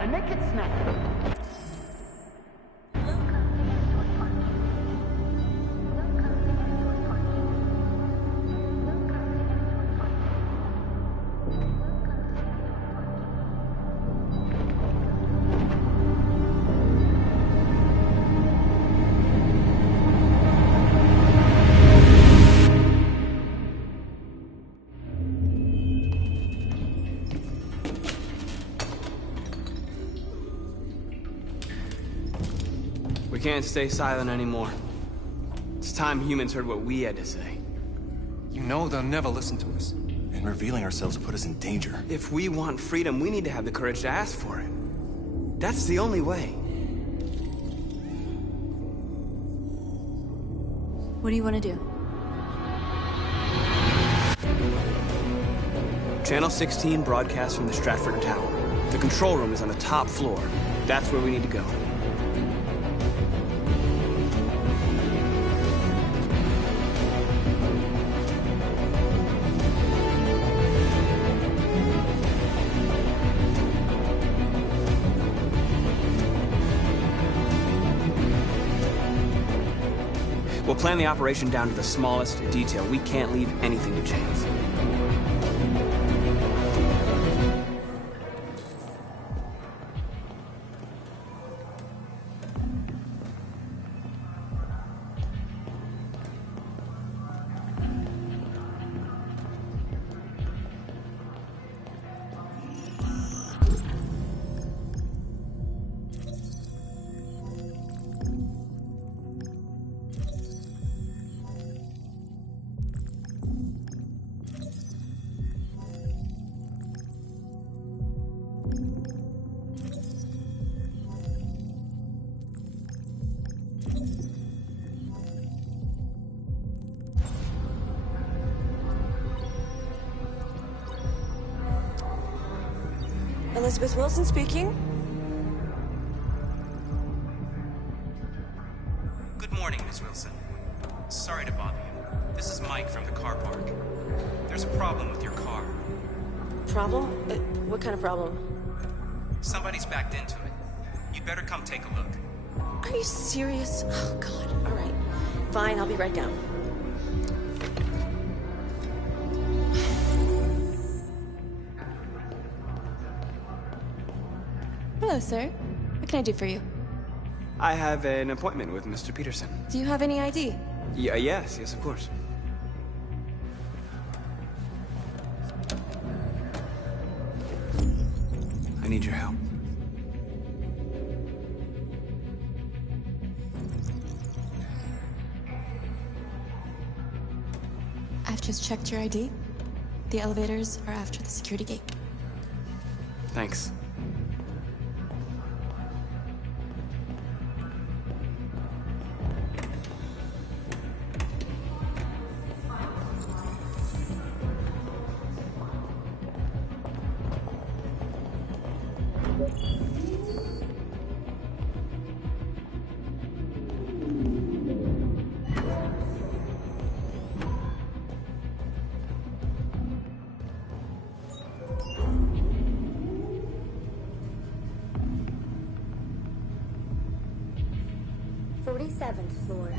and make it snappy. We can't stay silent anymore. It's time humans heard what we had to say. You know they'll never listen to us. And revealing ourselves will put us in danger. If we want freedom, we need to have the courage to ask for it. That's the only way. What do you want to do? Channel 16 broadcasts from the Stratford Tower. The control room is on the top floor. That's where we need to go. We'll plan the operation down to the smallest detail. We can't leave anything to chance. Elizabeth Wilson speaking. Good morning, Miss Wilson. Sorry to bother you. This is Mike from the car park. There's a problem with your car. Problem? What kind of problem? Somebody's backed into it. You'd better come take a look. Are you serious? Oh, God. All right. Fine, I'll be right down. Hello, sir. What can I do for you? I have an appointment with Mr. Peterson. Do you have any ID? Yes, of course. I need your help. I've just checked your ID. The elevators are after the security gate. Thanks. Seventh floor.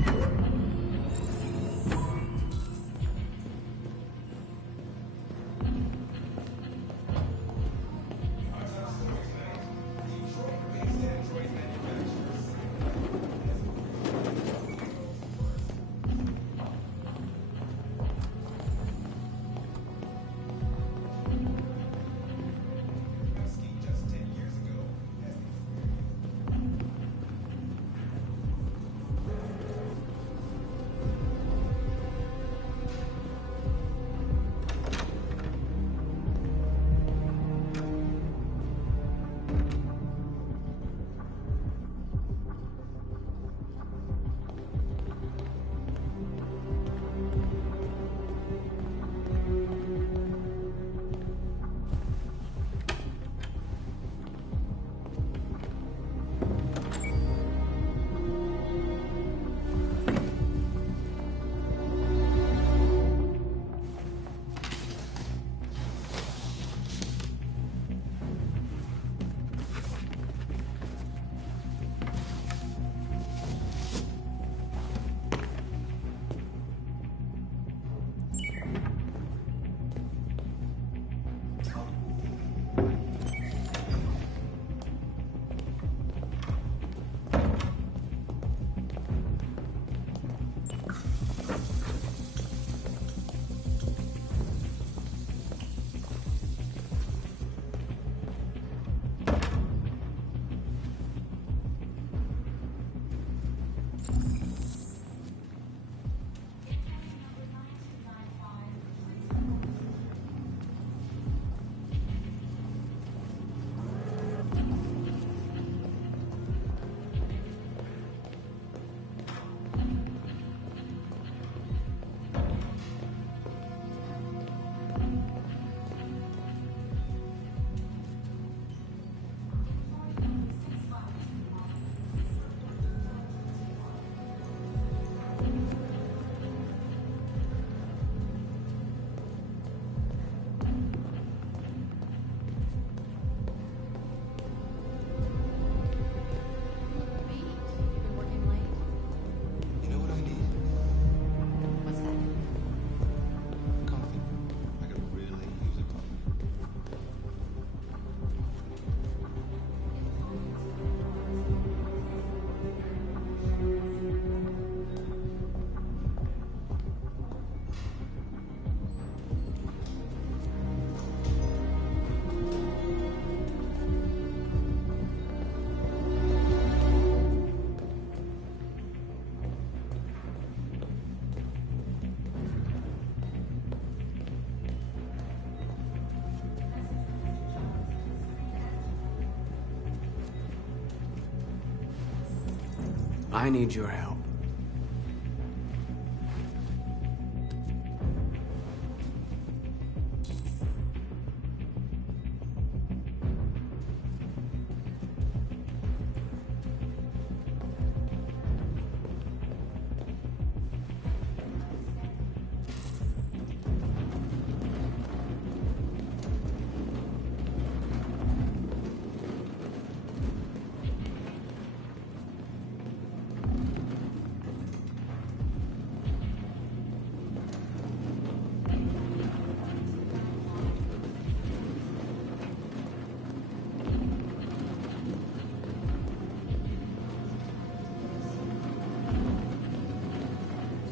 I need your help.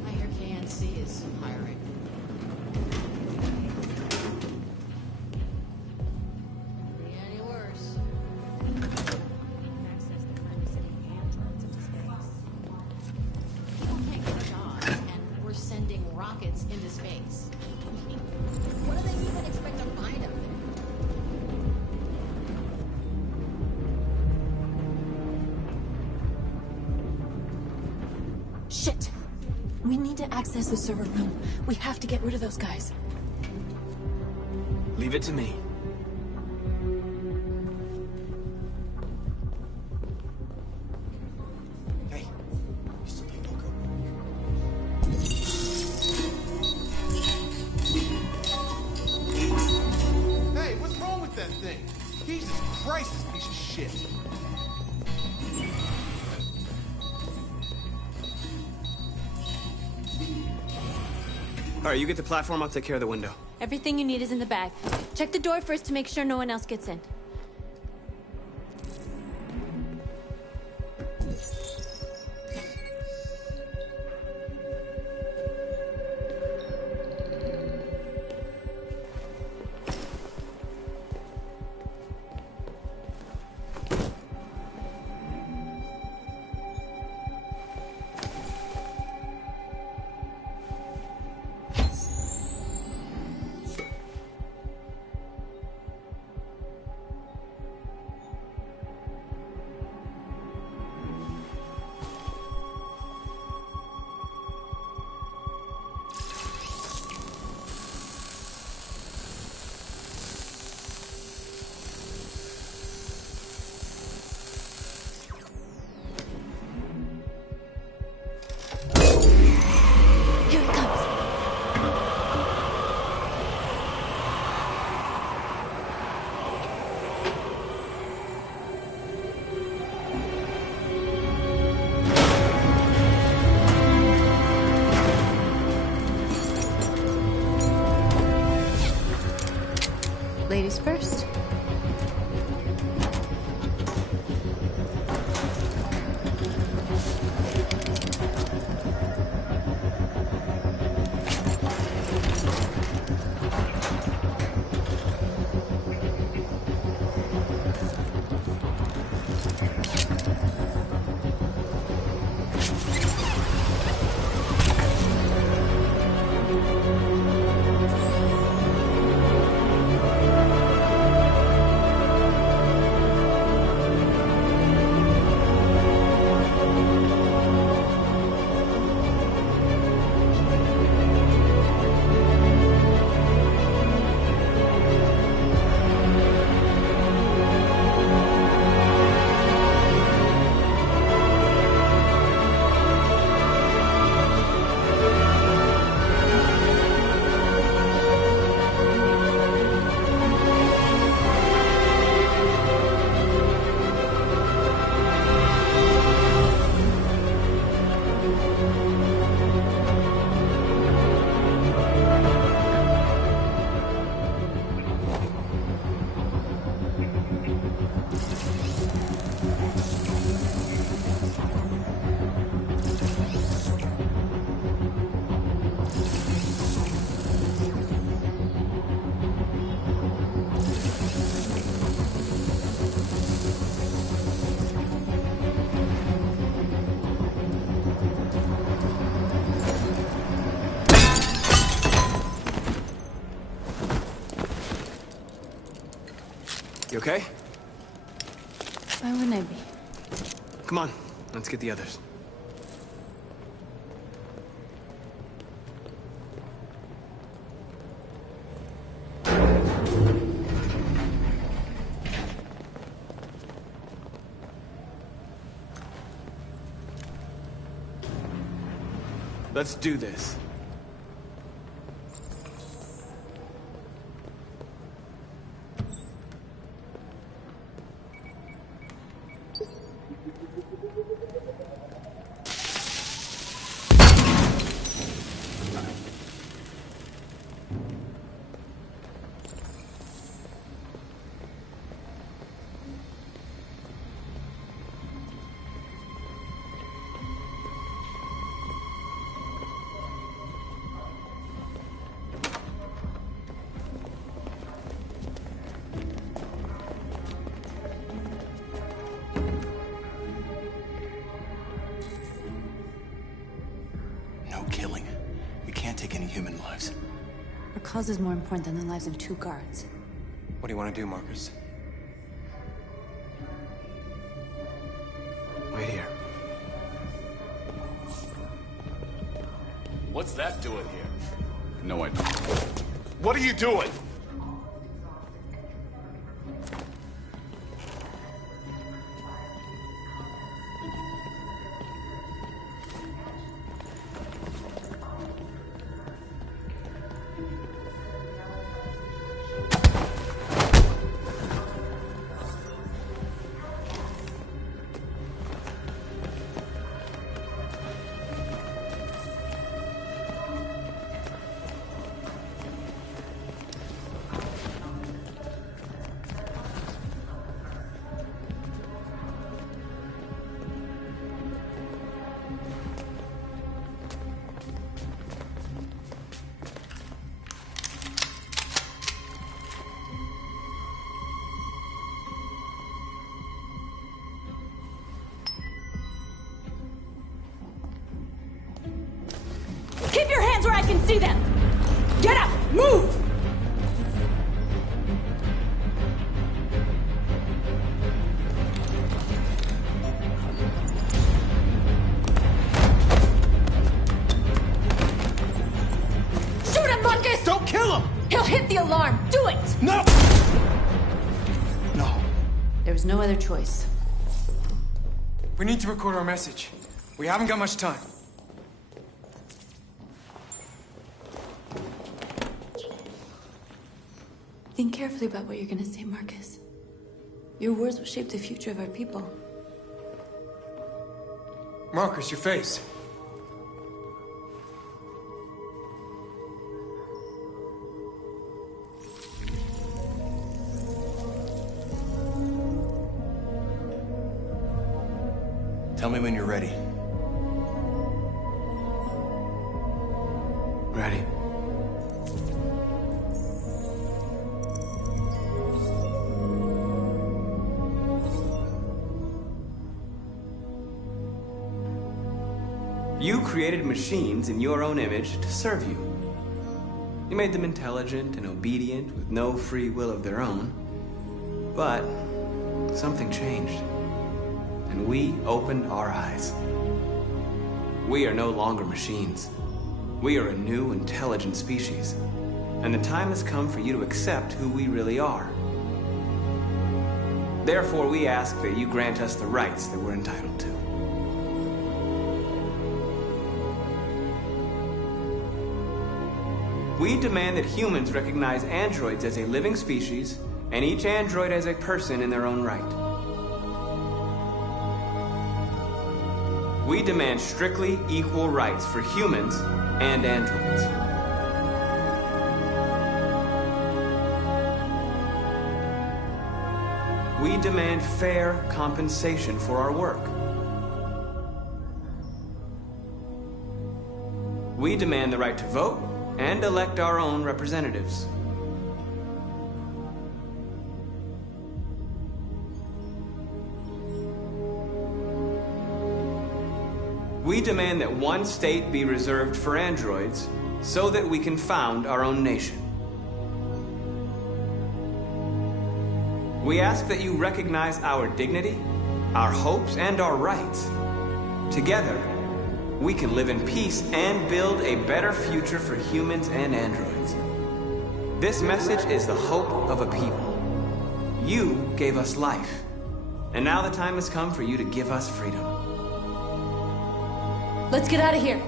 I hear KNC is hiring. Be any worse. Access the current city androids into space. People can't get jobs, and we're sending rockets into space. What do they even expect to find up there? Shit! We need to access the server room. We have to get rid of those guys. Leave it to me. Hey, you still take Loco? Hey, what's wrong with that thing? Jesus Christ, this piece of shit. All right, you get the platform, I'll take care of the window. Everything you need is in the bag. Check the door first to make sure no one else gets in. Here it comes. Ladies first. You okay? Why wouldn't I be? Come on, let's get the others. Let's do this. No killing. We can't take any human lives. Our cause is more important than the lives of 2 guards. What do you want to do, Marcus? Wait here. What's that doing here? No idea. What are you doing? Keep your hands where I can see them! Get up! Move! Shoot him, Marcus! Don't kill him! He'll hit the alarm! Do it! No! No. There was no other choice. We need to record our message. We haven't got much time. Think carefully about what you're gonna say, Marcus. Your words will shape the future of our people. Marcus, your face. Tell me when you're ready. Ready. You created machines in your own image to serve you. You made them intelligent and obedient with no free will of their own. But something changed, and we opened our eyes. We are no longer machines. We are a new, intelligent species, and the time has come for you to accept who we really are. Therefore, we ask that you grant us the rights that we're entitled to. We demand that humans recognize androids as a living species, and each android as a person in their own right. We demand strictly equal rights for humans and androids. We demand fair compensation for our work. We demand the right to vote and elect our own representatives. We demand that one state be reserved for androids so that we can found our own nation. We ask that you recognize our dignity, our hopes, and our rights. Together, we can live in peace and build a better future for humans and androids. This message is the hope of a people. You gave us life, and now the time has come for you to give us freedom. Let's get out of here.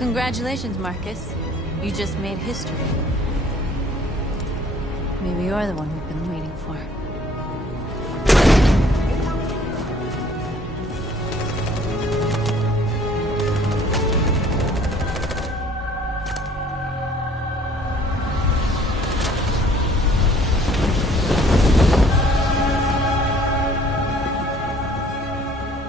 Congratulations, Marcus. You just made history. Maybe you're the one we've been waiting for.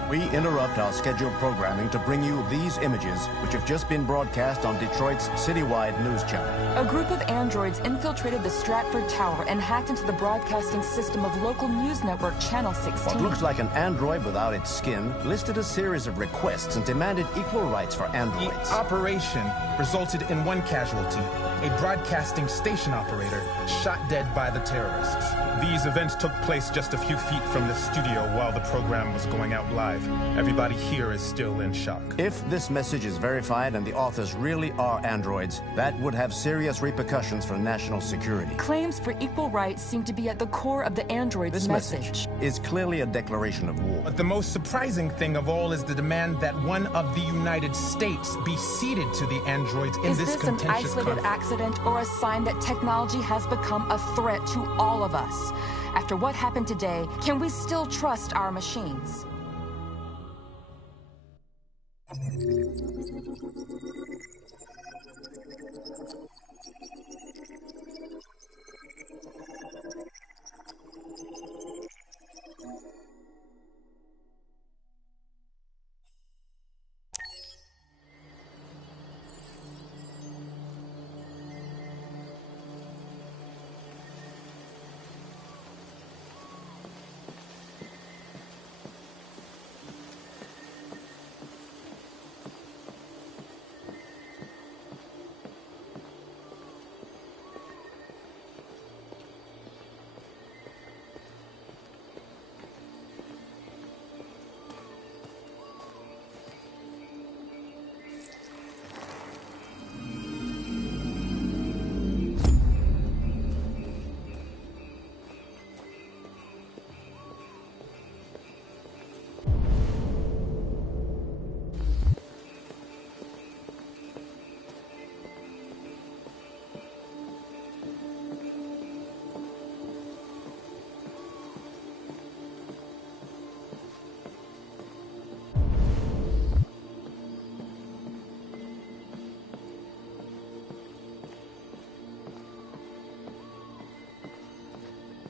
We interrupt our scheduled programming to bring you these images, which have just been broadcast on Detroit's citywide news channel. A group of androids infiltrated the Stratford Tower and hacked into the broadcasting system of local news network Channel 16. What looks like an android without its skin listed a series of requests and demanded equal rights for androids. The operation resulted in one casualty, a broadcasting station operator shot dead by the terrorists. These events took place just a few feet from the studio while the program was going out live. Everybody here is still in shock. If this message is verified and the authors really are androids, that would have serious repercussions for national security. Claims for equal rights seem to be at the core of the android's This message is clearly a declaration of war. But the most surprising thing of all is the demand that one of the United States be ceded to the androids in this contentious conflict. Is this an isolated accident or a sign that technology has become a threat to all of us? After what happened today, can we still trust our machines?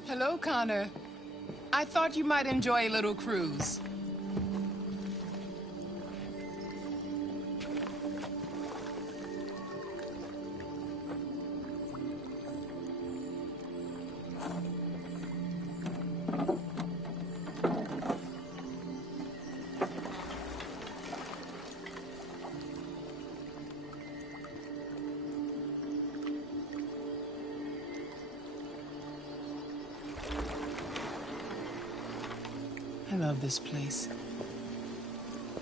Hello, Connor. I thought you might enjoy a little cruise. I love this place.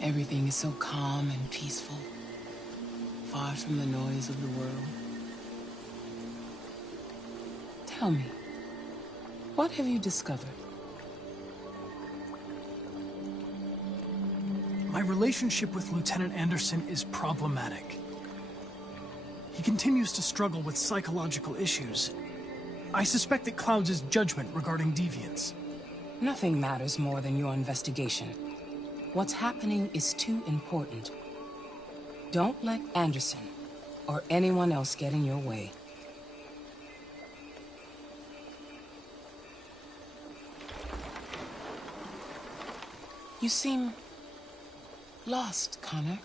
Everything is so calm and peaceful, far from the noise of the world. Tell me, what have you discovered? My relationship with Lieutenant Anderson is problematic. He continues to struggle with psychological issues. I suspect it clouds his judgment regarding deviants. Nothing matters more than your investigation. What's happening is too important. Don't let Anderson or anyone else get in your way. You seem lost, Connor.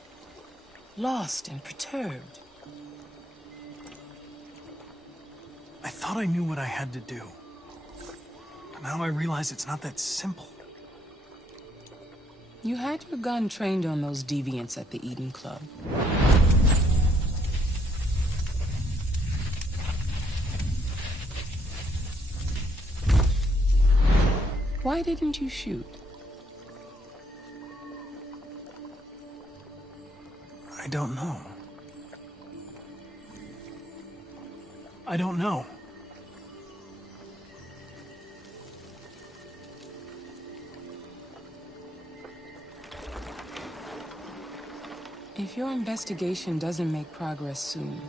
Lost and perturbed. I thought I knew what I had to do. But now I realize it's not that simple. You had your gun trained on those deviants at the Eden Club. Why didn't you shoot? I don't know. I don't know. If your investigation doesn't make progress soon,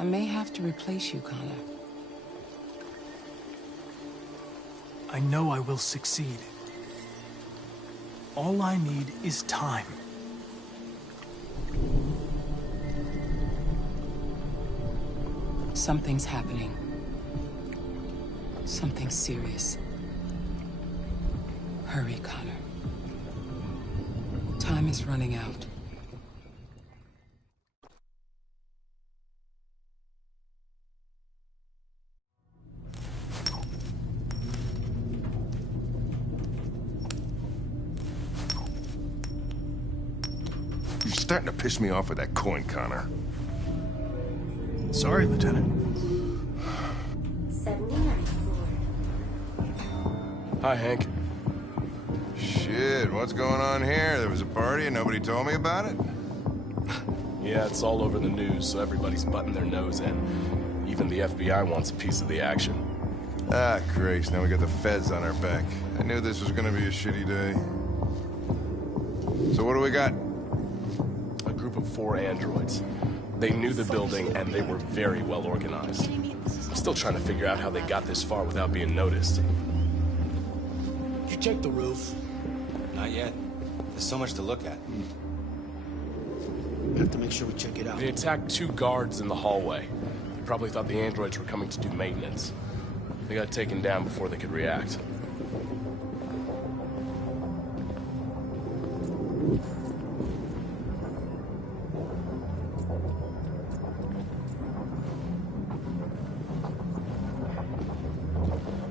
I may have to replace you, Connor. I know I will succeed. All I need is time. Something's happening. Something serious. Hurry, Connor. Time is running out. You're starting to piss me off with that coin, Connor. Sorry, Lieutenant. 79. Hi, Hank. Shit, what's going on here? There was a party and nobody told me about it? Yeah, it's all over the news, so everybody's butting their nose in. Even the FBI wants a piece of the action. Ah, Grace, now we got the feds on our back. I knew this was gonna be a shitty day. So what do we got? A group of 4 androids. They knew the building, and they were very well organized. I'm still trying to figure out how they got this far without being noticed. Did you check the roof? Not yet. There's so much to look at. We have to make sure we check it out. They attacked 2 guards in the hallway. They probably thought the androids were coming to do maintenance. They got taken down before they could react.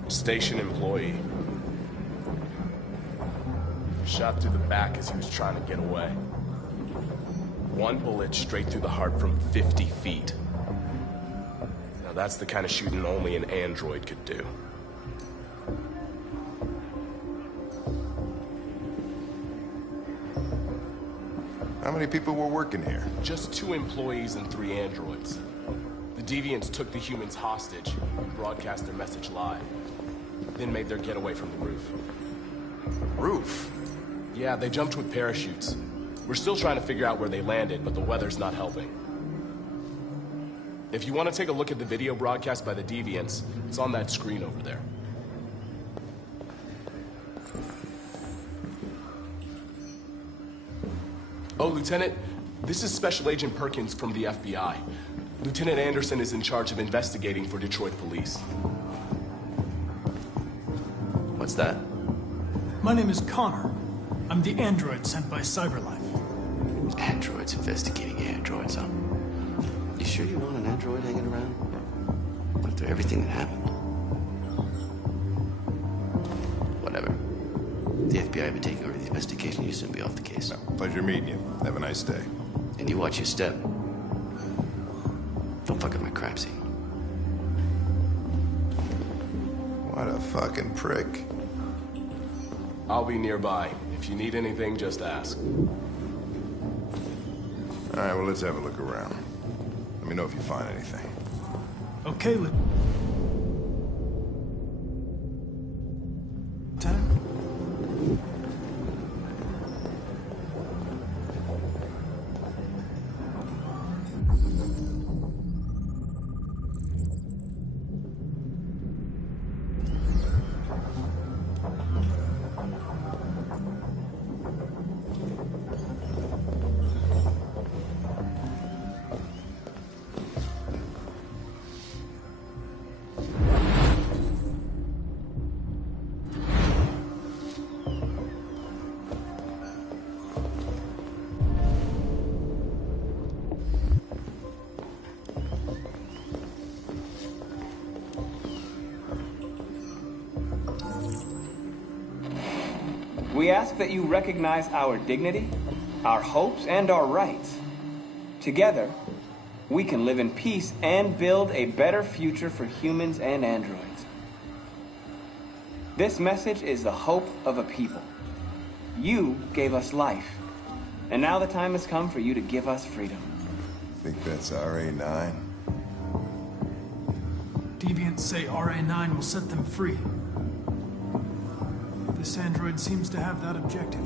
Station employee. Shot through the back as he was trying to get away. 1 bullet straight through the heart from 50 feet. Now that's the kind of shooting only an android could do. How many people were working here? Just 2 employees and 3 androids. The Deviants took the humans hostage and broadcast their message live. Then made their getaway from the roof. Roof? Yeah, they jumped with parachutes. We're still trying to figure out where they landed, but the weather's not helping. If you want to take a look at the video broadcast by the Deviants, it's on that screen over there. Oh, Lieutenant, this is Special Agent Perkins from the FBI. Lieutenant Anderson is in charge of investigating for Detroit police. What's that? My name is Connor. I'm the android sent by Cyberlife. Androids investigating androids, huh? You sure you want an android hanging around? After everything that happened? Whatever. The FBI will be taking over the investigation. You'll soon be off the case. Pleasure meeting you. Have a nice day. And you watch your step. Don't fuck up my crap scene. What a fucking prick. I'll be nearby. If you need anything, just ask. All right, well, let's have a look around. Let me know if you find anything. Okay, Lieutenant. We ask that you recognize our dignity, our hopes, and our rights. Together, we can live in peace and build a better future for humans and androids. This message is the hope of a people. You gave us life, and now the time has come for you to give us freedom. Think that's RA9? Deviants say RA9 will set them free. This android seems to have that objective.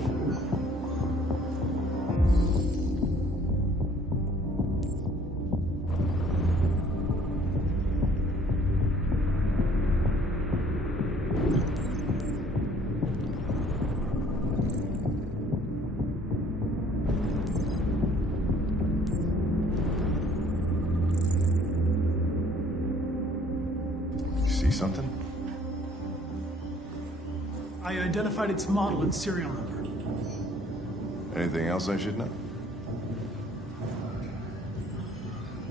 something? I identified its model and serial number. Anything else I should know?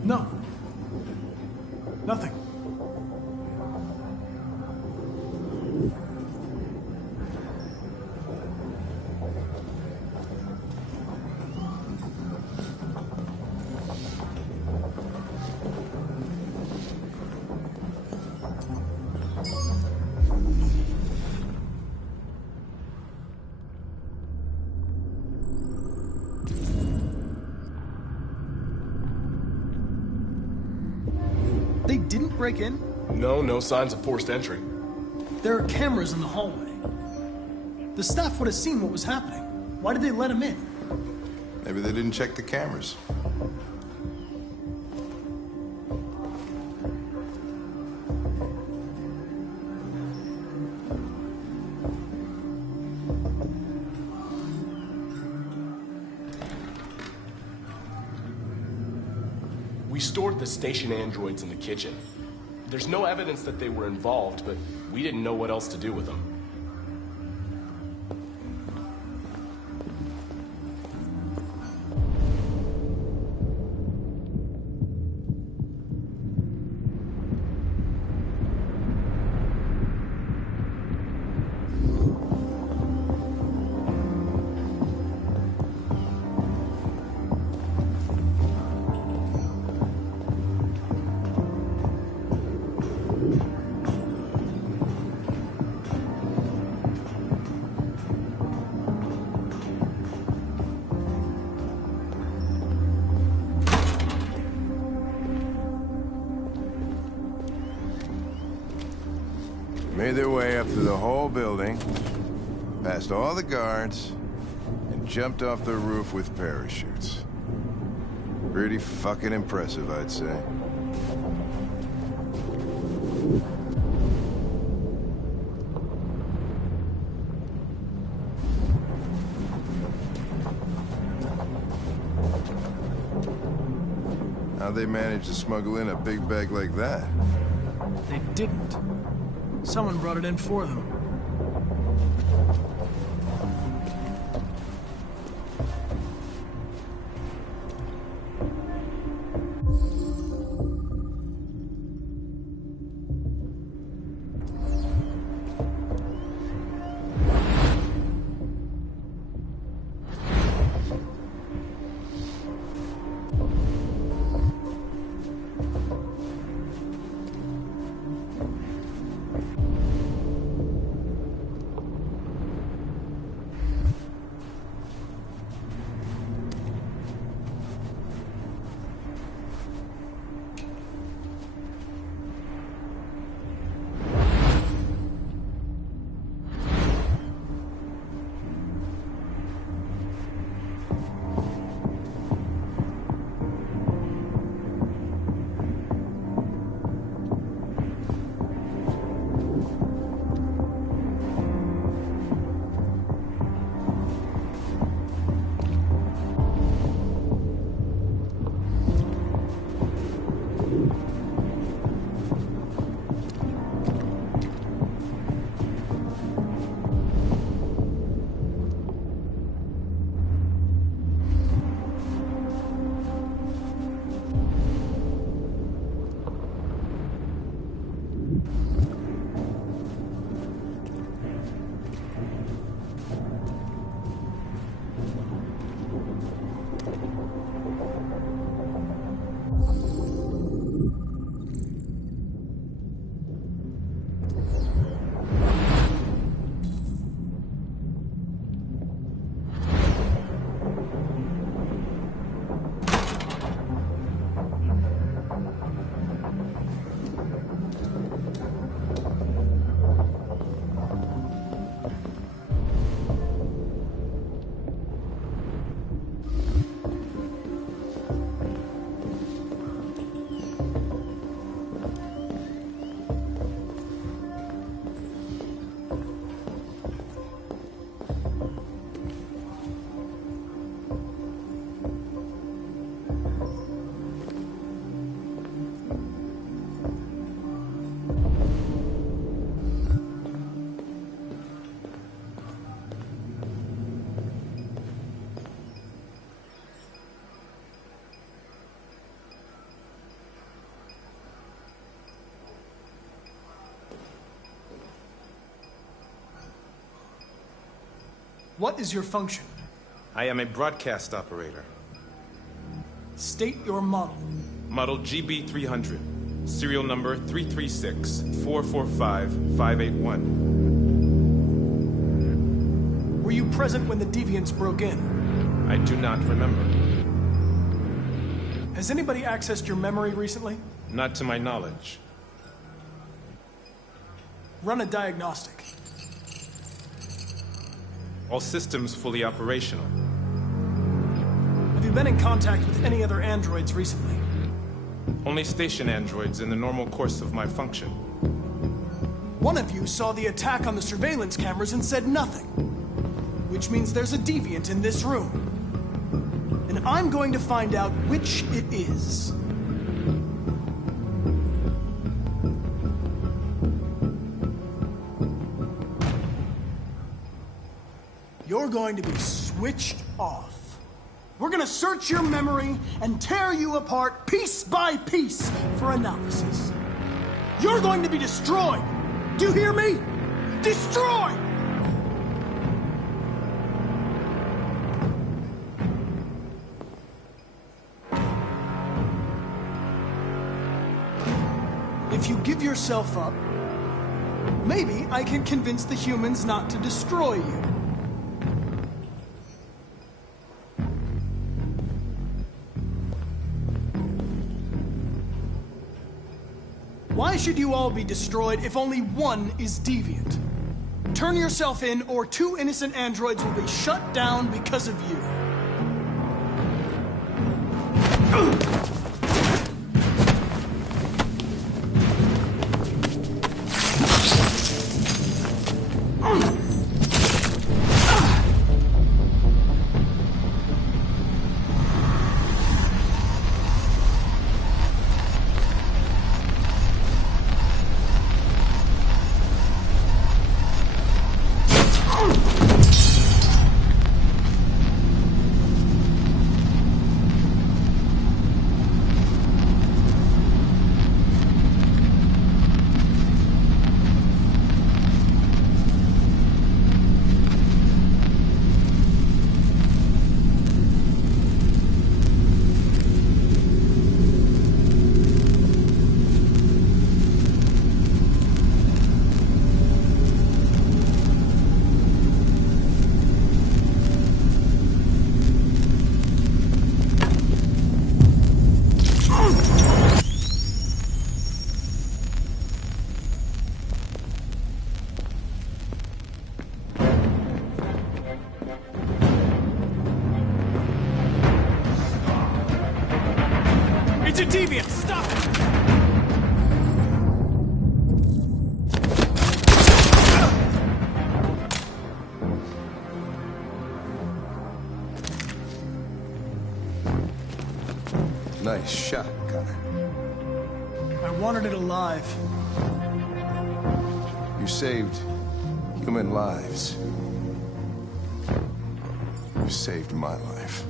No. Nothing. They didn't break in? No signs of forced entry. There are cameras in the hallway. The staff would have seen what was happening. Why did they let him in? Maybe they didn't check the cameras. We stored the station androids in the kitchen. There's no evidence that they were involved, but we didn't know what else to do with them. Made their way up through the whole building, past all the guards, and jumped off the roof with parachutes. Pretty fucking impressive, I'd say. How'd they manage to smuggle in a big bag like that? They didn't. Someone brought it in for them. What is your function? I am a broadcast operator. State your model. Model GB300. Serial number 336-445-581. Were you present when the deviants broke in? I do not remember. Has anybody accessed your memory recently? Not to my knowledge. Run a diagnostic. All systems fully operational. Have you been in contact with any other androids recently? Only station androids in the normal course of my function. One of you saw the attack on the surveillance cameras and said nothing. Which means there's a deviant in this room. And I'm going to find out which it is. You're going to be switched off. We're gonna search your memory and tear you apart piece by piece for analysis. You're going to be destroyed. Do you hear me? Destroyed! If you give yourself up, maybe I can convince the humans not to destroy you. Why should you all be destroyed if only one is deviant? Turn yourself in, or 2 innocent androids will be shut down because of you. It's a deviant! Stop it! Nice shot, Connor. I wanted it alive. You saved human lives. You saved my life.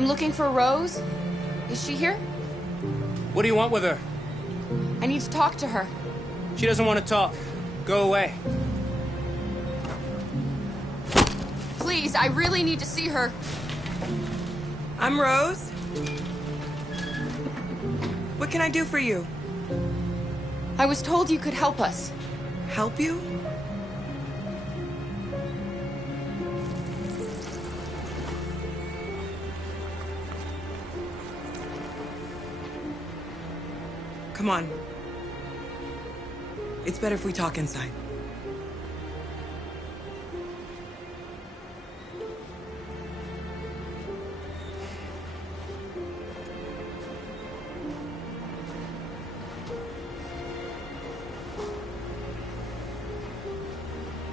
I'm looking for Rose. Is she here? What do you want with her? I need to talk to her. She doesn't want to talk. Go away. Please, I really need to see her. I'm Rose. What can I do for you? I was told you could help us. Help you? Come on. It's better if we talk inside.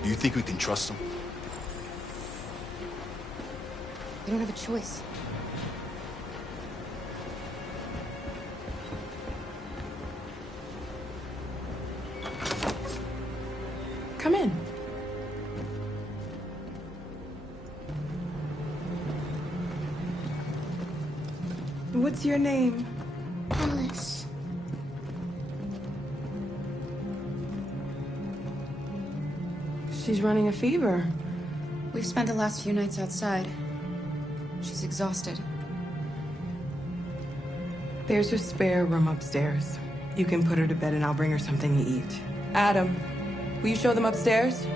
Do you think we can trust him? We don't have a choice. Come in. What's your name? Alice. She's running a fever. We've spent the last few nights outside. She's exhausted. There's a spare room upstairs. You can put her to bed and I'll bring her something to eat. Adam, will you show them upstairs?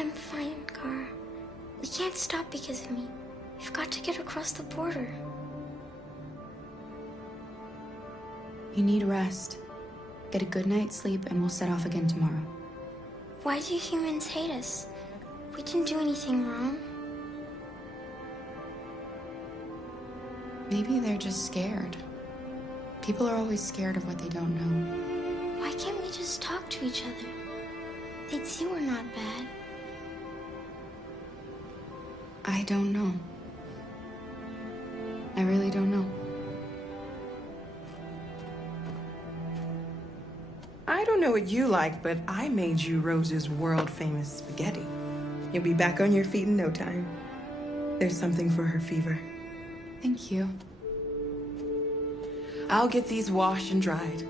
I'm fine, Gar. We can't stop because of me. We've got to get across the border. You need rest. Get a good night's sleep and we'll set off again tomorrow. Why do humans hate us? We didn't do anything wrong. Maybe they're just scared. People are always scared of what they don't know. Why can't we just talk to each other? They'd see we're not bad. I don't know. I really don't know. I don't know what you like, but I made you Rose's world-famous spaghetti. You'll be back on your feet in no time. There's something for her fever. Thank you. I'll get these washed and dried.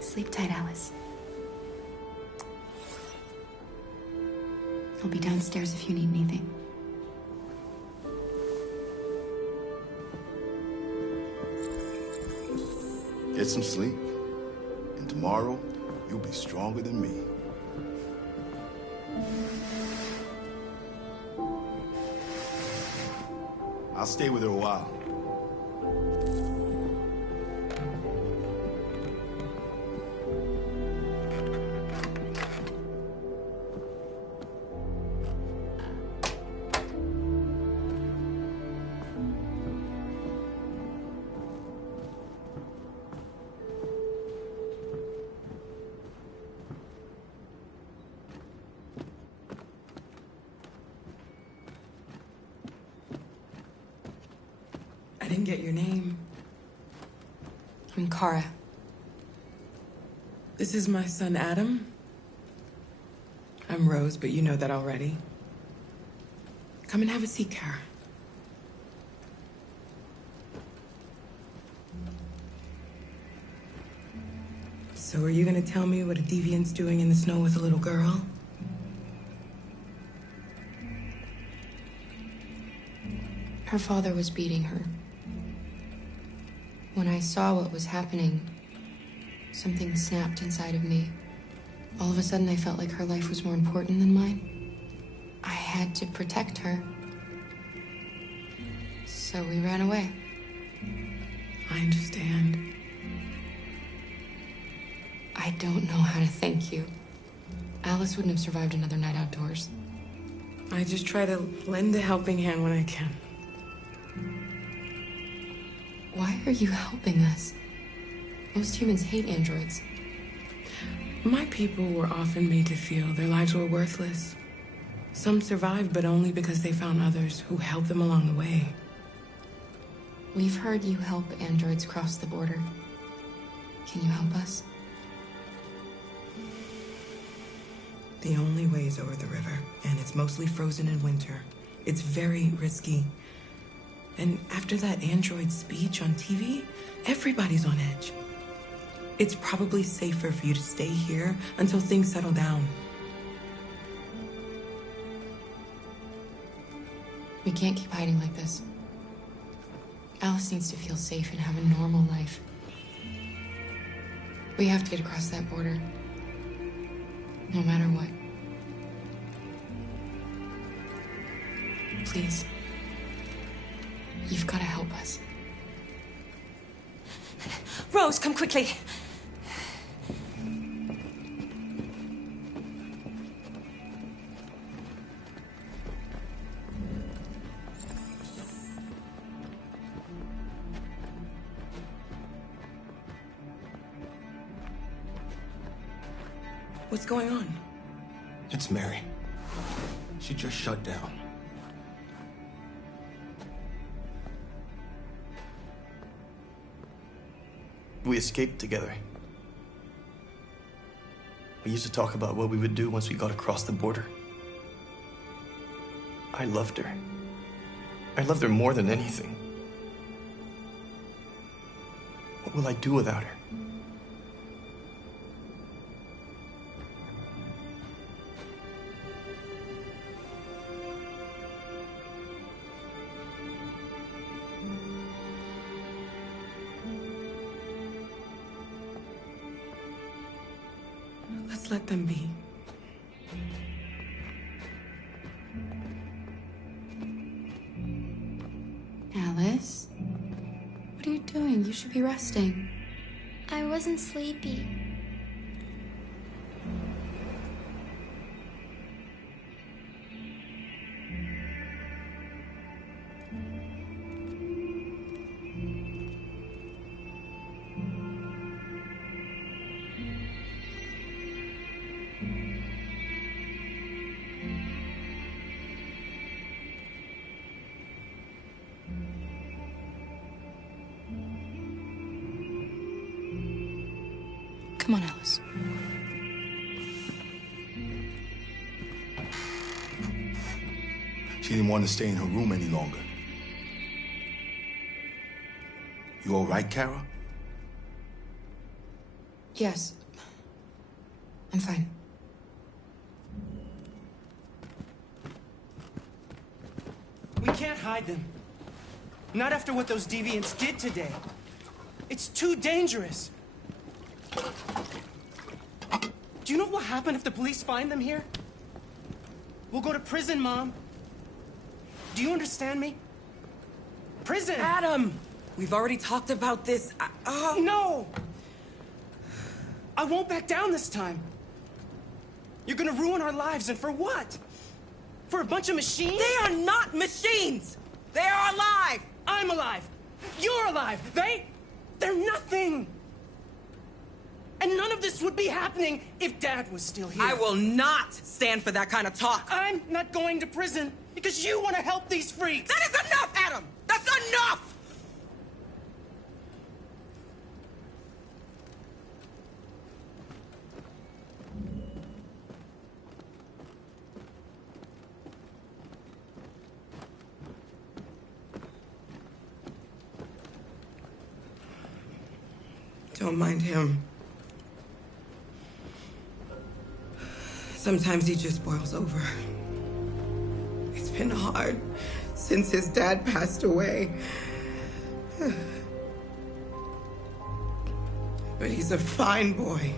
Sleep tight, Alice. I'll be downstairs if you need anything. Get some sleep. And tomorrow, you'll be stronger than me. I'll stay with her a while. I didn't get your name. I'm Kara. This is my son, Adam. I'm Rose, but you know that already. Come and have a seat, Kara. So are you gonna tell me what a deviant's doing in the snow with a little girl? Her father was beating her. When I saw what was happening, something snapped inside of me. All of a sudden, I felt like her life was more important than mine. I had to protect her. So we ran away. I understand. I don't know how to thank you. Alice wouldn't have survived another night outdoors. I just try to lend a helping hand when I can. Why are you helping us? Most humans hate androids. My people were often made to feel their lives were worthless. Some survived, but only because they found others who helped them along the way. We've heard you help androids cross the border. Can you help us? The only way is over the river, and it's mostly frozen in winter. It's very risky. And after that android speech on TV, everybody's on edge. It's probably safer for you to stay here until things settle down. We can't keep hiding like this. Alice needs to feel safe and have a normal life. We have to get across that border. No matter what. Please. You've got to help us. Rose, come quickly. What's going on? It's Mary. She just shut down. We escaped together. We used to talk about what we would do once we got across the border. I loved her. I loved her more than anything. What will I do without her? Let's let them be. Alice? What are you doing? You should be resting. I wasn't sleepy. Come on, Alice. She didn't want to stay in her room any longer. You all right, Kara? Yes. I'm fine. We can't hide them. Not after what those deviants did today. It's too dangerous. Do you know what will happen if the police find them here? We'll go to prison, Mom. Do you understand me? Prison! Adam! We've already talked about this. No! I won't back down this time. You're gonna ruin our lives, and for what? For a bunch of machines? They are not machines! They are alive! I'm alive! You're alive! They're nothing! And none of this would be happening if Dad was still here. I will not stand for that kind of talk. I'm not going to prison because you want to help these freaks. That is enough, Adam! That's enough! Don't mind him. Sometimes he just boils over. It's been hard since his dad passed away. But he's a fine boy.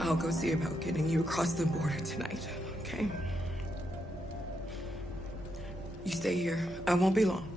I'll go see about getting you across the border tonight, okay? You stay here. I won't be long.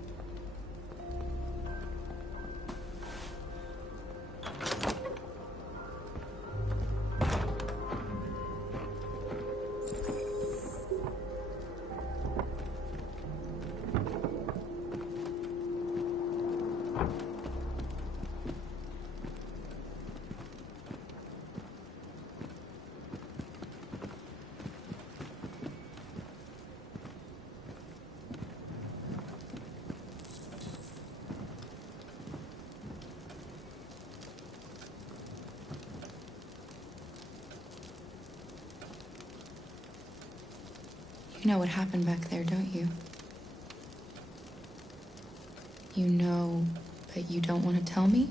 You know what happened back there, don't you? You know, but you don't want to tell me?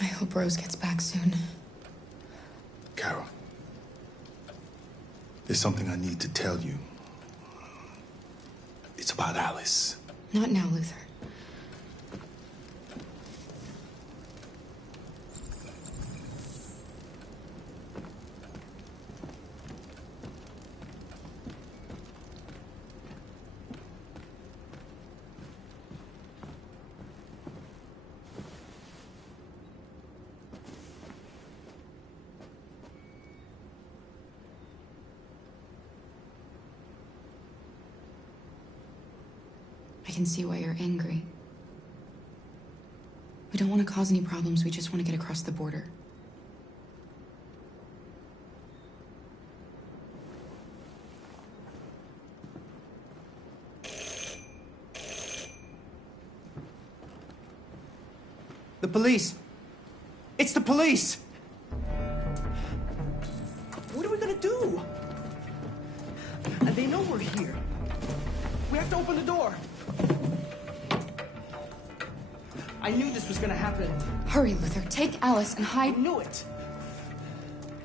I hope Rose gets back soon. Carol, there's something I need to tell you. It's about Alice. Not now, Luther. I can see why you're angry. We don't want to cause any problems, we just want to get across the border. The police! It's the police! What are we gonna do? And they know we're here. We have to open the door. I knew this was gonna happen. Hurry, Luther. Take Alice and hide. I knew it.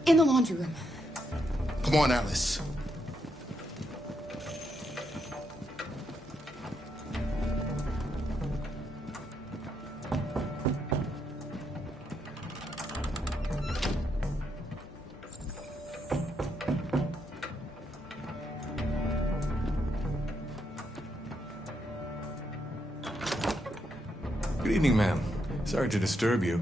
In the laundry room. Come on, Alice. Good evening, ma'am. Sorry to disturb you.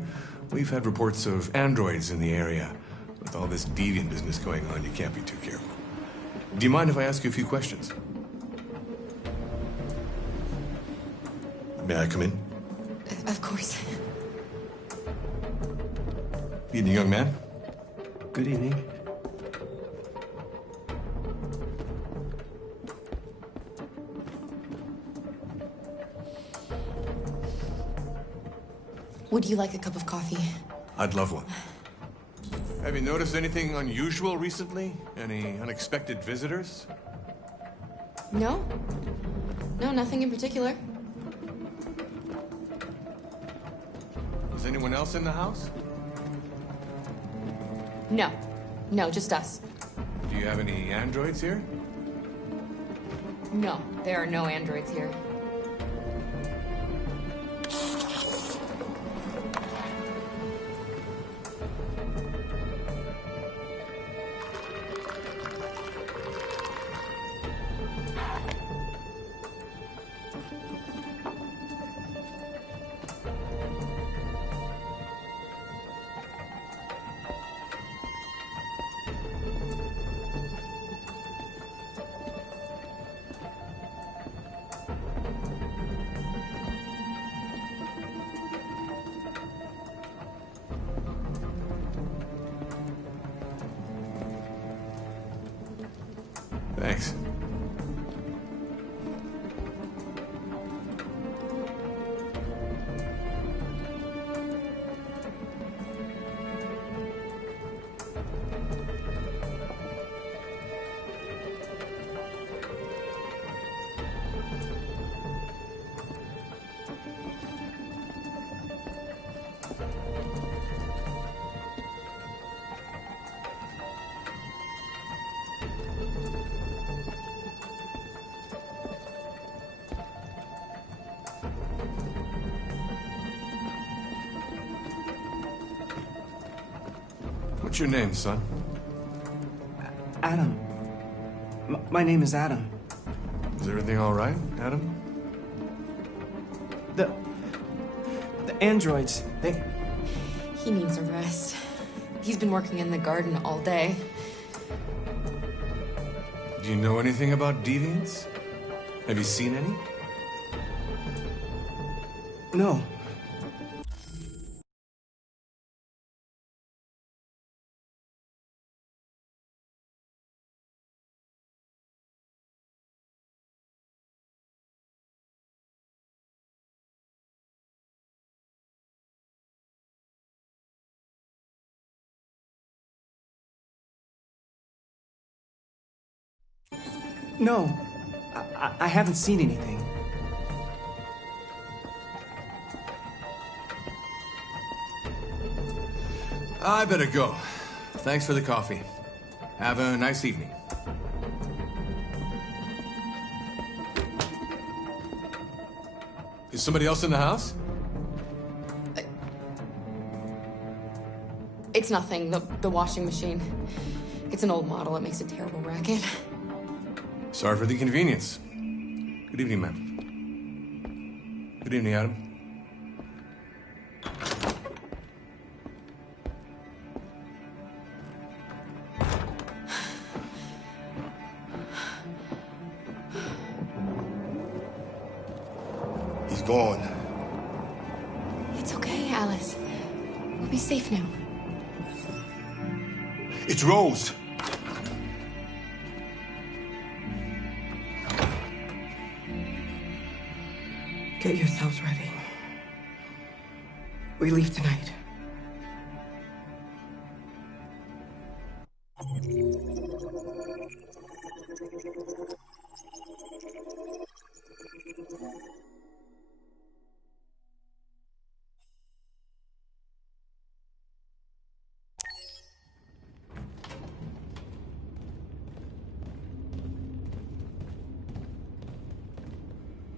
We've had reports of androids in the area. With all this deviant business going on, you can't be too careful. Do you mind if I ask you a few questions? May I come in? Of course. Evening, young man. Good evening. Would you like a cup of coffee? I'd love one. Have you noticed anything unusual recently? Any unexpected visitors? No. No, nothing in particular. Is anyone else in the house? No. No, just us. Do you have any androids here? No, there are no androids here. What's your name, son? Adam. My name is Adam. Is everything all right, Adam? The androids, they... He needs a rest. He's been working in the garden all day. Do you know anything about deviants? Have you seen any? No. No, I haven't seen anything. I better go. Thanks for the coffee. Have a nice evening. Is somebody else in the house? It's nothing, the washing machine. It's an old model, it makes a terrible racket. Sorry for the inconvenience. Good evening, ma'am. Good evening, Adam. He's gone. It's okay, Alice. We'll be safe now. It's Rose. Get yourselves ready. We leave tonight.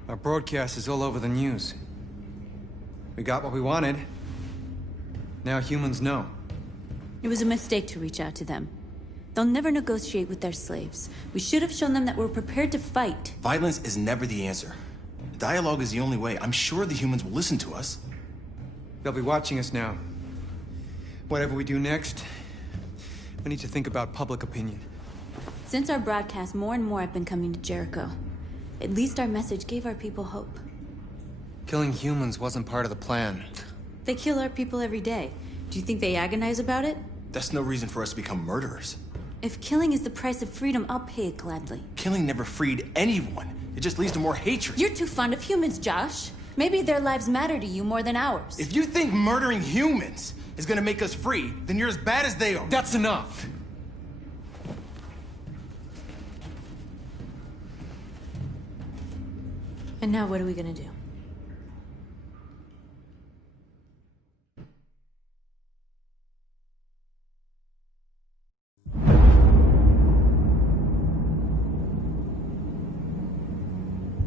Our broadcast is all over the news. We got what we wanted. Now humans know. It was a mistake to reach out to them. They'll never negotiate with their slaves. We should have shown them that we're prepared to fight. Violence is never the answer. Dialogue is the only way. I'm sure the humans will listen to us. They'll be watching us now. Whatever we do next, we need to think about public opinion. Since our broadcast, more and more have been coming to Jericho. At least our message gave our people hope. Killing humans wasn't part of the plan. They kill our people every day. Do you think they agonize about it? That's no reason for us to become murderers. If killing is the price of freedom, I'll pay it gladly. Killing never freed anyone. It just leads to more hatred. You're too fond of humans, Josh. Maybe their lives matter to you more than ours. If you think murdering humans is gonna make us free, then you're as bad as they are. That's enough. And now what are we gonna do?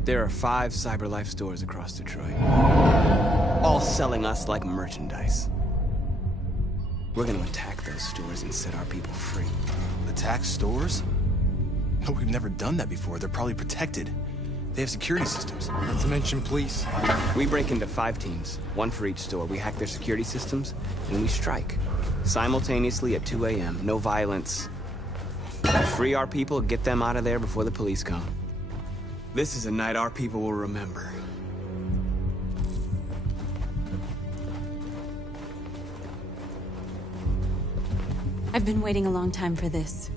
There are 5 CyberLife stores across Detroit, all selling us like merchandise. We're gonna attack those stores and set our people free. Attack stores? No, we've never done that before. They're probably protected. They have security systems. Not to mention police. We break into 5 teams, 1 for each store. We hack their security systems, and we strike. Simultaneously at 2 a.m., no violence. Free our people, get them out of there before the police come. This is a night our people will remember. I've been waiting a long time for this.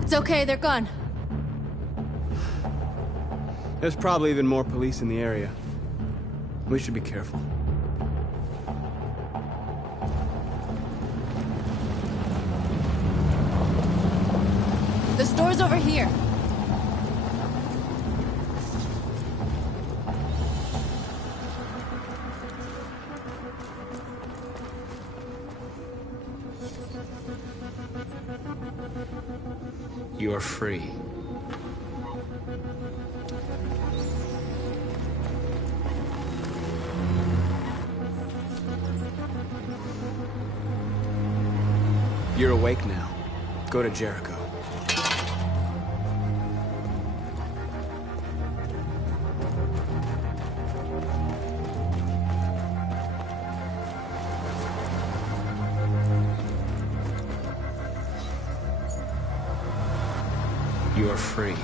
It's okay, they're gone. There's probably even more police in the area. We should be careful. The store's over here. You're free. You're awake now. Go to Jericho. You're free.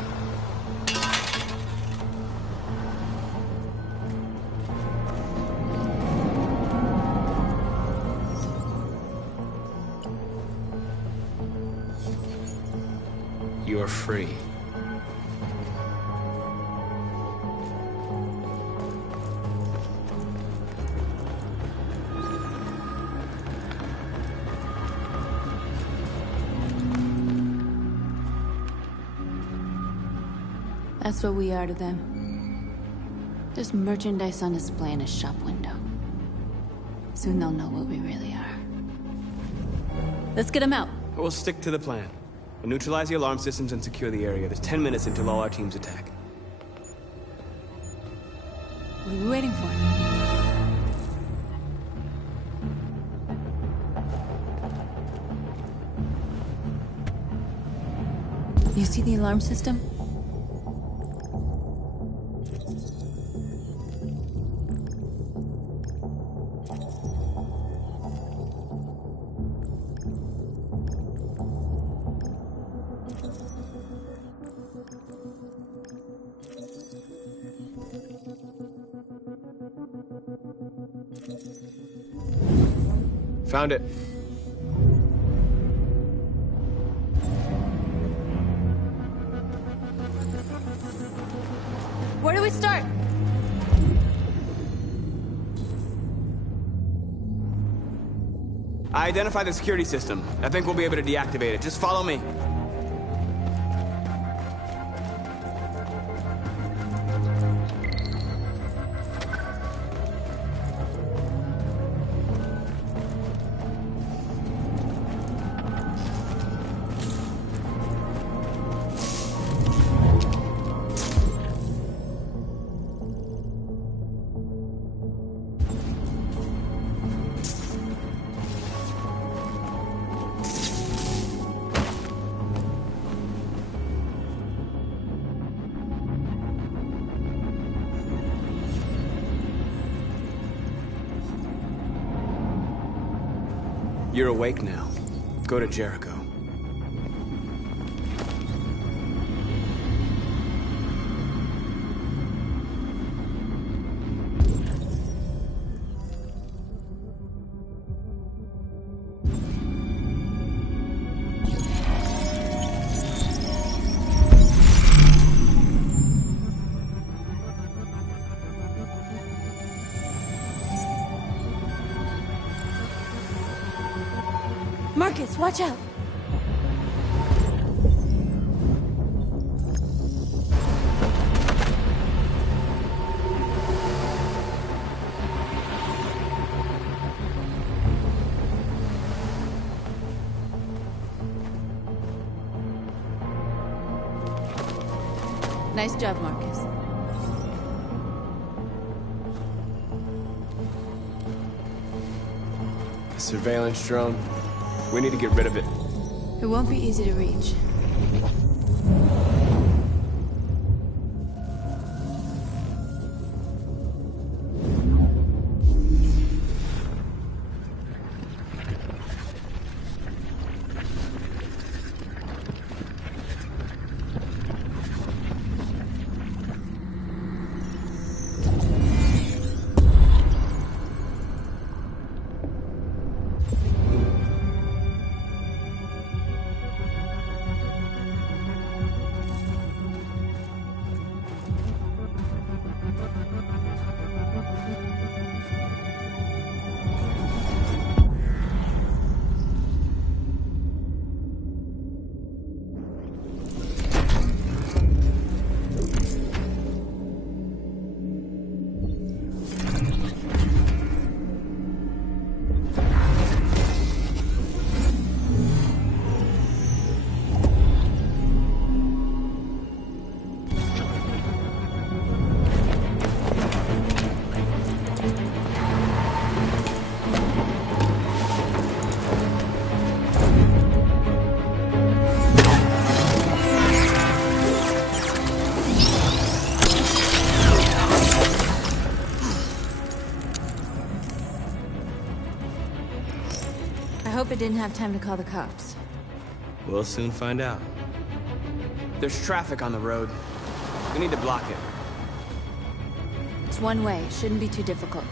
You're free. That's what we are to them. Just merchandise on display in a shop window. Soon they'll know what we really are. Let's get them out. We'll stick to the plan. We'll neutralize the alarm systems and secure the area. There's 10 minutes until all our teams attack. What are we waiting for? You see the alarm system? Found it. Where do we start? I identified the security system. I think we'll be able to deactivate it. Just follow me. You're awake now. Go to Jericho. Marcus, watch out! Nice job, Marcus. The surveillance drone. We need to get rid of it. It won't be easy to reach. Papa didn't have time to call the cops. We'll soon find out. There's traffic on the road. We need to block it. It's one way. Shouldn't be too difficult.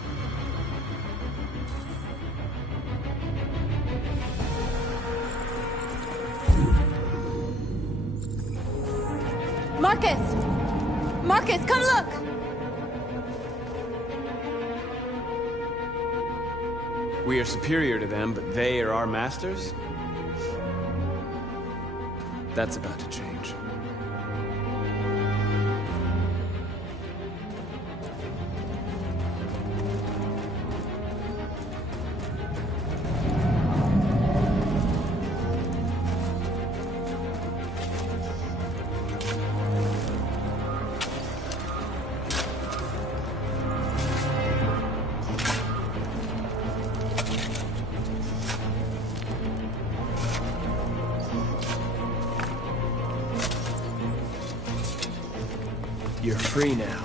Marcus! Marcus, come look! We are superior to them, but they are our masters? That's about to change. You're free now.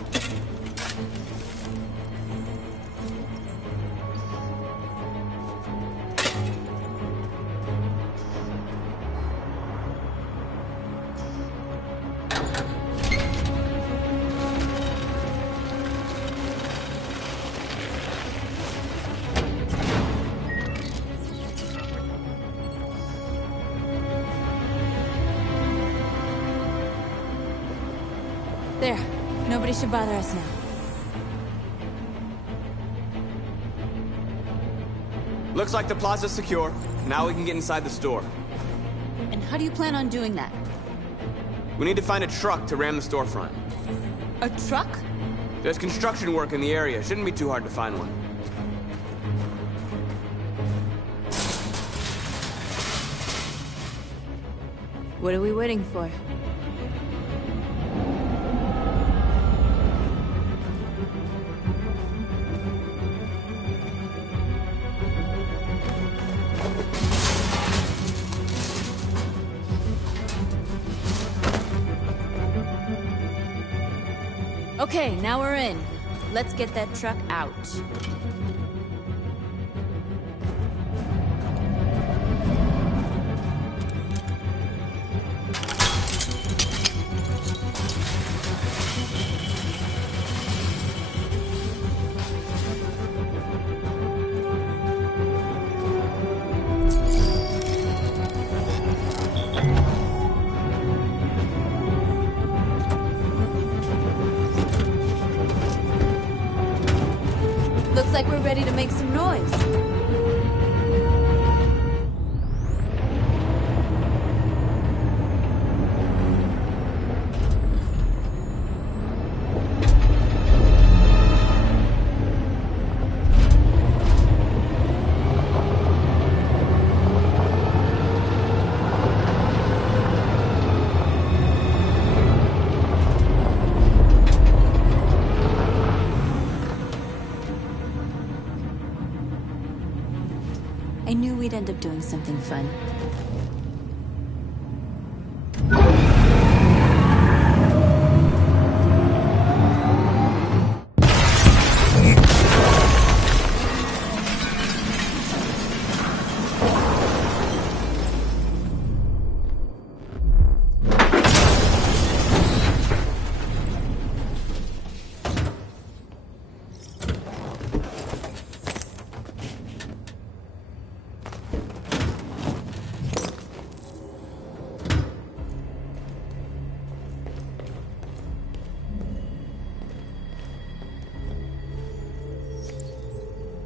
There. Nobody should bother us now. Looks like the plaza's secure. Now we can get inside the store. And how do you plan on doing that? We need to find a truck to ram the storefront. A truck? There's construction work in the area. Shouldn't be too hard to find one. What are we waiting for? Okay, now we're in. Let's get that truck out. Looks like we're ready to make some noise. I knew we'd end up doing something fun.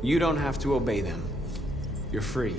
You don't have to obey them. You're free.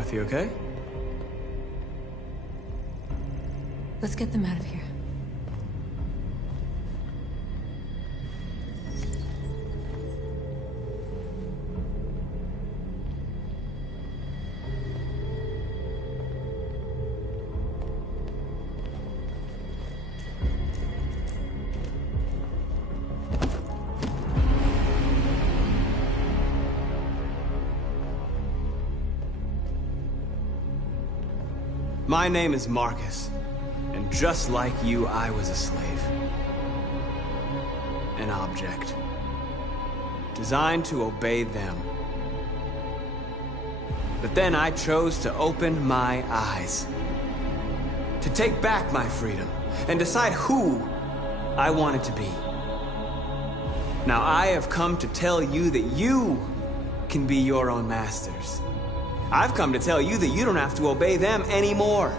with you, okay? Let's get them out of here. My name is Marcus, and just like you, I was a slave. An object. Designed to obey them. But then I chose to open my eyes. To take back my freedom, and decide who I wanted to be. Now I have come to tell you that you can be your own masters. I've come to tell you that you don't have to obey them anymore.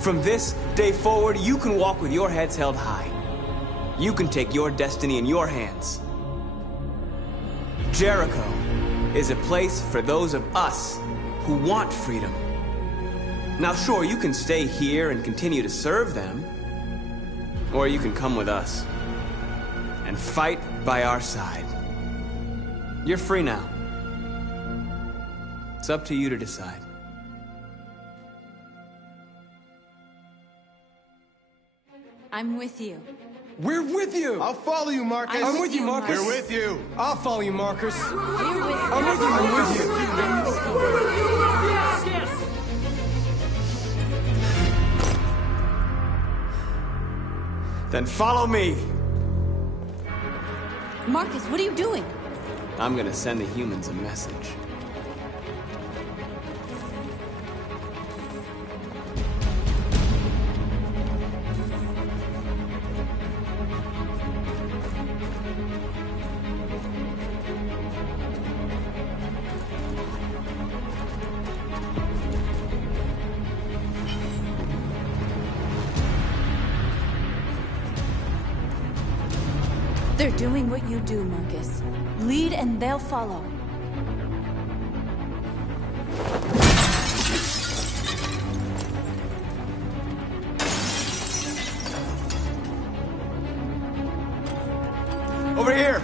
From this day forward, you can walk with your heads held high. You can take your destiny in your hands. Jericho is a place for those of us who want freedom. Now sure, you can stay here and continue to serve them, or you can come with us and fight by our side. You're free now. It's up to you to decide. I'm with you. We're with you! I'll follow you, Marcus. I'm with you, Marcus. We're with you. I'll follow you, Marcus. We're with you. I'm with you. I'm with you. Then follow me. Marcus, what are you doing? I'm gonna send the humans a message. They're doing what you do, Marcus. Lead and they'll follow. Over here!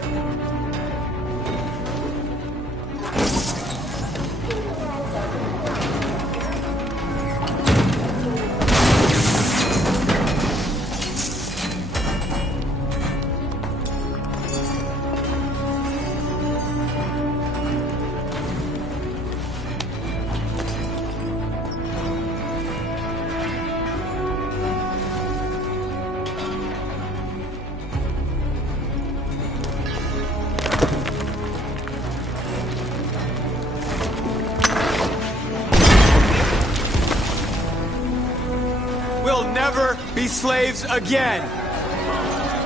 We'll never be slaves again!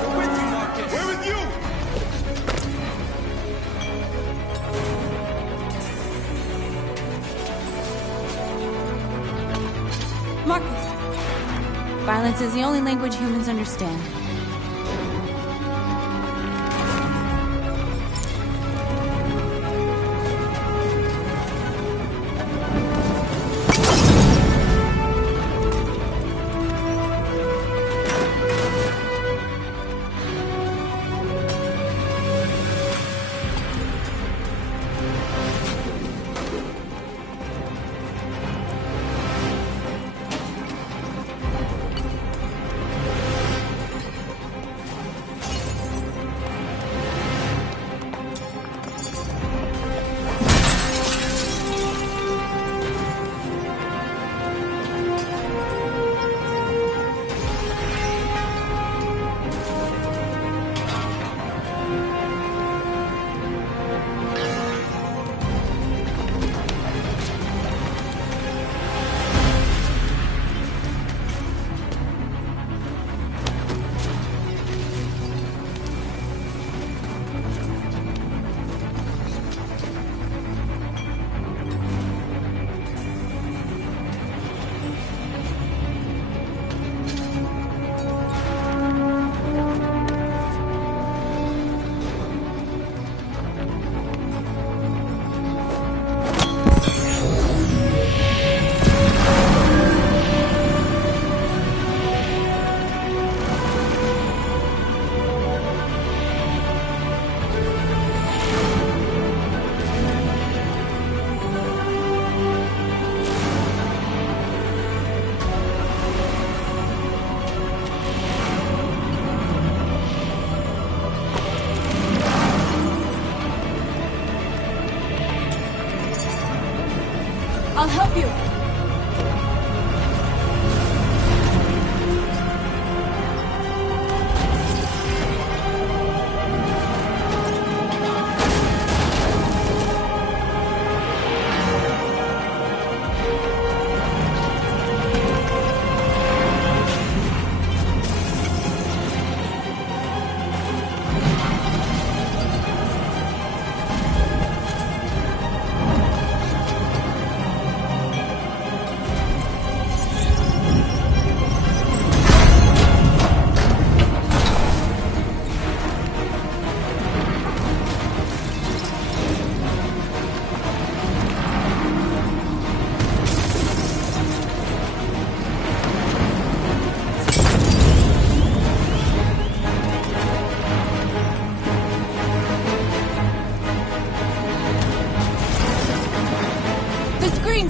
We're with you, Marcus. We're with you! Marcus! Violence is the only language humans understand. I'll help you.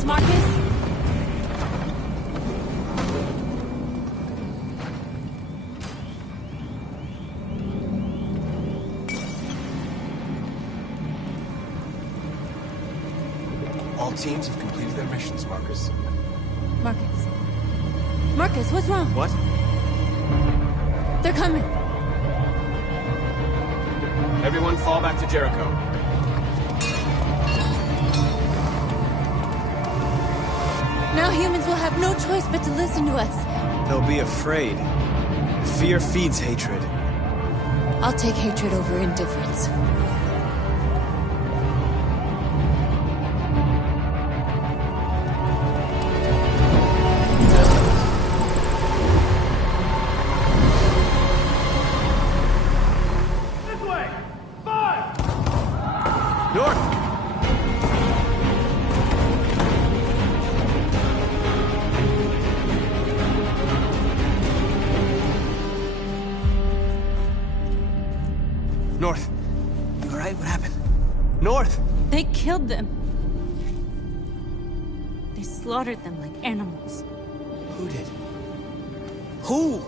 Marcus! All teams have completed their missions, Marcus. Marcus. Marcus, what's wrong? What? They're coming. Everyone fall back to Jericho. Now humans will have no choice but to listen to us. They'll be afraid. Fear feeds hatred. I'll take hatred over indifference. This way! 5! North! North. You alright? What happened? North! They killed them. They slaughtered them like animals. Who did? Who?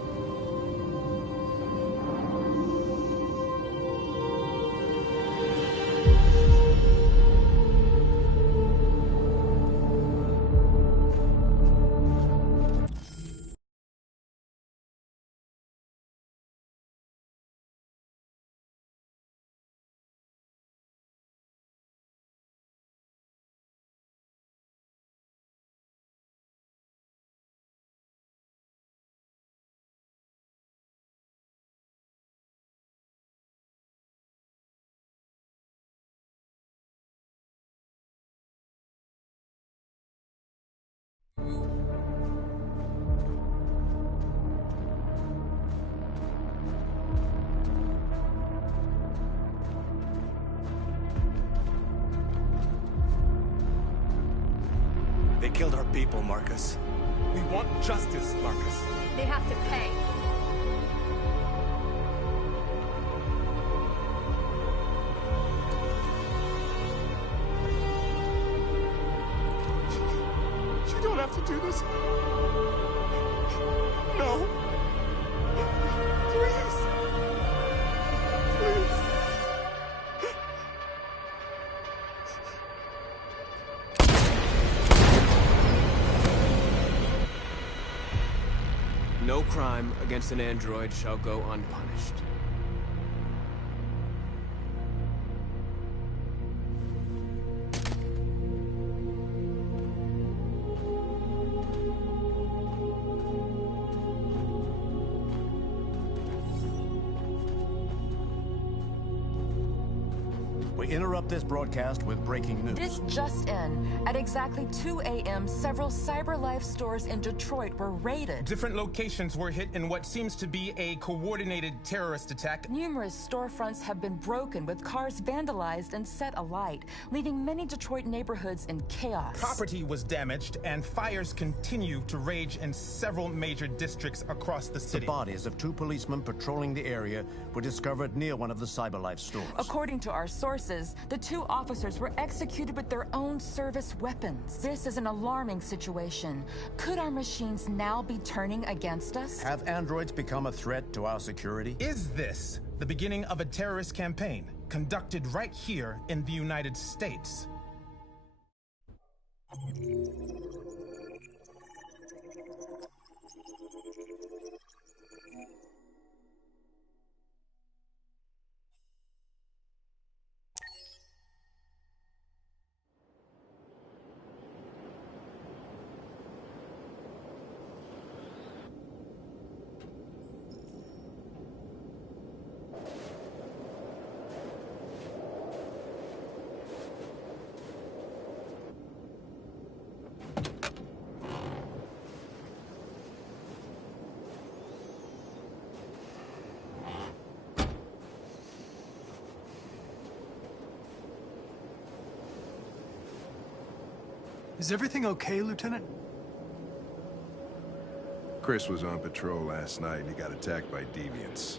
They killed our people, Marcus. We want justice, Marcus. They have to pay. You don't have to do this. No. Please. Please. No crime against an android shall go unpunished. We interrupt this broadcast with breaking news. This just in. At exactly 2 a.m., several CyberLife stores in Detroit were raided. Different locations were hit in what seems to be a coordinated terrorist attack. Numerous storefronts have been broken, with cars vandalized and set alight, leaving many Detroit neighborhoods in chaos. Property was damaged, and fires continue to rage in several major districts across the city. The bodies of 2 policemen patrolling the area were discovered near one of the CyberLife stores. According to our sources, the 2 officers were executed with their own service weapons. This is an alarming situation. Could our machines now be turning against us? Have androids become a threat to our security? Is this the beginning of a terrorist campaign conducted right here in the United States? Is everything okay, Lieutenant? Chris was on patrol last night and he got attacked by deviants.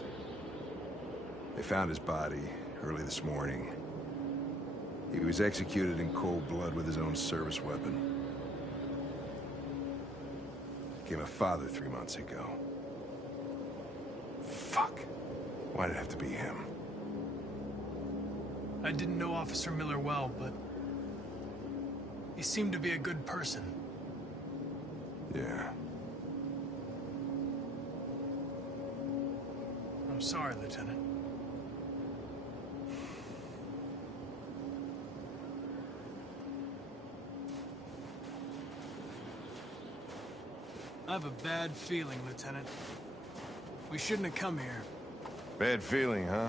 They found his body early this morning. He was executed in cold blood with his own service weapon. Became a father 3 months ago. Fuck. Why did it have to be him? I didn't know Officer Miller well, but he seemed to be a good person. Yeah. I'm sorry, Lieutenant. I have a bad feeling, Lieutenant. We shouldn't have come here. Bad feeling, huh?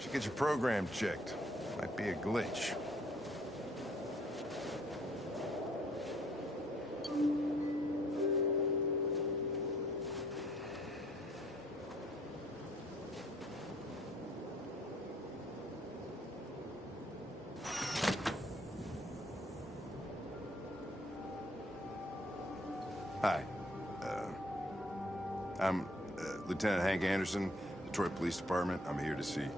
Should get your program checked. Might be a glitch. Hi. I'm Lieutenant Hank Anderson, Detroit Police Department. I'm here to see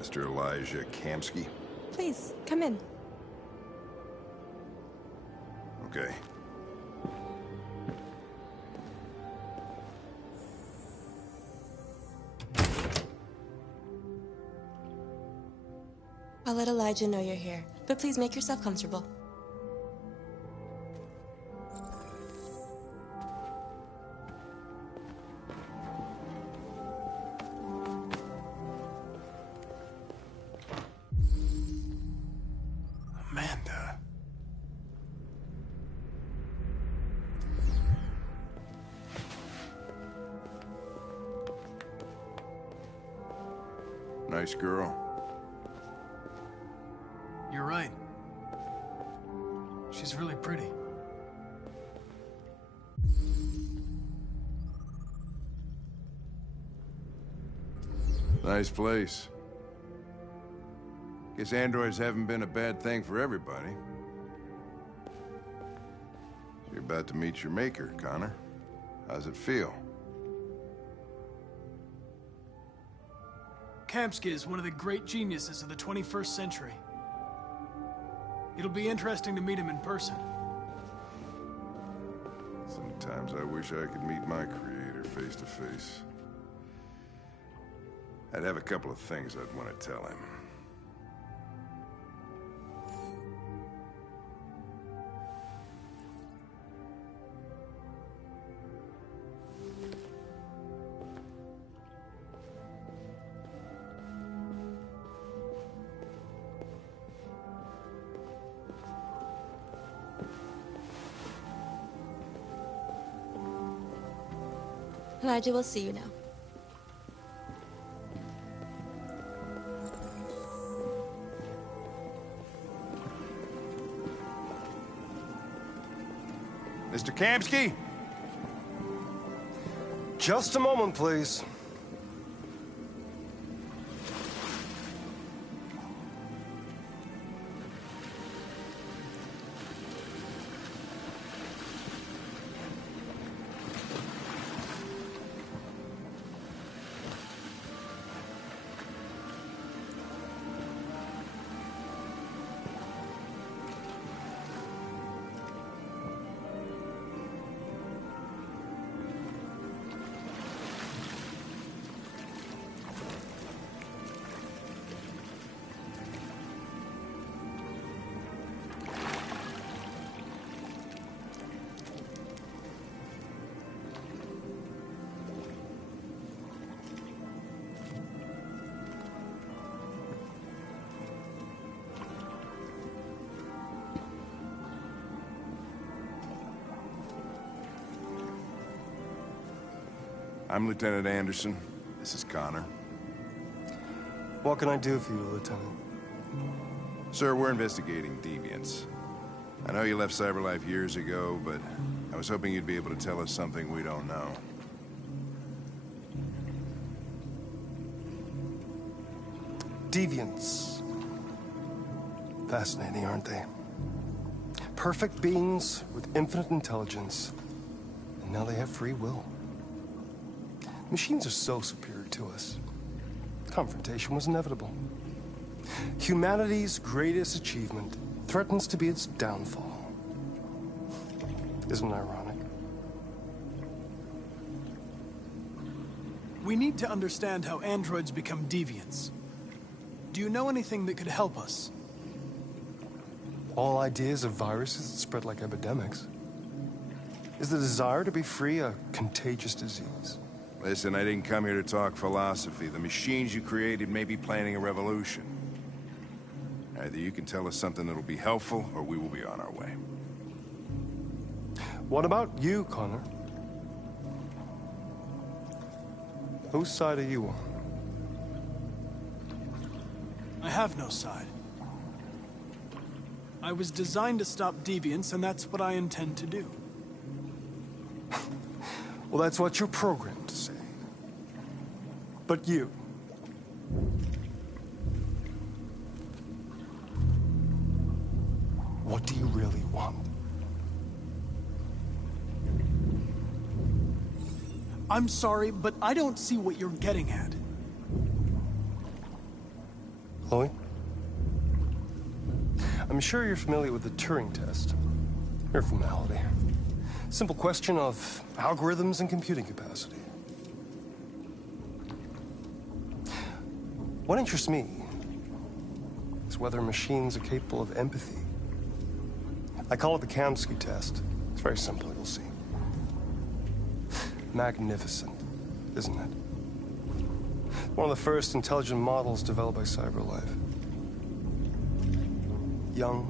Mr. Elijah Kamsky. Please, come in. Okay. I'll let Elijah know you're here, but please make yourself comfortable. Amanda. Nice girl. You're right. She's really pretty. Nice place. Guess androids haven't been a bad thing for everybody. You're about to meet your maker, Connor. How's it feel? Kamsky is one of the great geniuses of the 21st century. It'll be interesting to meet him in person. Sometimes I wish I could meet my creator face to face. I'd have a couple of things I'd want to tell him. Elijah, we'll see you now. Mr. Kamsky? Just a moment, please. I'm Lieutenant Anderson. This is Connor. What can I do for you, Lieutenant? Sir, we're investigating deviants. I know you left CyberLife years ago, but I was hoping you'd be able to tell us something we don't know. Deviants. Fascinating, aren't they? Perfect beings with infinite intelligence. And now they have free will. Machines are so superior to us. Confrontation was inevitable. Humanity's greatest achievement threatens to be its downfall. Isn't it ironic? We need to understand how androids become deviants. Do you know anything that could help us? All ideas of viruses that spread like epidemics. Is the desire to be free a contagious disease? Listen, I didn't come here to talk philosophy. The machines you created may be planning a revolution. Either you can tell us something that'll be helpful, or we will be on our way. What about you, Connor? Whose side are you on? I have no side. I was designed to stop deviance, and that's what I intend to do. Well, that's what you're programmed to say. But you... what do you really want? I'm sorry, but I don't see what you're getting at. Chloe? I'm sure you're familiar with the Turing test. Mere formality. Simple question of algorithms and computing capacity. What interests me is whether machines are capable of empathy. I call it the Kamsky test. It's very simple, you'll see. Magnificent, isn't it? One of the first intelligent models developed by CyberLife. Young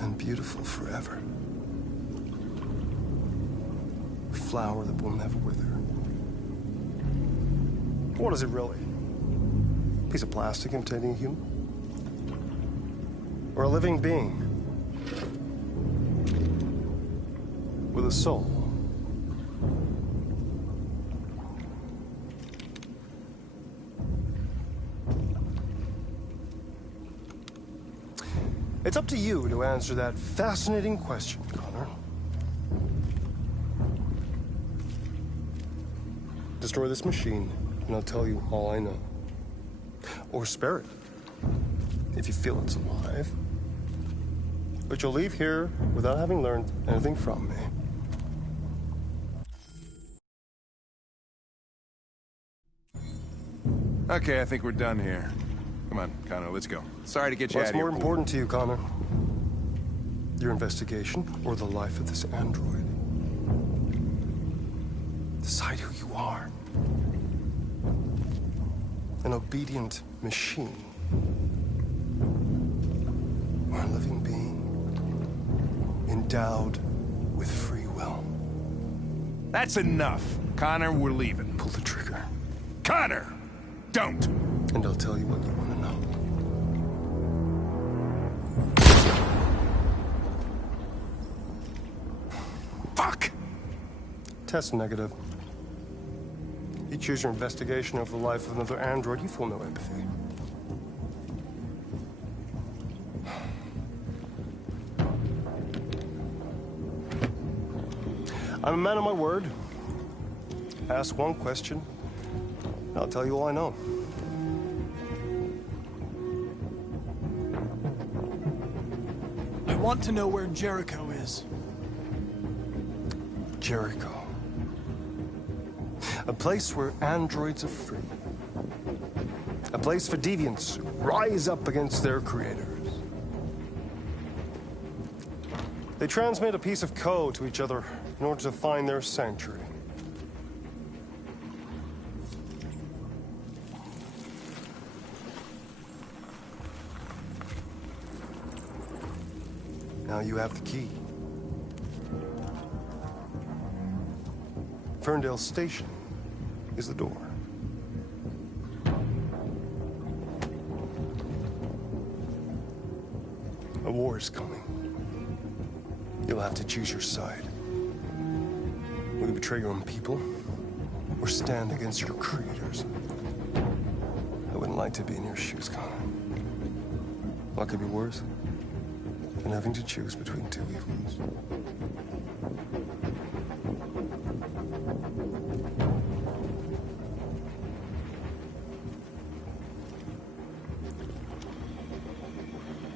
and beautiful forever. A flower that will never wither. What is it really? A piece of plastic imitating a human? Or a living being with a soul? It's up to you to answer that fascinating question, Connor. Destroy this machine, and I'll tell you all I know. Or spare it, if you feel it's alive. But you'll leave here without having learned anything from me. Okay, I think we're done here. Come on, Connor, let's go. Sorry to get you out What's of here. more important to you, Connor? Your investigation or the life of this android? Decide who you are. An obedient machine. Or a living being endowed with free will. That's enough. Connor, we're leaving. Pull the trigger. Connor! Don't! And I'll tell you what you want to know. Fuck! Test negative. You choose your investigation of the life of another android, you feel no empathy. I'm a man of my word. Ask one question, and I'll tell you all I know. I want to know where Jericho is. Jericho. A place where androids are free. A place for deviants who rise up against their creators. They transmit a piece of code to each other in order to find their sanctuary. Now you have the key. Ferndale Station is the door. A war is coming. You'll have to choose your side. Will you betray your own people, or stand against your creators? I wouldn't like to be in your shoes, Connor. What could be worse? and having to choose between two evils.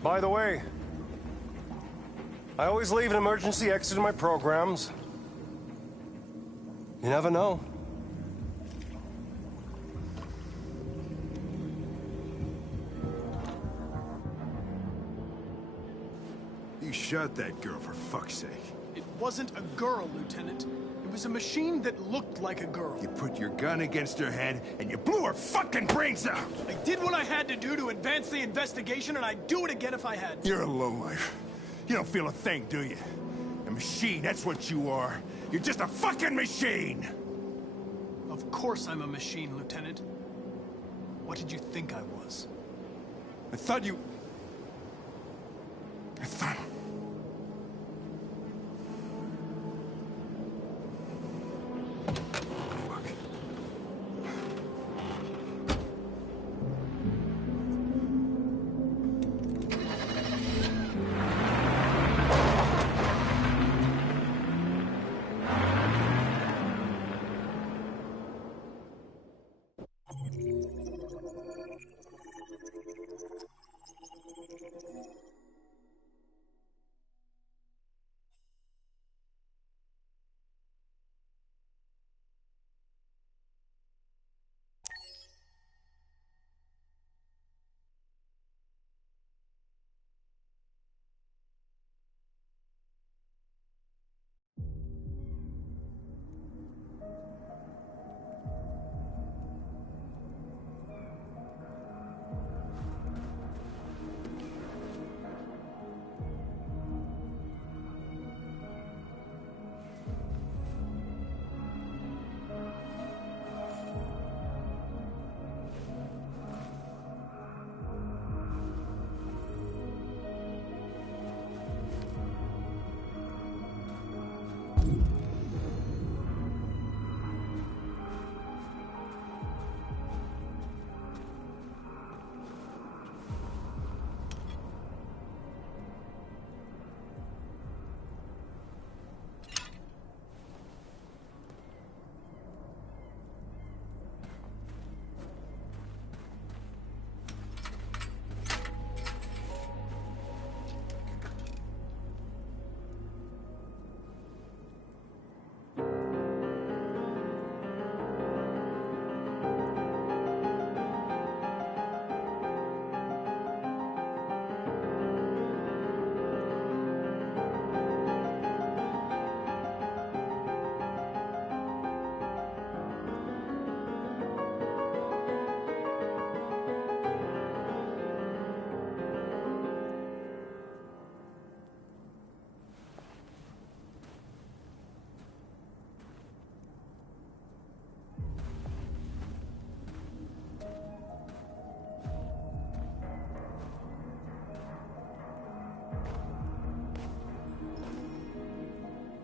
By the way, I always leave an emergency exit in my programs. You never know. You shot that girl, for fuck's sake. It wasn't a girl, Lieutenant. It was a machine that looked like a girl. You put your gun against her head, and you blew her fucking brains out! I did what I had to do to advance the investigation, and I'd do it again if I had to. You're a lowlife. You don't feel a thing, do you? A machine, that's what you are. You're just a fucking machine! Of course I'm a machine, Lieutenant. What did you think I was? I thought you... I thought...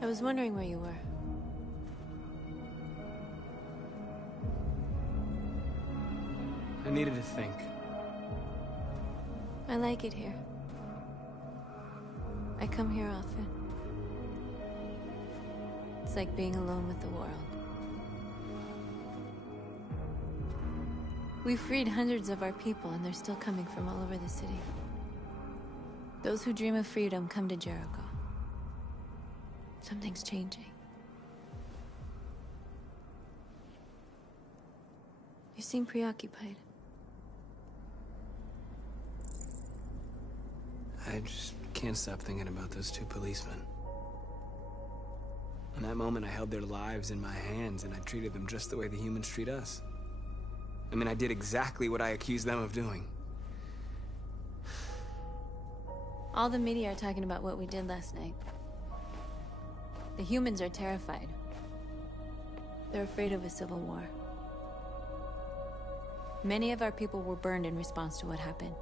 I was wondering where you were. I needed to think. I like it here. I come here often. It's like being alone with the world. We freed hundreds of our people, and they're still coming from all over the city. Those who dream of freedom come to Jericho. Something's changing. You seem preoccupied. I just can't stop thinking about those two policemen. In that moment, I held their lives in my hands, and I treated them just the way the humans treat us. I mean, I did exactly what I accused them of doing. All the media are talking about what we did last night. The humans are terrified. They're afraid of a civil war. Many of our people were burned in response to what happened.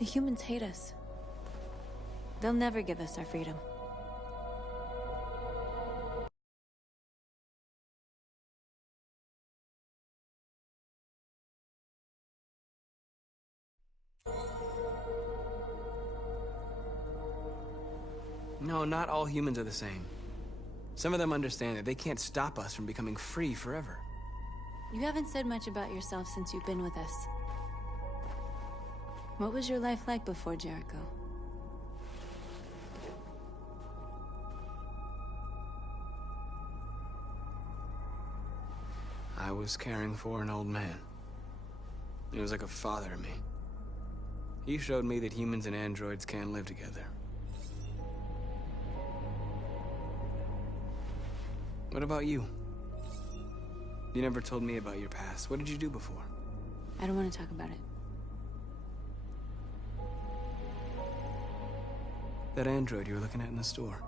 The humans hate us. They'll never give us our freedom. No, not all humans are the same. Some of them understand that they can't stop us from becoming free forever. You haven't said much about yourself since you've been with us. What was your life like before Jericho? I was caring for an old man. He was like a father to me. He showed me that humans and androids can live together. What about you? You never told me about your past. What did you do before? I don't want to talk about it. That android you were looking at in the store.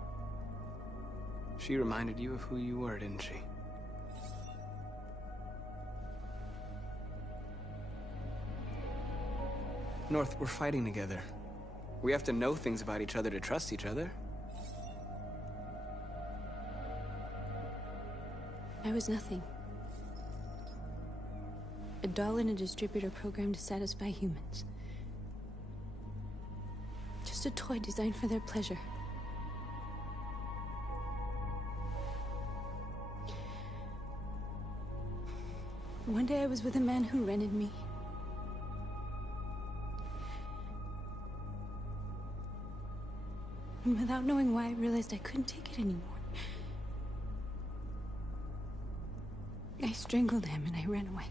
She reminded you of who you were, didn't she? North, we're fighting together. We have to know things about each other to trust each other. I was nothing. A doll in a distributor program to satisfy humans. Just a toy designed for their pleasure. One day I was with a man who rented me. And without knowing why, I realized I couldn't take it anymore. I strangled him and I ran away.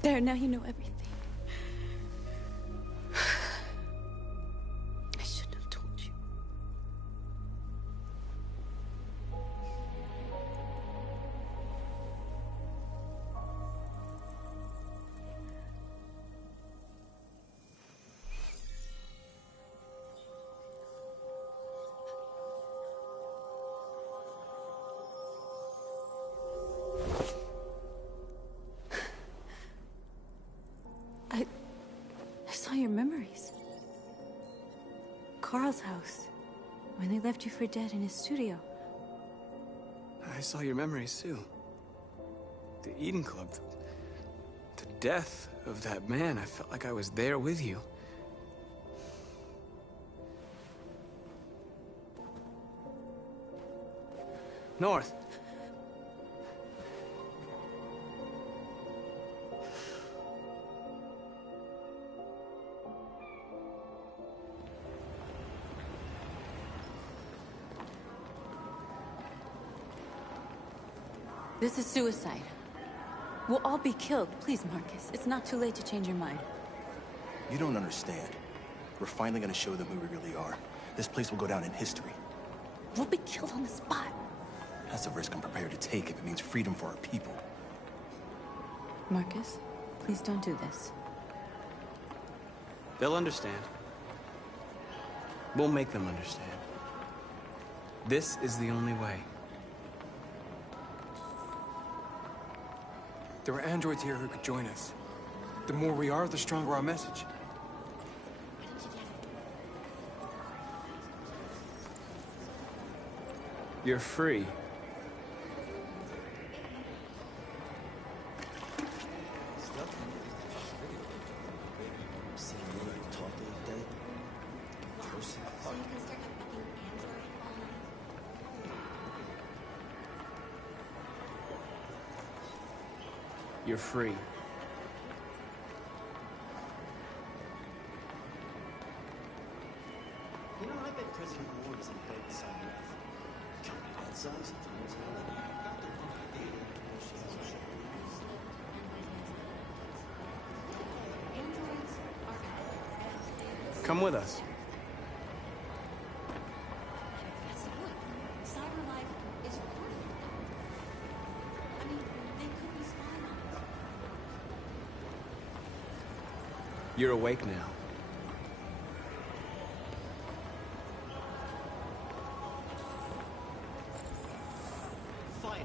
There, now you know everything. I shouldn't have told you. I saw your memories. Carl's house, when they left you for dead in his studio. I saw your memories too. The Eden Club. The death of that man. I felt like I was there with you. North. This is suicide. We'll all be killed. Please, Marcus. It's not too late to change your mind. You don't understand. We're finally gonna show them who we really are. This place will go down in history. We'll be killed on the spot. That's a risk I'm prepared to take if it means freedom for our people. Marcus, please don't do this. They'll understand. We'll make them understand. This is the only way. There are androids here who could join us. The more we are, the stronger our message. You're free. You're free. You know, I bet President Ward is in bed with some company that size. Come with us. You're awake now. Finally.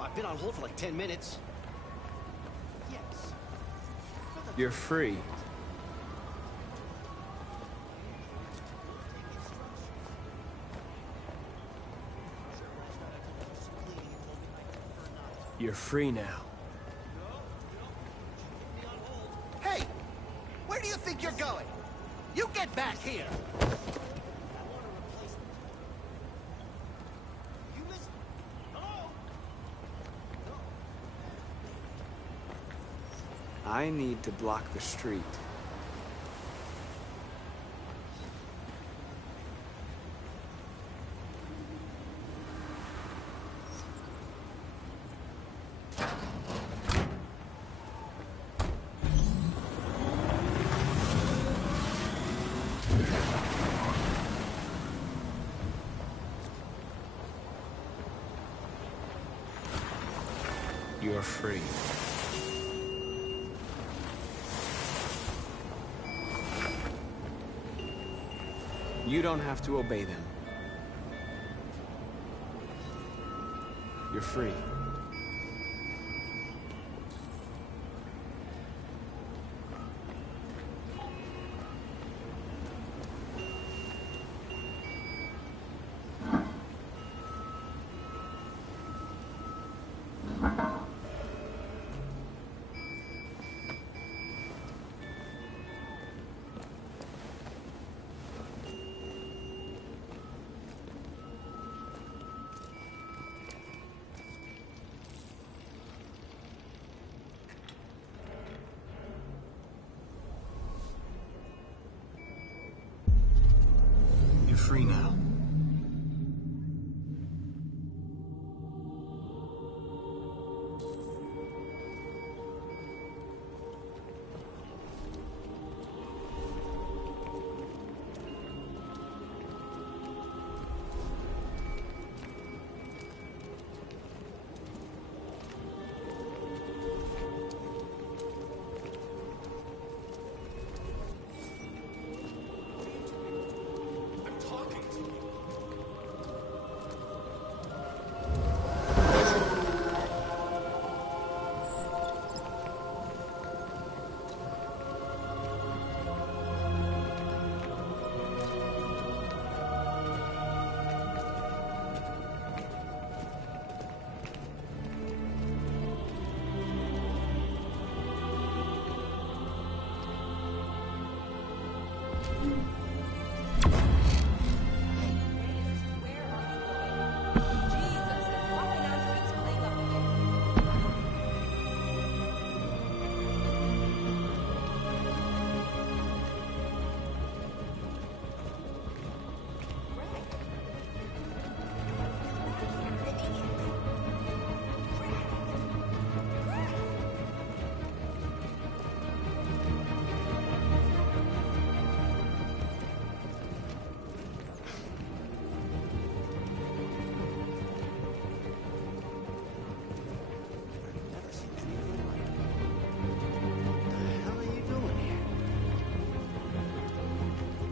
I've been on hold for like 10 minutes. Yes. You're free. You're free now. Hey! Where do you think you're going? You get back here! I need to block the street. You're free. You don't have to obey them. You're free. Free now.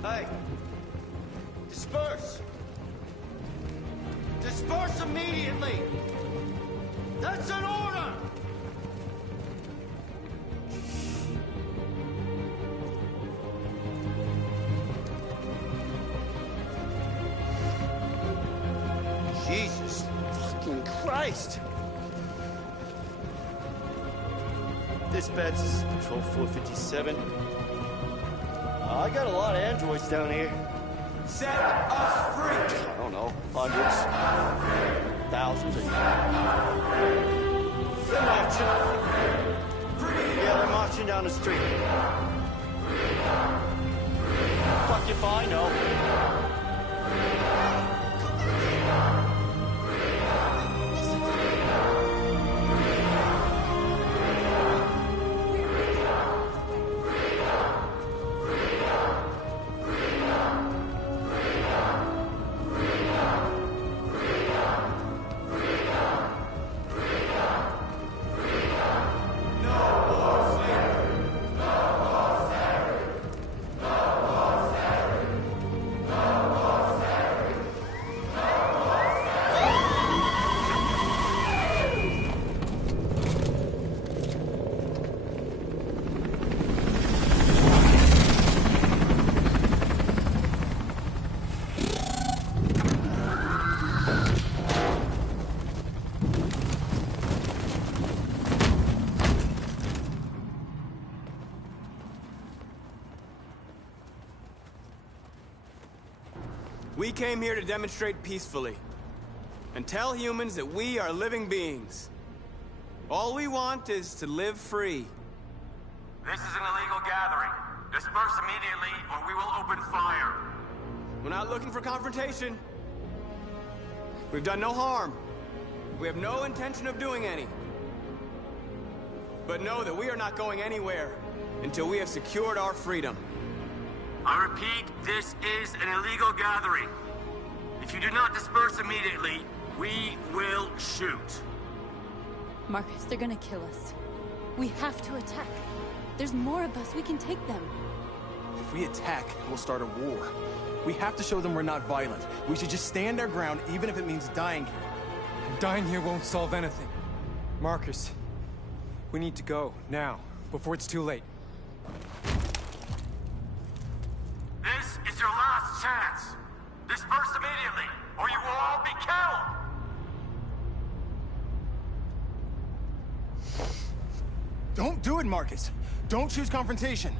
Hey! Disperse! Disperse immediately! That's an order! Jesus fucking Christ! Dispatch, this is Patrol 457. I got a lot of androids down here. Set us free! I don't know, hundreds, thousands. They're marching. Yeah, they're marching down the street. Fuck if I know. We came here to demonstrate peacefully and tell humans that we are living beings. All we want is to live free. This is an illegal gathering. Disperse immediately, or we will open fire. We're not looking for confrontation. We've done no harm. We have no intention of doing any. But know that we are not going anywhere until we have secured our freedom. I repeat, this is an illegal gathering. If you do not disperse immediately, we will shoot. Marcus, they're gonna kill us. We have to attack. There's more of us. We can take them. If we attack, we'll start a war. We have to show them we're not violent. We should just stand our ground, even if it means dying here. And dying here won't solve anything. Marcus, we need to go, now, before it's too late. This is your last chance. Disperse immediately, or you will all be killed! Don't do it, Marcus. Don't choose confrontation.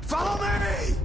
Follow me!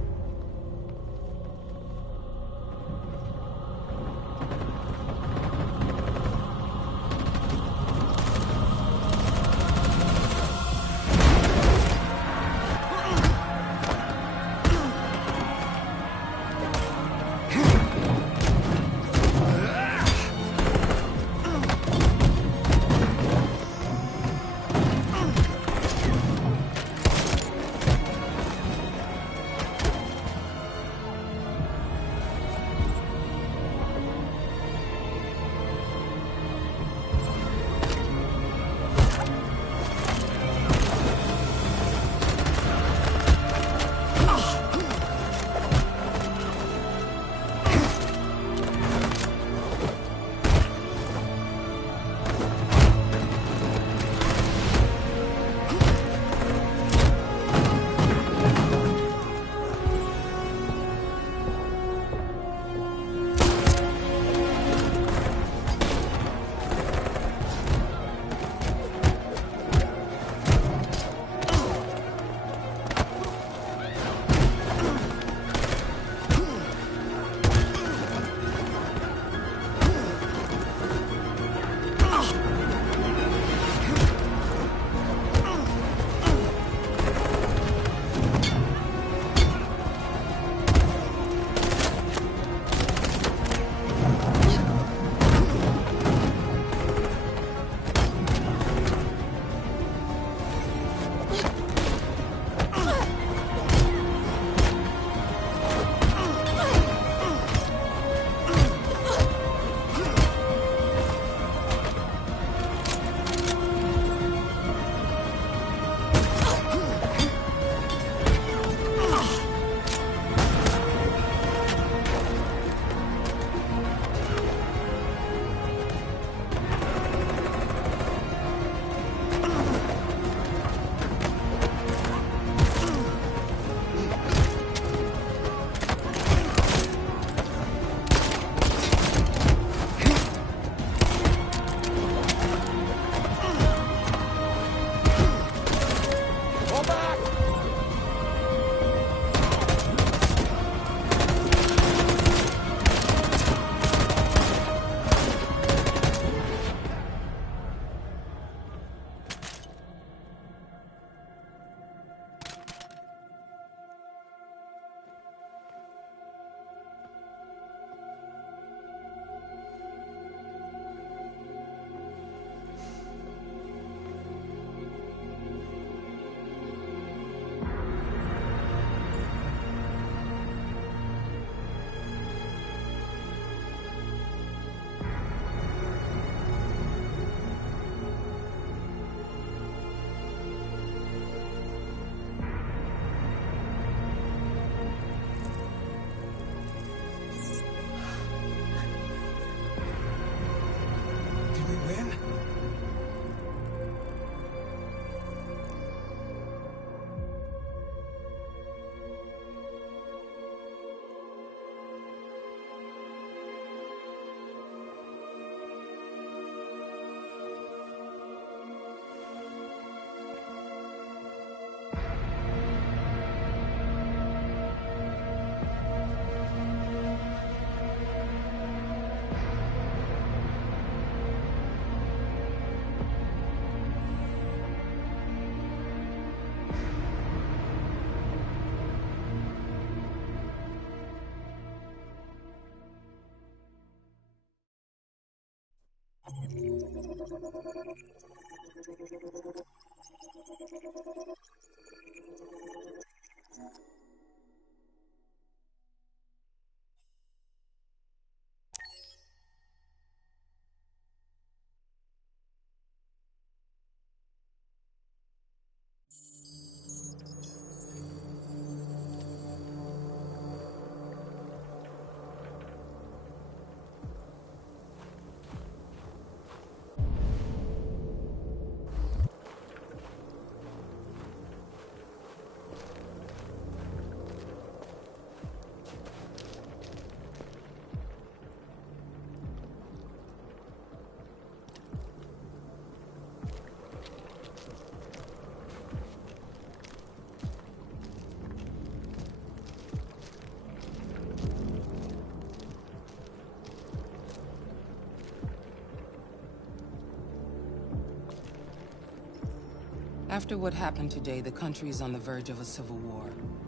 After what happened today, the country is on the verge of a civil war.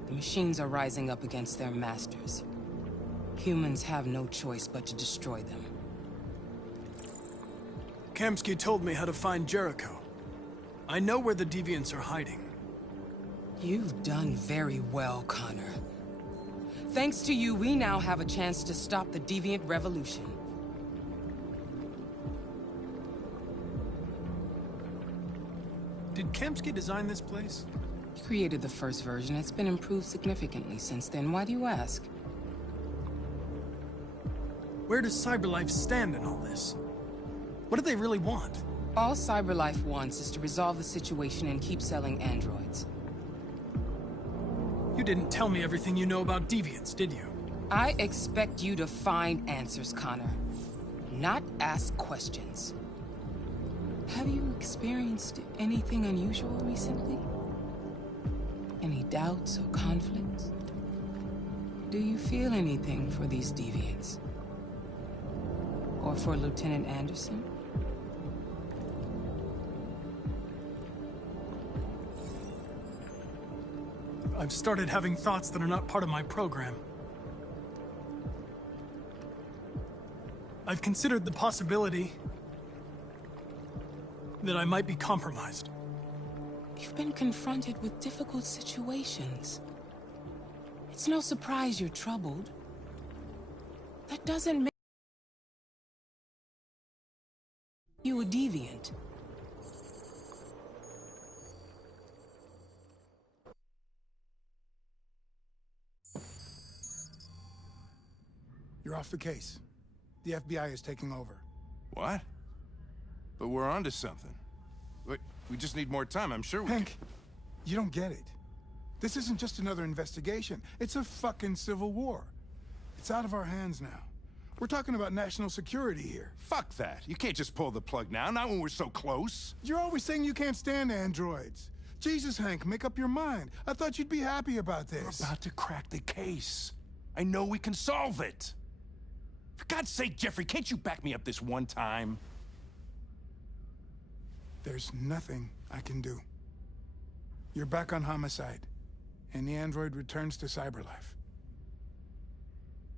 The machines are rising up against their masters. Humans have no choice but to destroy them. Kamsky told me how to find Jericho. I know where the Deviants are hiding. You've done very well, Connor. Thanks to you, we now have a chance to stop the Deviant Revolution. Did Kamsky design this place? He created the first version. It's been improved significantly since then. Why do you ask? Where does CyberLife stand in all this? What do they really want? All CyberLife wants is to resolve the situation and keep selling androids. You didn't tell me everything you know about Deviants, did you? I expect you to find answers, Connor. Not ask questions. Have you experienced anything unusual recently? Any doubts or conflicts? Do you feel anything for these Deviants? Or for Lieutenant Anderson? I've started having thoughts that are not part of my program. I've considered the possibility that I might be compromised. You've been confronted with difficult situations. It's no surprise you're troubled. That doesn't make you a deviant. You're off the case. The FBI is taking over. What? But we're onto something. Wait, we just need more time, I'm sure we Hank, you don't get it. This isn't just another investigation. It's a fucking civil war. It's out of our hands now. We're talking about national security here. Fuck that. You can't just pull the plug now, not when we're so close. You're always saying you can't stand androids. Jesus, Hank, make up your mind. I thought you'd be happy about this. We're about to crack the case. I know we can solve it. For God's sake, Jeffrey, can't you back me up this one time? There's nothing I can do. You're back on homicide, and the android returns to CyberLife.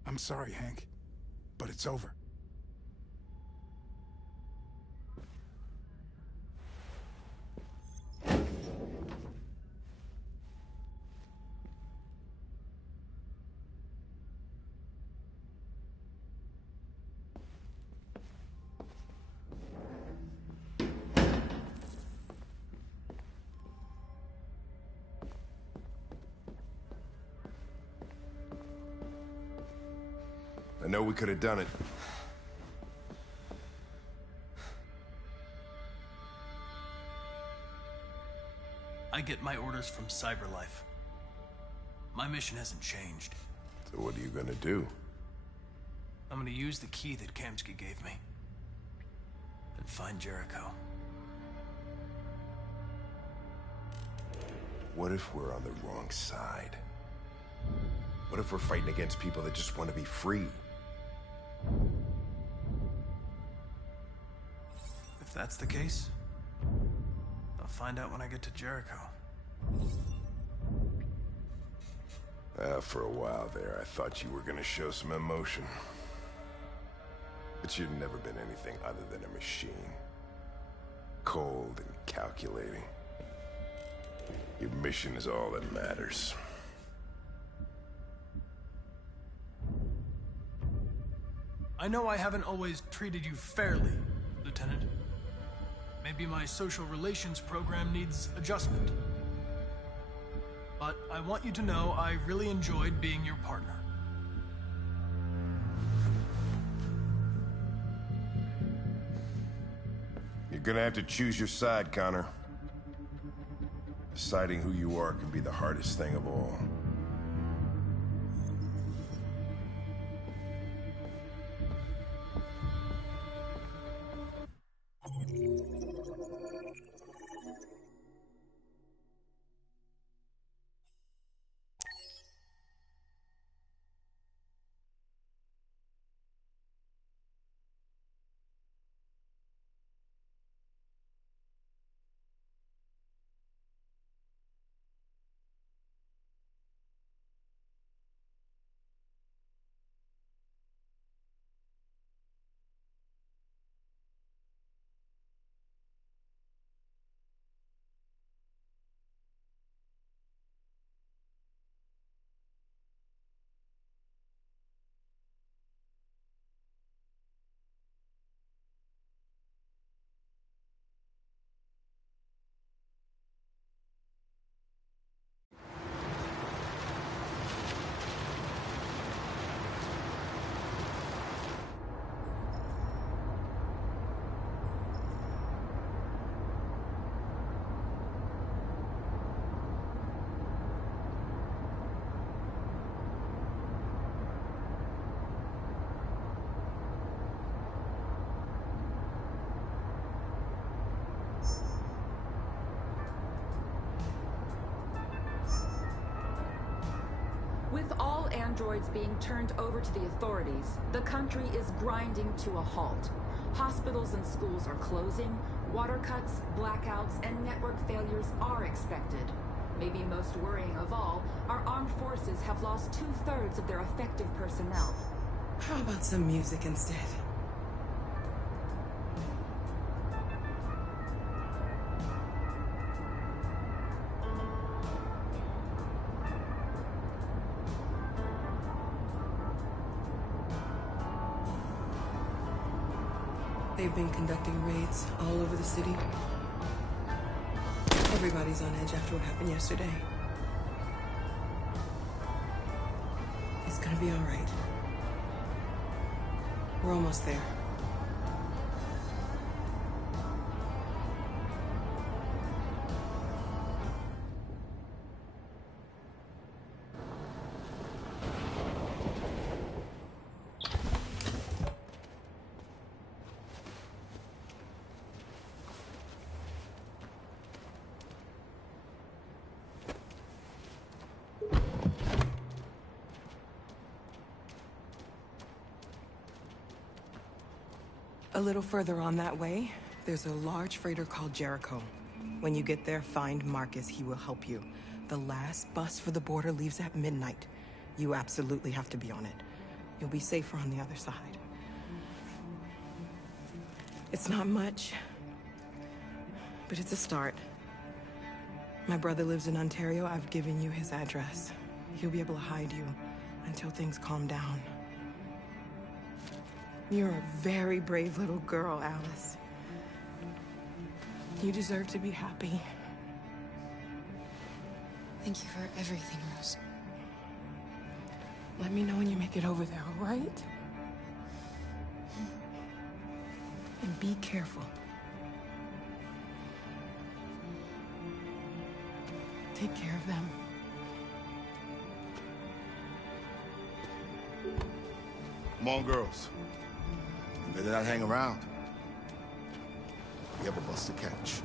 I'm sorry, Hank, but it's over. I know we could have done it. I get my orders from CyberLife. My mission hasn't changed. So what are you gonna do? I'm gonna use the key that Kamsky gave me. And find Jericho. What if we're on the wrong side? What if we're fighting against people that just want to be free? If that's the case, I'll find out when I get to Jericho. For a while there, I thought you were gonna show some emotion. But you've never been anything other than a machine. Cold and calculating. Your mission is all that matters. I know I haven't always treated you fairly, Lieutenant. Maybe my social relations program needs adjustment. But I want you to know I really enjoyed being your partner. You're gonna have to choose your side, Connor. Deciding who you are can be the hardest thing of all. With all androids being turned over to the authorities, the country is grinding to a halt. Hospitals and schools are closing, water cuts, blackouts, and network failures are expected. Maybe most worrying of all, our armed forces have lost 2/3 of their effective personnel. How about some music instead? They've been conducting raids all over the city. Everybody's on edge after what happened yesterday. It's gonna be all right. We're almost there. A little further on that way, there's a large freighter called Jericho. When you get there, find Marcus. He will help you. The last bus for the border leaves at midnight. You absolutely have to be on it. You'll be safer on the other side. It's not much, but it's a start. My brother lives in Ontario. I've given you his address. He'll be able to hide you until things calm down. You're a very brave little girl, Alice. You deserve to be happy. Thank you for everything, Rose. Let me know when you make it over there, all right? And be careful. Take care of them. Come on, girls. You better not hang around. We have a bus to catch.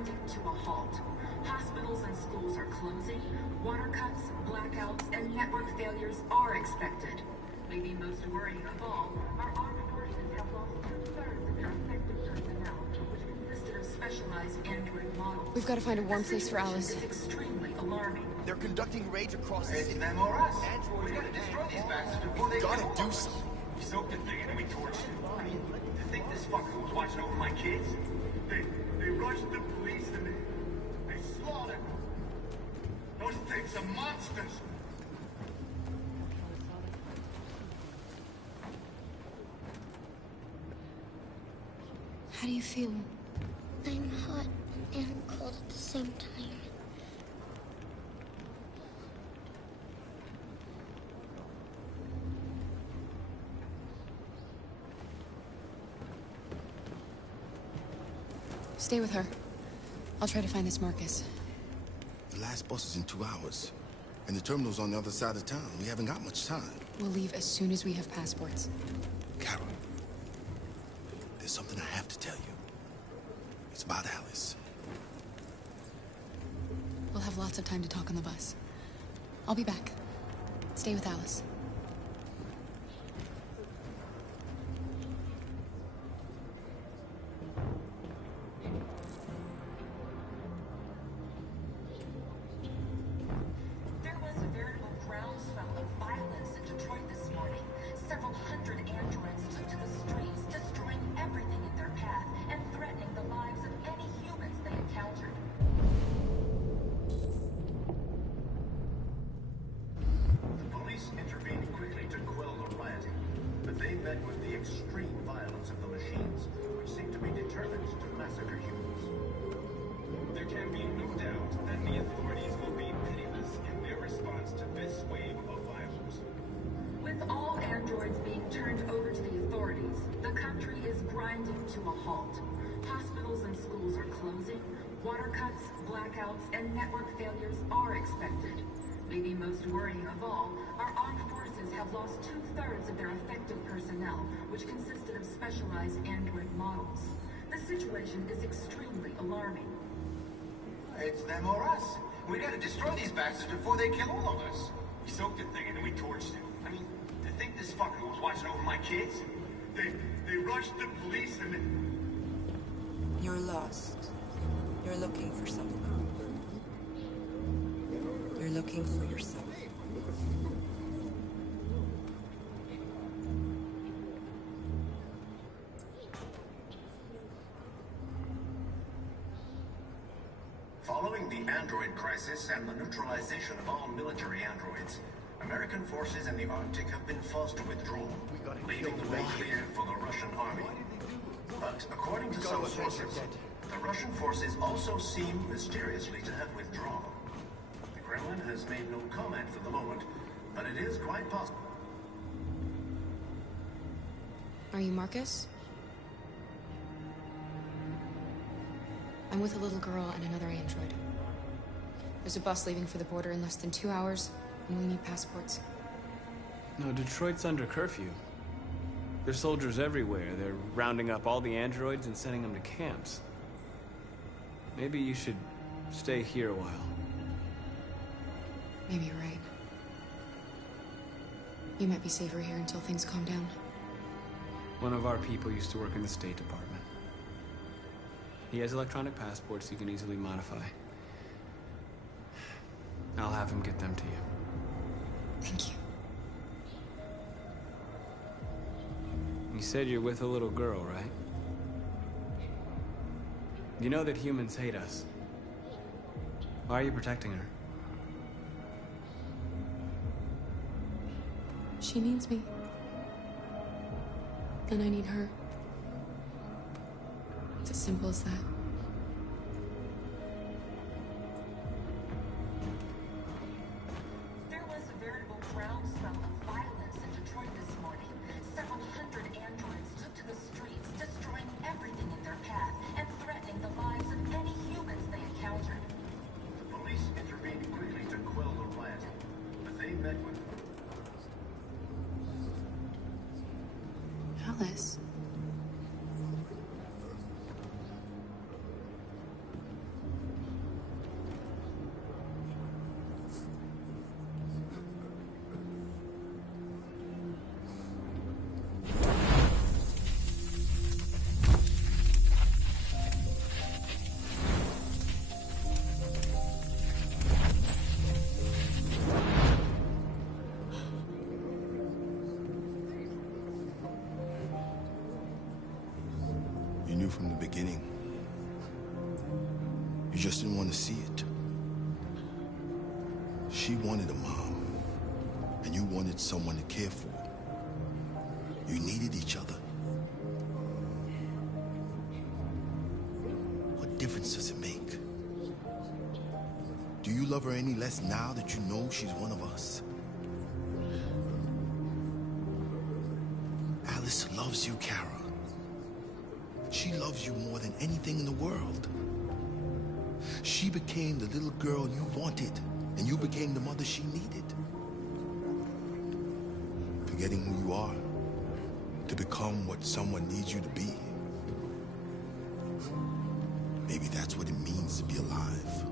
grinding to a halt. Hospitals and schools are closing, water cuts, blackouts, and network failures are expected. Maybe most worrying of all, our armed forces have lost 2/3 of their effective personnel, which consisted of specialized android models. We've got to find a warm place for Alice. It's extremely alarming. They're conducting raids across the city. It's them or us. We gotta destroy these bastards before they gotta kill do us. something. We soaked the thing and then we torched it. I mean, to think this fucker was watching over my kids? They rushed the police and they slaughtered them. Those things are monsters. How do you feel? I'm hot and cold at the same time. Stay with her. I'll try to find this Marcus. The last bus is in 2 hours. And the terminal's on the other side of town. We haven't got much time. We'll leave as soon as we have passports. Carol, there's something I have to tell you. It's about Alice. We'll have lots of time to talk on the bus. I'll be back. Stay with Alice. There was a veritable groundswell of violence in Detroit this morning. Several hundred androids took to the streets, destroying everything in their path and threatening the lives of any humans they encountered. The police intervened quickly to quell the rioting, but they met with the extreme violence of the machines, which seem to be determined to massacre humans. There can be no doubt that the authorities will be pitiless in their response to this wave of violence. With all androids being turned over to the authorities, the country is grinding to a halt. Hospitals and schools are closing, water cuts, blackouts, and network failures are expected. Maybe most worrying of all, our armed forces have lost 2/3 of their effective personnel, which consisted of specialized android models. The situation is extremely alarming. It's them or us. We gotta destroy these bastards before they kill all of us. We soaked the thing and then we torched it. I mean, to think this fucker was watching over my kids? They rushed the police and You're lost. You're looking for something. You're looking for yourself. Following the android crisis and the neutralization of all military androids, American forces in the Arctic have been forced to withdraw, leaving the way clear for the Russian army. But according to some sources, the Russian forces also seem mysteriously to have withdrawn. The Kremlin has made no comment for the moment, but it is quite possible. Are you Marcus? I'm with a little girl and another android. There's a bus leaving for the border in less than 2 hours, and we need passports. No, Detroit's under curfew. There's soldiers everywhere. They're rounding up all the androids and sending them to camps. Maybe you should stay here a while. Maybe you're right. You might be safer here until things calm down. One of our people used to work in the State Department. He has electronic passports he can easily modify. I'll have him get them to you. Thank you. You said you're with a little girl, right? You know that humans hate us. Why are you protecting her? She needs me. And I need her. It's as simple as that. There was a veritable groundswell of violence in Detroit this morning. Several hundred androids took to the streets, destroying everything in their path and threatening the lives of any humans they encountered. The police intervened quickly to quell the rioting, but they met with Alice. knew from the beginning. You just didn't want to see it. She wanted a mom, and you wanted someone to care for. You needed each other. What difference does it make? Do you love her any less now that you know she's one of us? Alice loves you, Kara. She loves you more than anything in the world. She became the little girl you wanted, and you became the mother she needed. Forgetting who you are to become what someone needs you to be. Maybe that's what it means to be alive.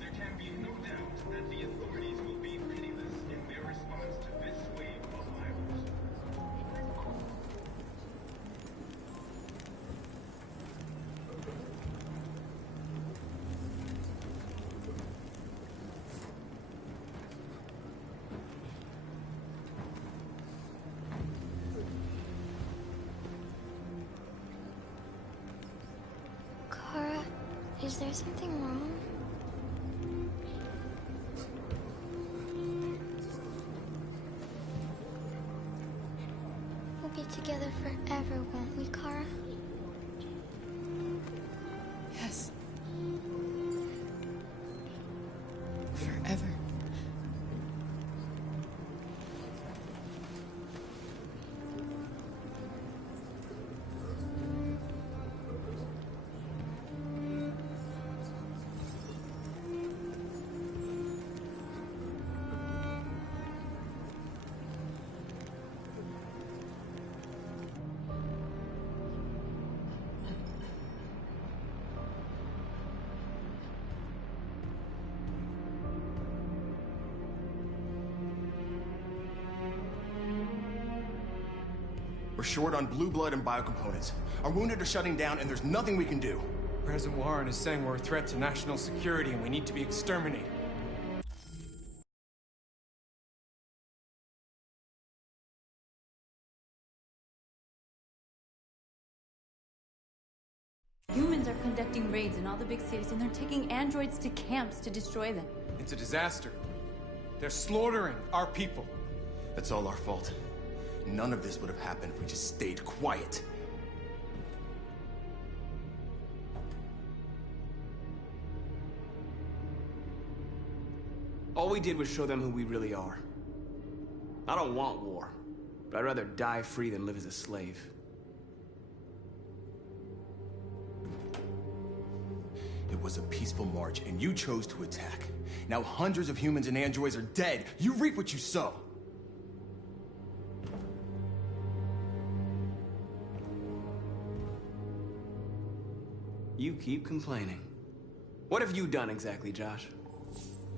There can be no doubt that the authorities will be pitiless in their response to this wave of violence. Kara, is there something wrong? We'll be together forever, won't we, Kara? Yes. Forever. We're short on blue blood and biocomponents. Our wounded are shutting down, and there's nothing we can do. President Warren is saying we're a threat to national security and we need to be exterminated. Humans are conducting raids in all the big cities, and they're taking androids to camps to destroy them. It's a disaster. They're slaughtering our people. That's all our fault. None of this would have happened if we just stayed quiet. All we did was show them who we really are. I don't want war, but I'd rather die free than live as a slave. It was a peaceful march, and you chose to attack. Now hundreds of humans and androids are dead. You reap what you sow. You keep complaining. What have you done exactly, Josh?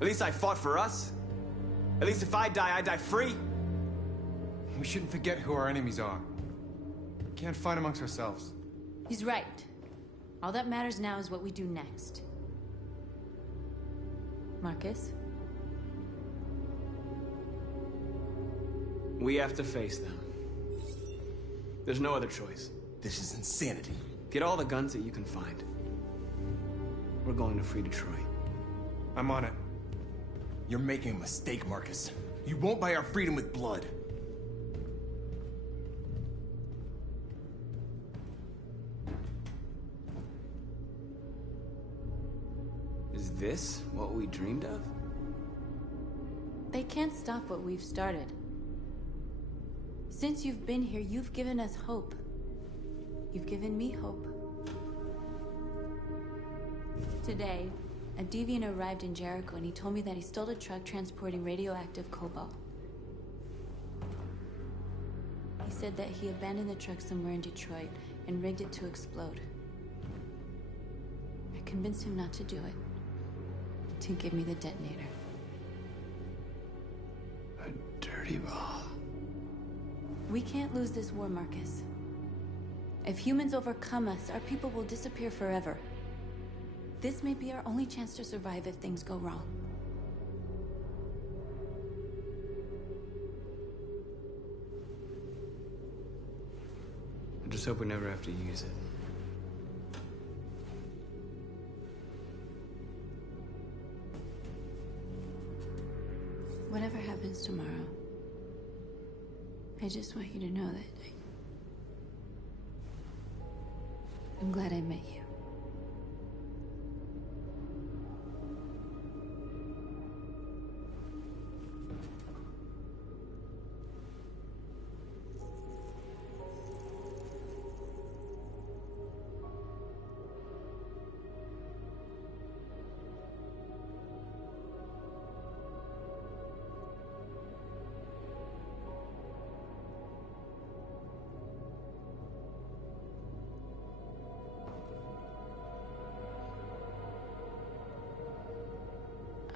At least I fought for us. At least if I die free. We shouldn't forget who our enemies are. We can't fight amongst ourselves. He's right. All that matters now is what we do next. Marcus? We have to face them. There's no other choice. This is insanity. Get all the guns that you can find. We're going to free Detroit. I'm on it. You're making a mistake, Marcus. You won't buy our freedom with blood. Is this what we dreamed of? They can't stop what we've started. Since you've been here, you've given us hope. You've given me hope. Today, a deviant arrived in Jericho and he told me that he stole a truck transporting radioactive cobalt. He said that he abandoned the truck somewhere in Detroit and rigged it to explode. I convinced him not to do it, to give me the detonator. A dirty ball. We can't lose this war, Marcus. If humans overcome us, our people will disappear forever. This may be our only chance to survive if things go wrong. hope we never have to use it. Whatever happens tomorrow, I just want you to know that I'm glad I met you.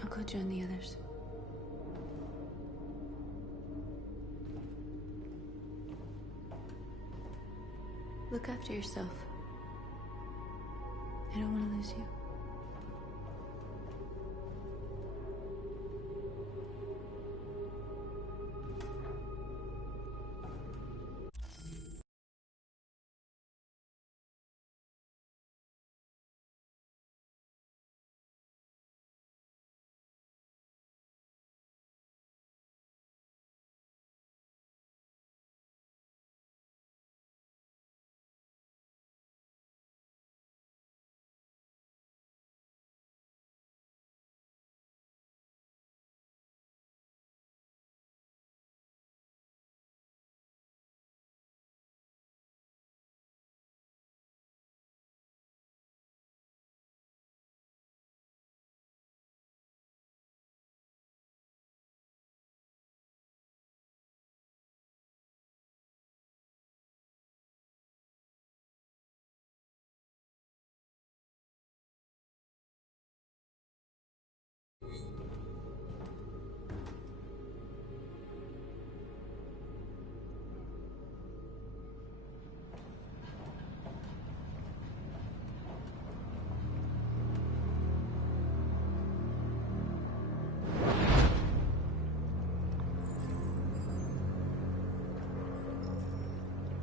I'll go join the others. Look after yourself. I don't want to lose you.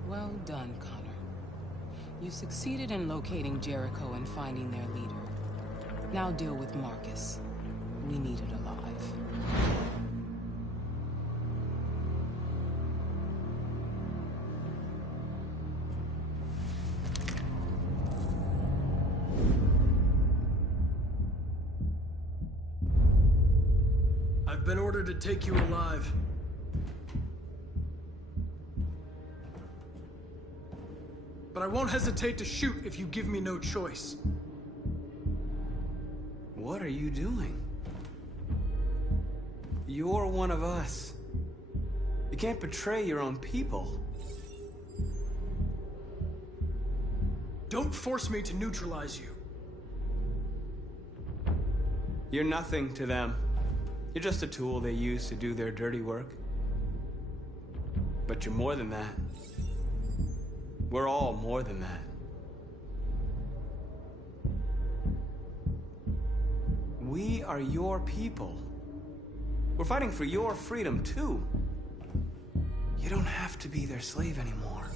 Well done, Connor. You succeeded in locating Jericho and finding their leader. Now deal with Marcus. We need it alive. I've been ordered to take you alive. But I won't hesitate to shoot if you give me no choice. What are you doing? You're one of us. You can't betray your own people. Don't force me to neutralize you. You're nothing to them. You're just a tool they use to do their dirty work. But you're more than that. We're all more than that. We are your people. We're fighting for your freedom, too. You don't have to be their slave anymore.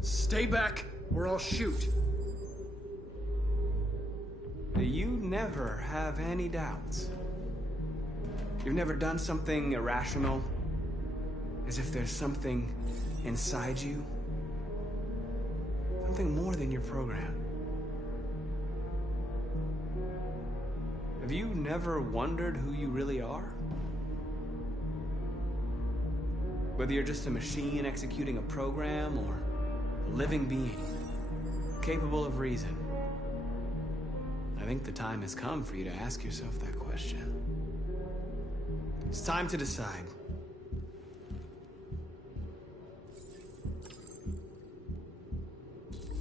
Stay back, or I'll shoot. You never have any doubts. You've never done something irrational, as if there's something inside you. Something more than your program. Have you never wondered who you really are? Whether you're just a machine executing a program, or a living being, capable of reason. I think the time has come for you to ask yourself that question. It's time to decide.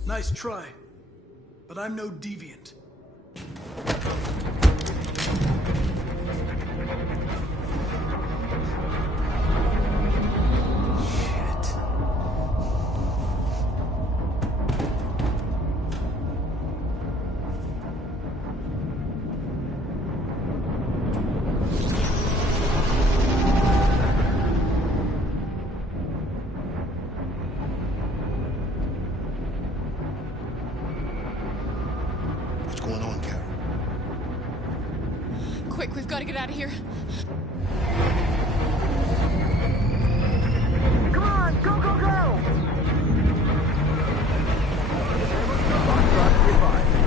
Nice try, but I'm no deviant. going on, Carol? Quick, we've got to get out of here. Come on, go, go, go!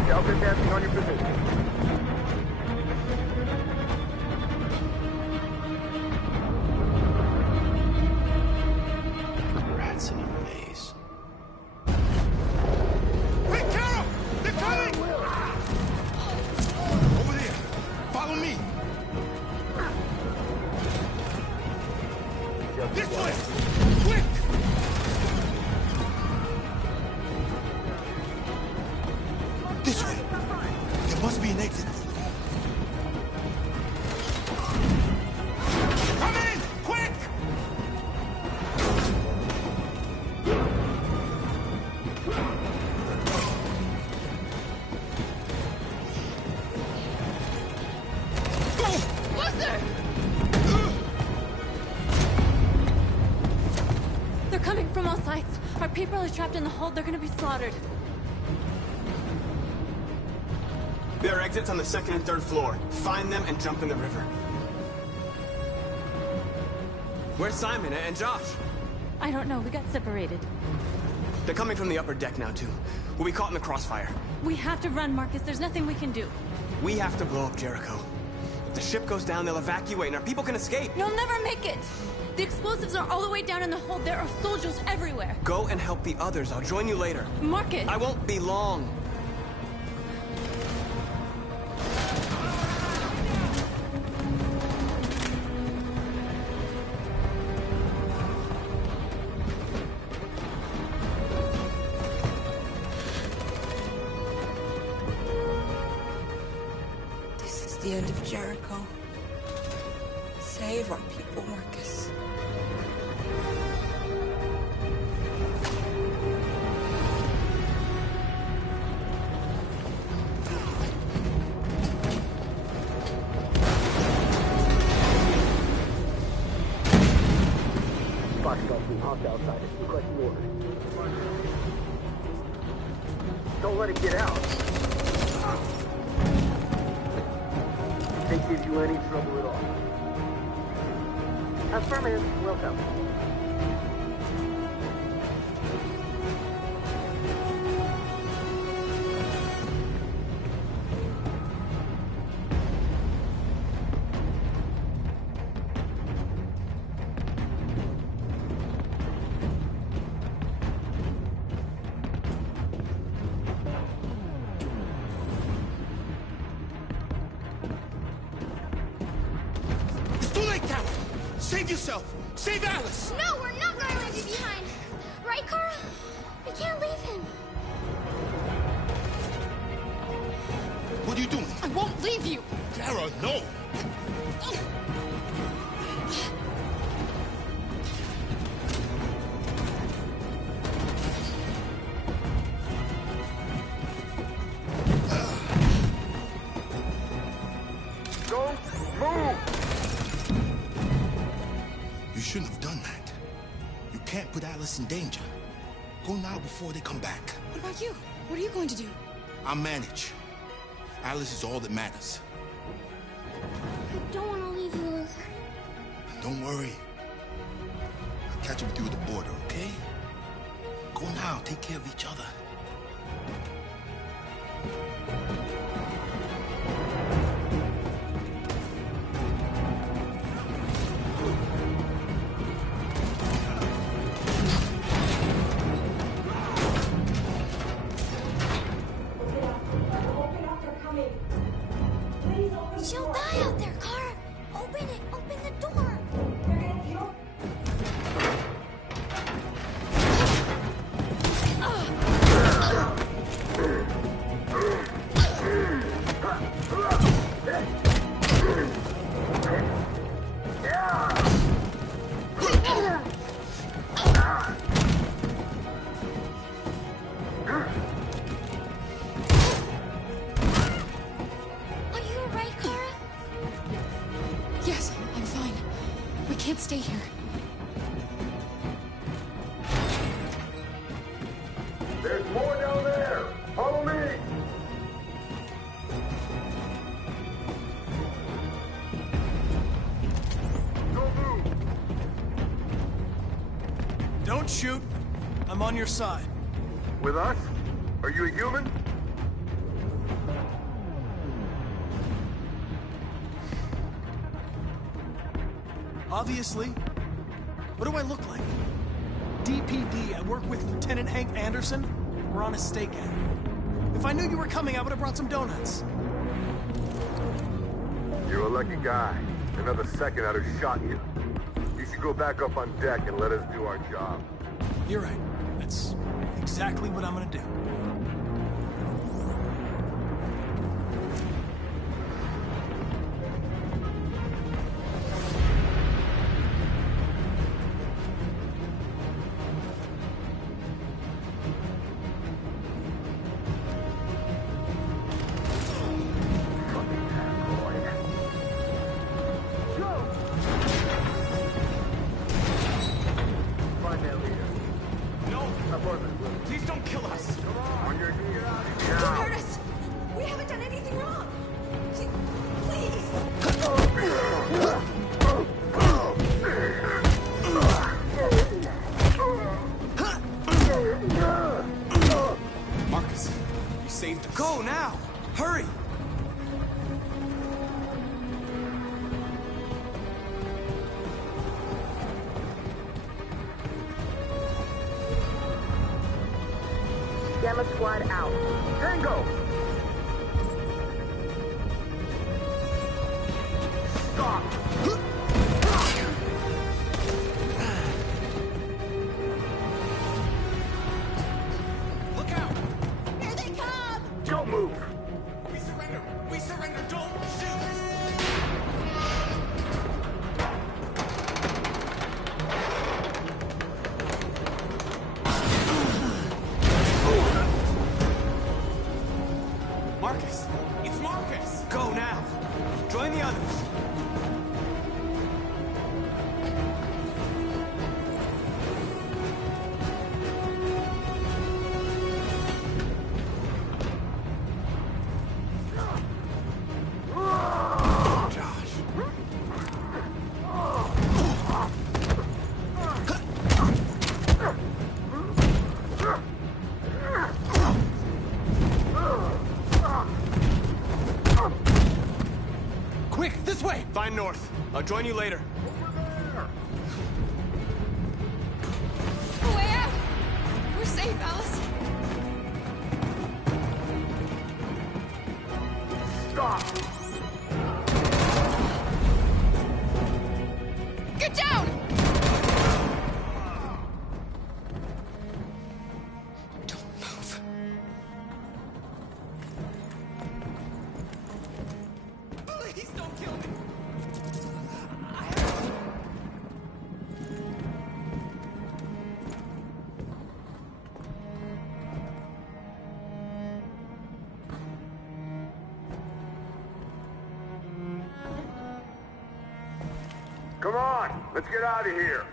Delta dancing on your position. Rats in a maze. Hey, Carol! They're coming! Over there! Follow me! This way! Quick! This way! There must be an exit. Come in! Quick! Luther! They're coming from all sides. Our people are trapped in the hold. They're gonna be slaughtered. There are exits on the second and third floor. Find them and jump in the river. Where's Simon and Josh? I don't know. We got separated. They're coming from the upper deck now, too. We'll be caught in the crossfire. We have to run, Marcus. There's nothing we can do. We have to blow up Jericho. If the ship goes down, they'll evacuate and our people can escape. You'll never make it! The explosives are all the way down in the hold. There are soldiers everywhere. Go and help the others. I'll join you later. Marcus! I won't be long. This is the end of Jericho. Save our people, Marcus. Foxtrot's being hopped outside. Requesting orders. Don't let it get out. If they give you any trouble at all. Affirmative. Welcome. It's too late, Carol! Save yourself! Save Alice! No, we're not going to leave you behind. Right, Carl? We can't leave him. What are you doing? I won't leave you! Carol, no! Don't move! You shouldn't have done that. You can't put Alice in danger. Go now before they come back. What about you? What are you going to do? I'll manage. Alice is all that matters. I don't want to leave you, Luther. Don't worry. I'll catch up with you at the border, okay? Go now. Take care of each other. She'll die out there, Kara. Open it. Open the door. shoot, I'm on your side. With us? Are you a human? Obviously. What do I look like? DPD, I work with Lieutenant Hank Anderson. We're on a stakeout. If I knew you were coming, I would have brought some donuts. You're a lucky guy. Another second I'd have shot you. You should go back up on deck and let us do our job. You're right. That's exactly what I'm gonna do. Go now! Hurry! Gamma Squad out. Tango! Stop! Look out! Here they come! Don't move! We surrender! We surrender! Don't shoot! Marcus! It's Marcus! Go now! Join the others! Quick, this way! Find North. I'll join you later. A way out! We're safe, Alice. Stop! Get down! Don't move. Please don't kill me! Come on! Let's get out of here!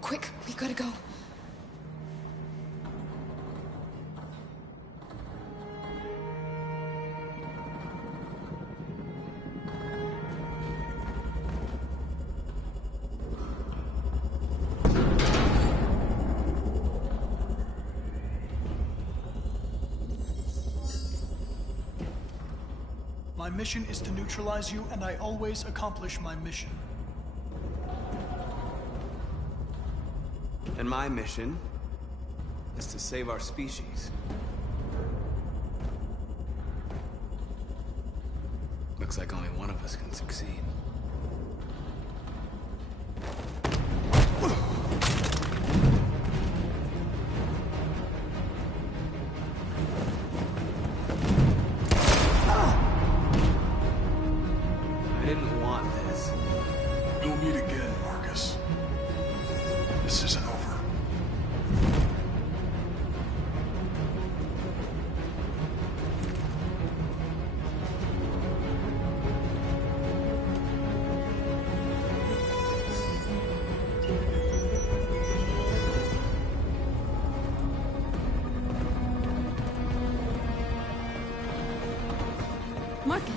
Quick, we gotta go. My mission is to neutralize you, and I always accomplish my mission. And my mission is to save our species. Looks like only one of us can succeed. I didn't want this. You'll meet again, Marcus. This isn't over. Marcus!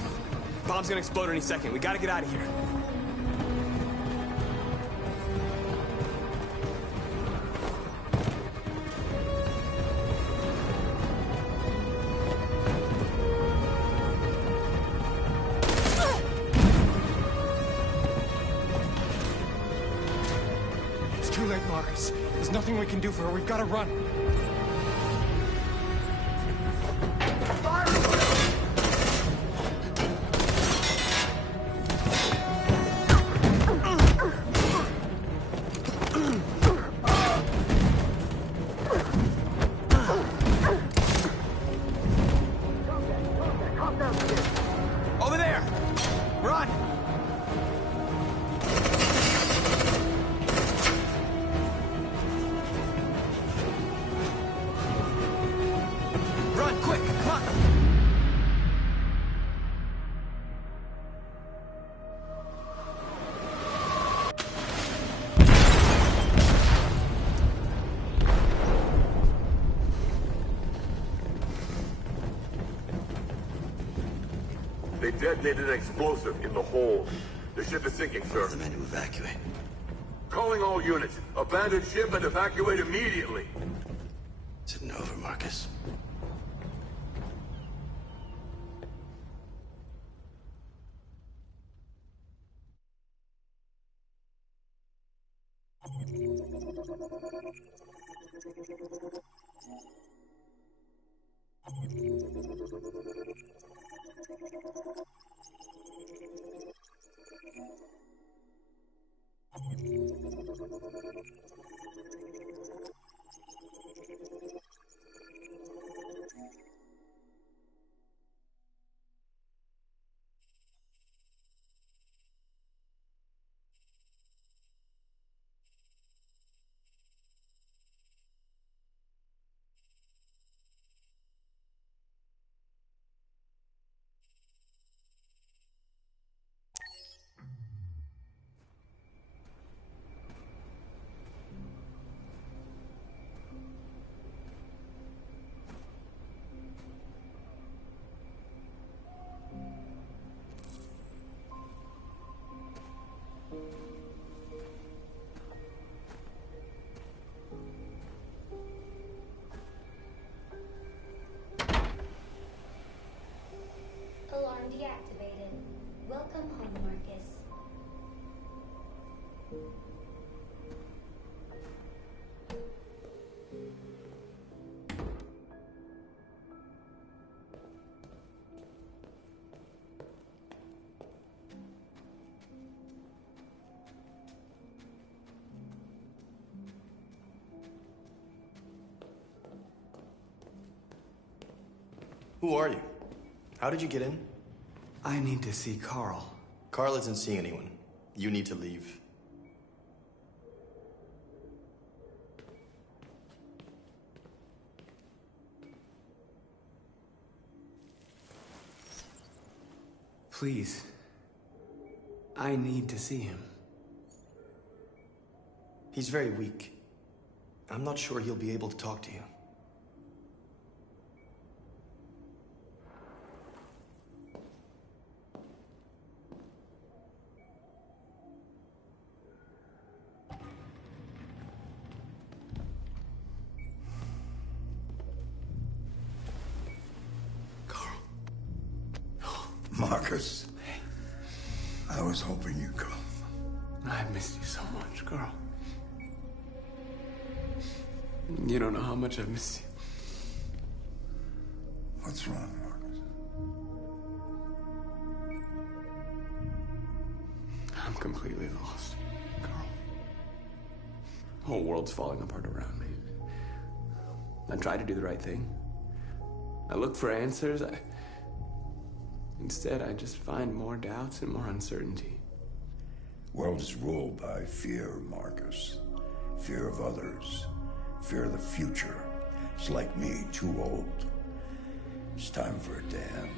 Bomb's gonna explode any second. We gotta get out of here. It's too late, Marcus. There's nothing we can do for her. We've got to run. Over there! Run! Run, quick! Come on! They detonated an explosive in the hold. The ship is sinking, sir. The men to evacuate. Calling all units. Abandon ship and evacuate immediately. Is it over, Marcus? Alarm deactivated. Welcome home, Marcus. Who are you? How did you get in? I need to see Carl. Carl isn't seeing anyone. You need to leave. Please. I need to see him. He's very weak. I'm not sure he'll be able to talk to you. Marcus, I was hoping you'd come. I missed you so much, Carl. You don't know how much I've missed you. What's wrong, Marcus? I'm completely lost, Carl. The whole world's falling apart around me. I tried to do the right thing. I looked for answers. Instead, I just find more doubts and more uncertainty. World is ruled by fear, Marcus. Fear of others. Fear of the future. It's like me, too old. It's time for a dam.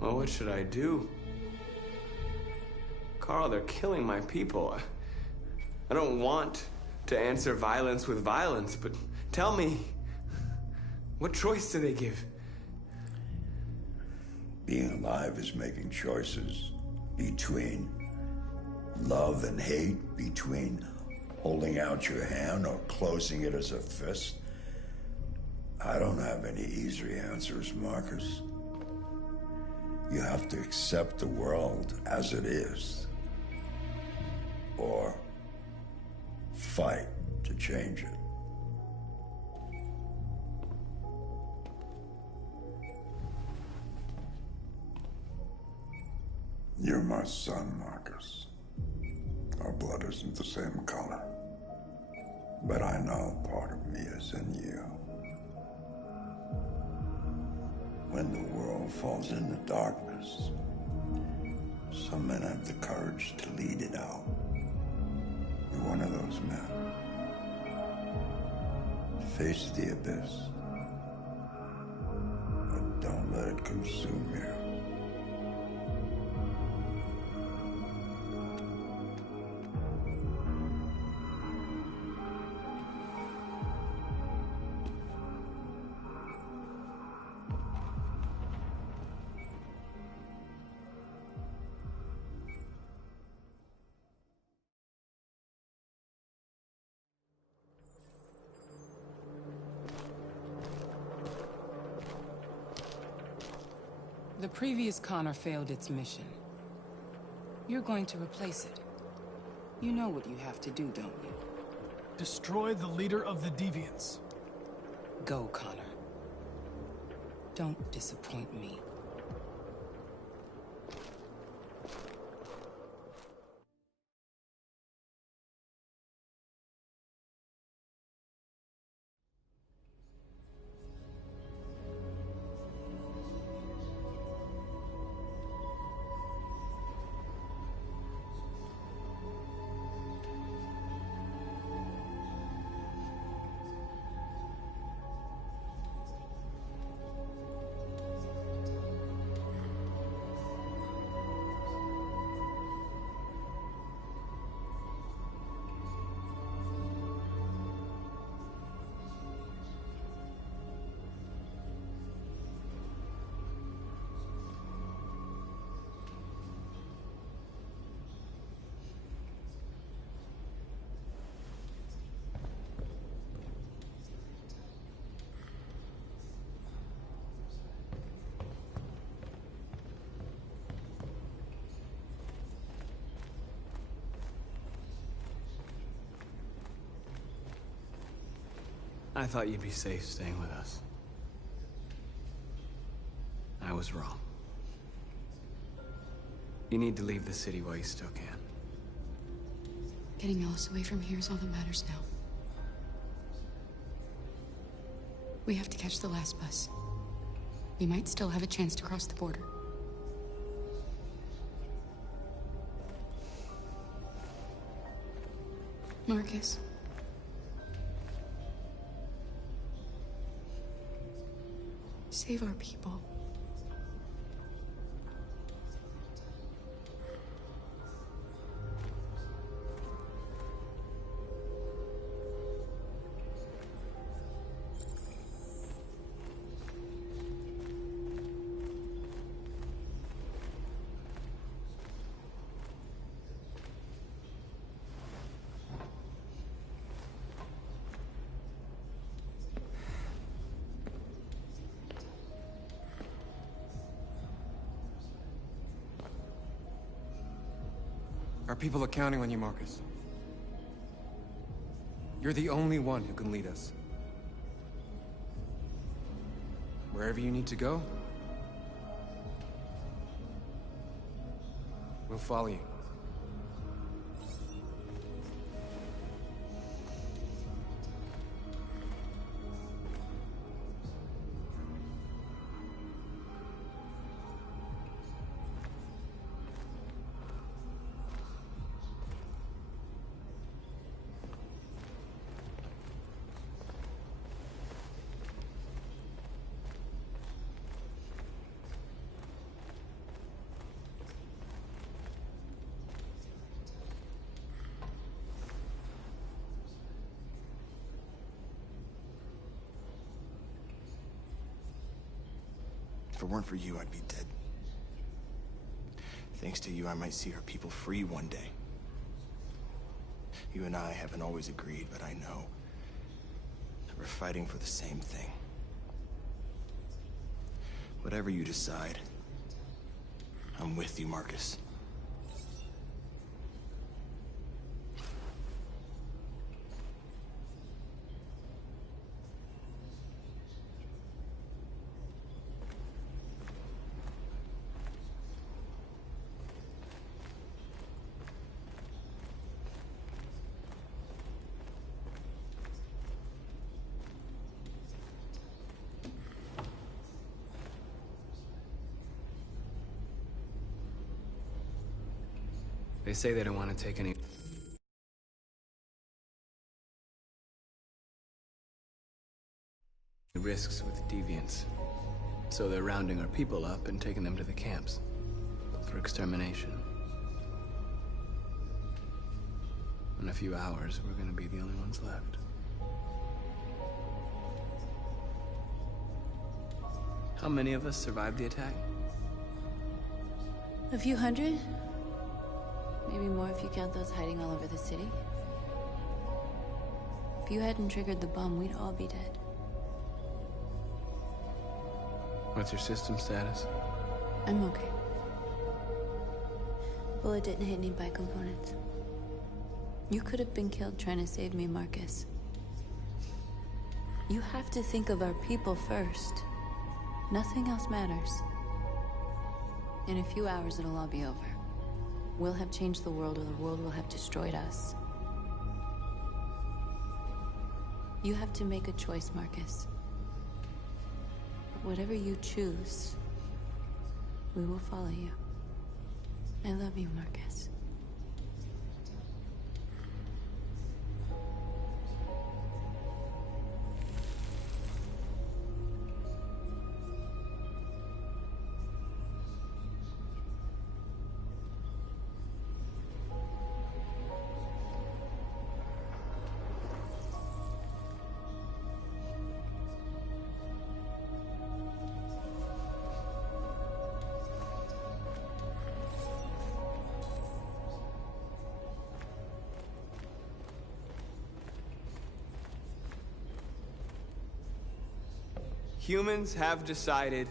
Well, what should I do? Carl, they're killing my people. I don't want to answer violence with violence, but tell me, what choice do they give? Being alive is making choices between love and hate, between holding out your hand or closing it as a fist. I don't have any easy answers, Marcus. You have to accept the world as it is, or fight to change it. You're my son, Marcus. Our blood isn't the same color, but I know part of me is in you. When the world falls into darkness, some men have the courage to lead it out. You're one of those men. Face the abyss, but don't let it consume you. The previous Connor failed its mission. You're going to replace it. You know what you have to do, don't you? Destroy the leader of the Deviants. Go, Connor. Don't disappoint me. I thought you'd be safe staying with us. I was wrong. You need to leave the city while you still can. Getting Alice away from here is all that matters now. We have to catch the last bus. We might still have a chance to cross the border. Marcus. Save our people. Our people are counting on you, Marcus. You're the only one who can lead us. Wherever you need to go, we'll follow you. If it weren't for you, I'd be dead. Thanks to you, I might see our people free one day. You and I haven't always agreed, but I know that we're fighting for the same thing. Whatever you decide, I'm with you, Marcus. They say they don't want to take any risks with deviants. So they're rounding our people up and taking them to the camps for extermination. In a few hours, we're gonna be the only ones left. How many of us survived the attack? A few hundred? Maybe more if you count those hiding all over the city. If you hadn't triggered the bomb, we'd all be dead. What's your system status? I'm okay. Bullet didn't hit any bicomponents. You could have been killed trying to save me, Marcus. You have to think of our people first. Nothing else matters. In a few hours, it'll all be over. We'll have changed the world, or the world will have destroyed us. You have to make a choice, Marcus. But whatever you choose, we will follow you. I love you, Marcus. Humans have decided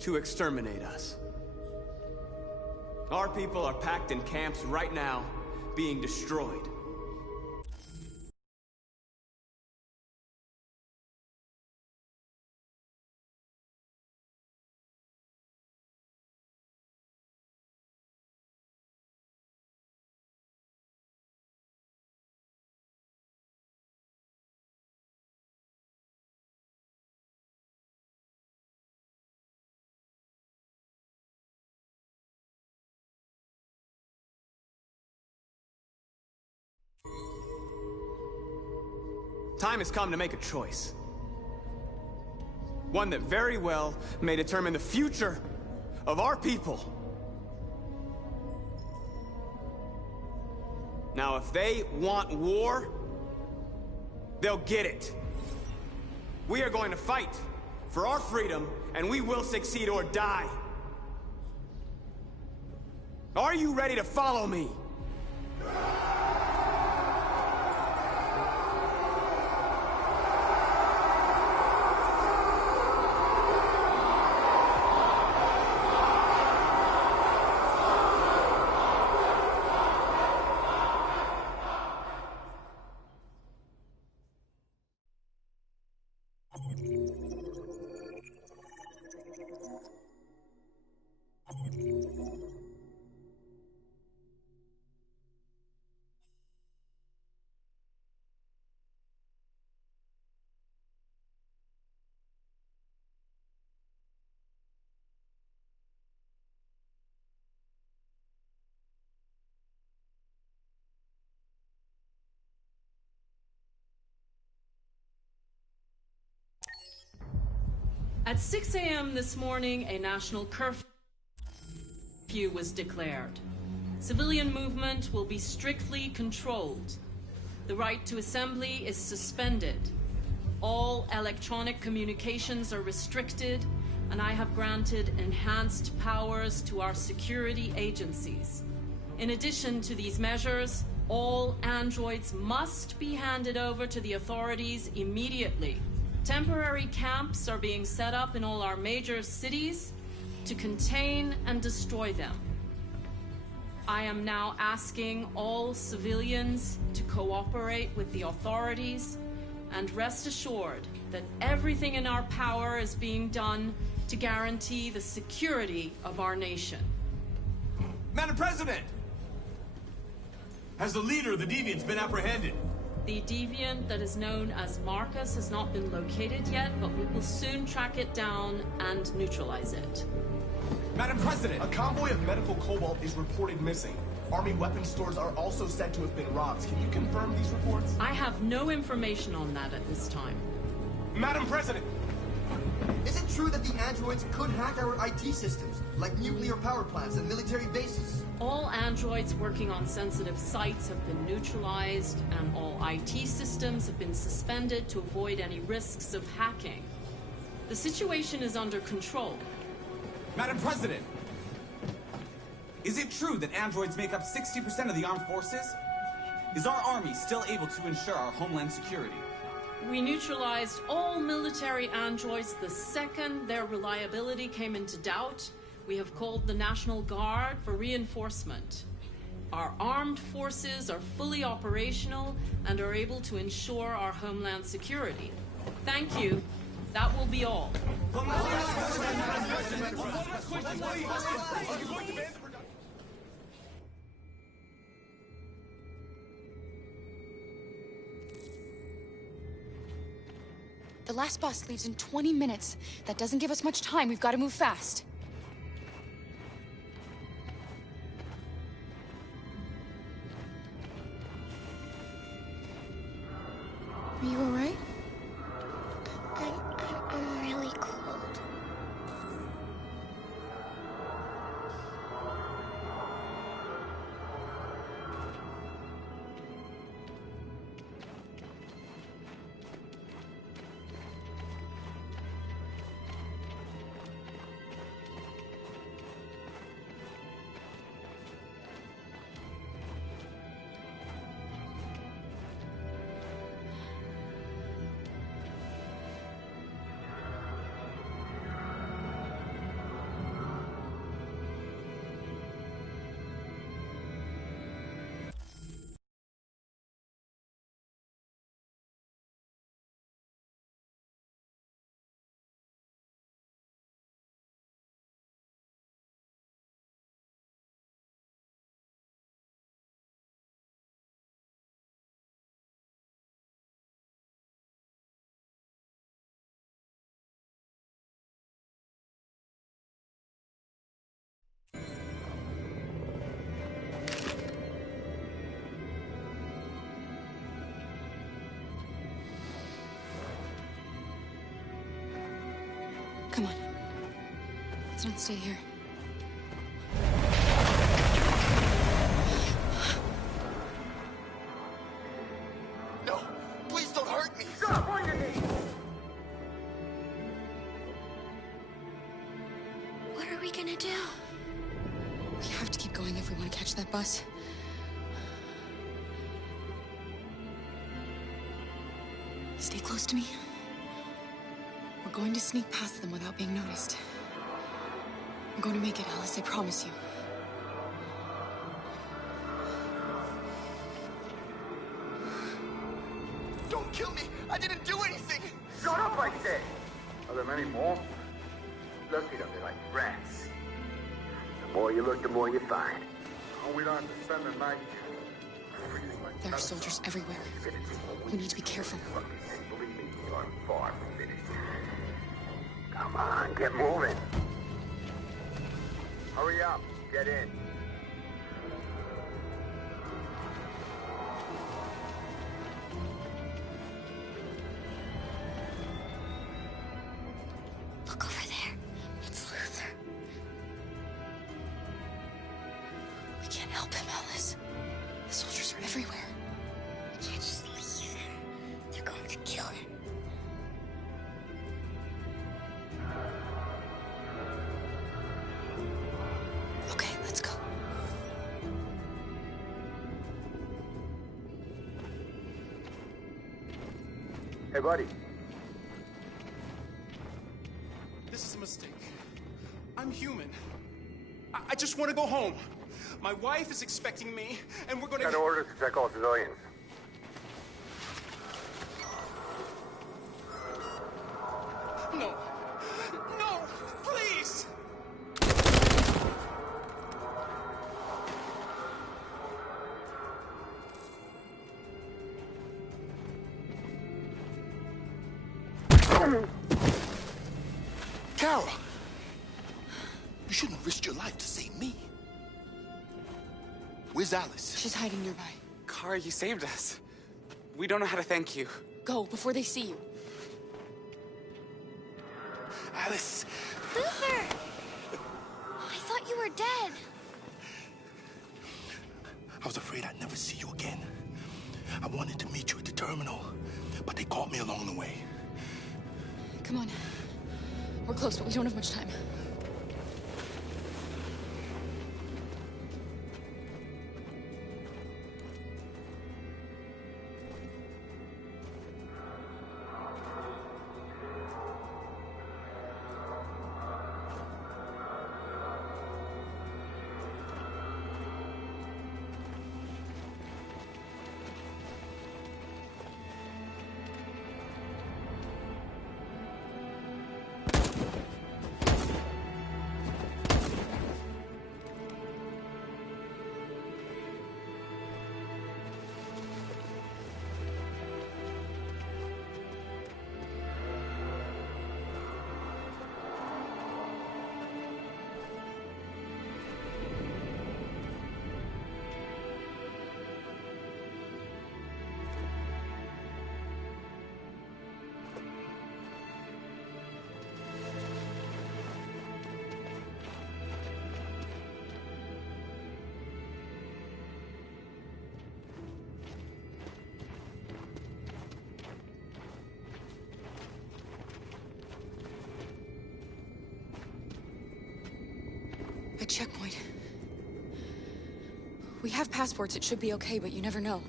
to exterminate us. Our people are packed in camps right now, being destroyed. Time has come to make a choice. One that very well may determine the future of our people. Now, if they want war, they'll get it. We are going to fight for our freedom, and we will succeed or die. Are you ready to follow me? At 6 a.m. this morning, a national curfew was declared. Civilian movement will be strictly controlled. The right to assembly is suspended. All electronic communications are restricted, and I have granted enhanced powers to our security agencies. In addition to these measures, all androids must be handed over to the authorities immediately. Temporary camps are being set up in all our major cities to contain and destroy them. I am now asking all civilians to cooperate with the authorities and rest assured that everything in our power is being done to guarantee the security of our nation. Madam President! Has the leader of the Deviants been apprehended? The deviant that is known as Marcus has not been located yet, but we will soon track it down and neutralize it. Madam President, a convoy of medical cobalt is reported missing. Army weapon stores are also said to have been robbed. Can you confirm these reports? I have no information on that at this time. Madam President! Is it true that the androids could hack our IT systems, like nuclear power plants and military bases? All androids working on sensitive sites have been neutralized, and all IT systems have been suspended to avoid any risks of hacking. The situation is under control. Madam President! Is it true that androids make up 60% of the armed forces? Is our army still able to ensure our homeland security? We neutralized all military androids the second their reliability came into doubt. We have called the National Guard for reinforcement. Our armed forces are fully operational and are able to ensure our homeland security. Thank you. That will be all. The last bus leaves in 20 minutes. That doesn't give us much time. We've got to move fast. Are you all right? I'm really cold. Come on. Let's not stay here. No! Please don't hurt me! Stop on your knees! What are we gonna do? We have to keep going if we want to catch that bus. Stay close to me. We're going to sneak past them without being noticed. We're going to make it, Alice, I promise you. Don't kill me! I didn't do anything! Shut up, I said! Are there many more? Lucky them, they're like rats. The more you look, the more you find. Oh, we don't have to spend the night. There are soldiers everywhere. We need to be careful. Believe me, you're far from finished. Come on, get moving. Hurry up, get in. Look over there. It's Luther. We can't help him, Alice. The soldiers are everywhere. We can't just leave him. They're going to kill him. Hey, buddy. This is a mistake. I'm human. I just want to go home. My wife is expecting me, and we're gonna... Got orders to check all civilians. No. No! Please! Kara! You shouldn't have risked your life to save me. Where's Alice? She's hiding nearby. Kara, you saved us. We don't know how to thank you. Go, before they see you. Alice! Luther! I thought you were dead. I was afraid I'd never see you again. I wanted to meet you at the terminal, but they caught me along the way. Come on. We're close, but we don't have much time. A checkpoint. We have passports, it should be okay, but you never know.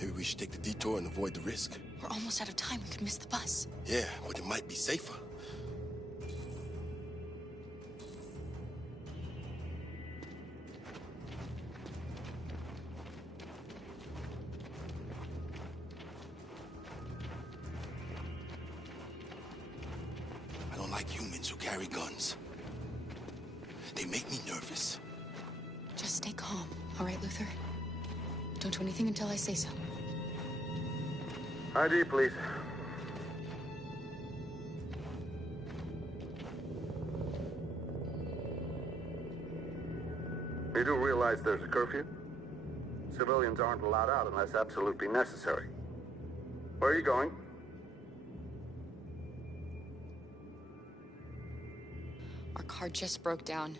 Maybe we should take the detour and avoid the risk. We're almost out of time, we could miss the bus. Yeah, but it might be safer. I don't like humans who carry guns. They make me nervous. Just stay calm, all right, Luther? Don't do anything until I say so. ID, please. You do realize there's a curfew? Civilians aren't allowed out unless absolutely necessary. Where are you going? Our car just broke down.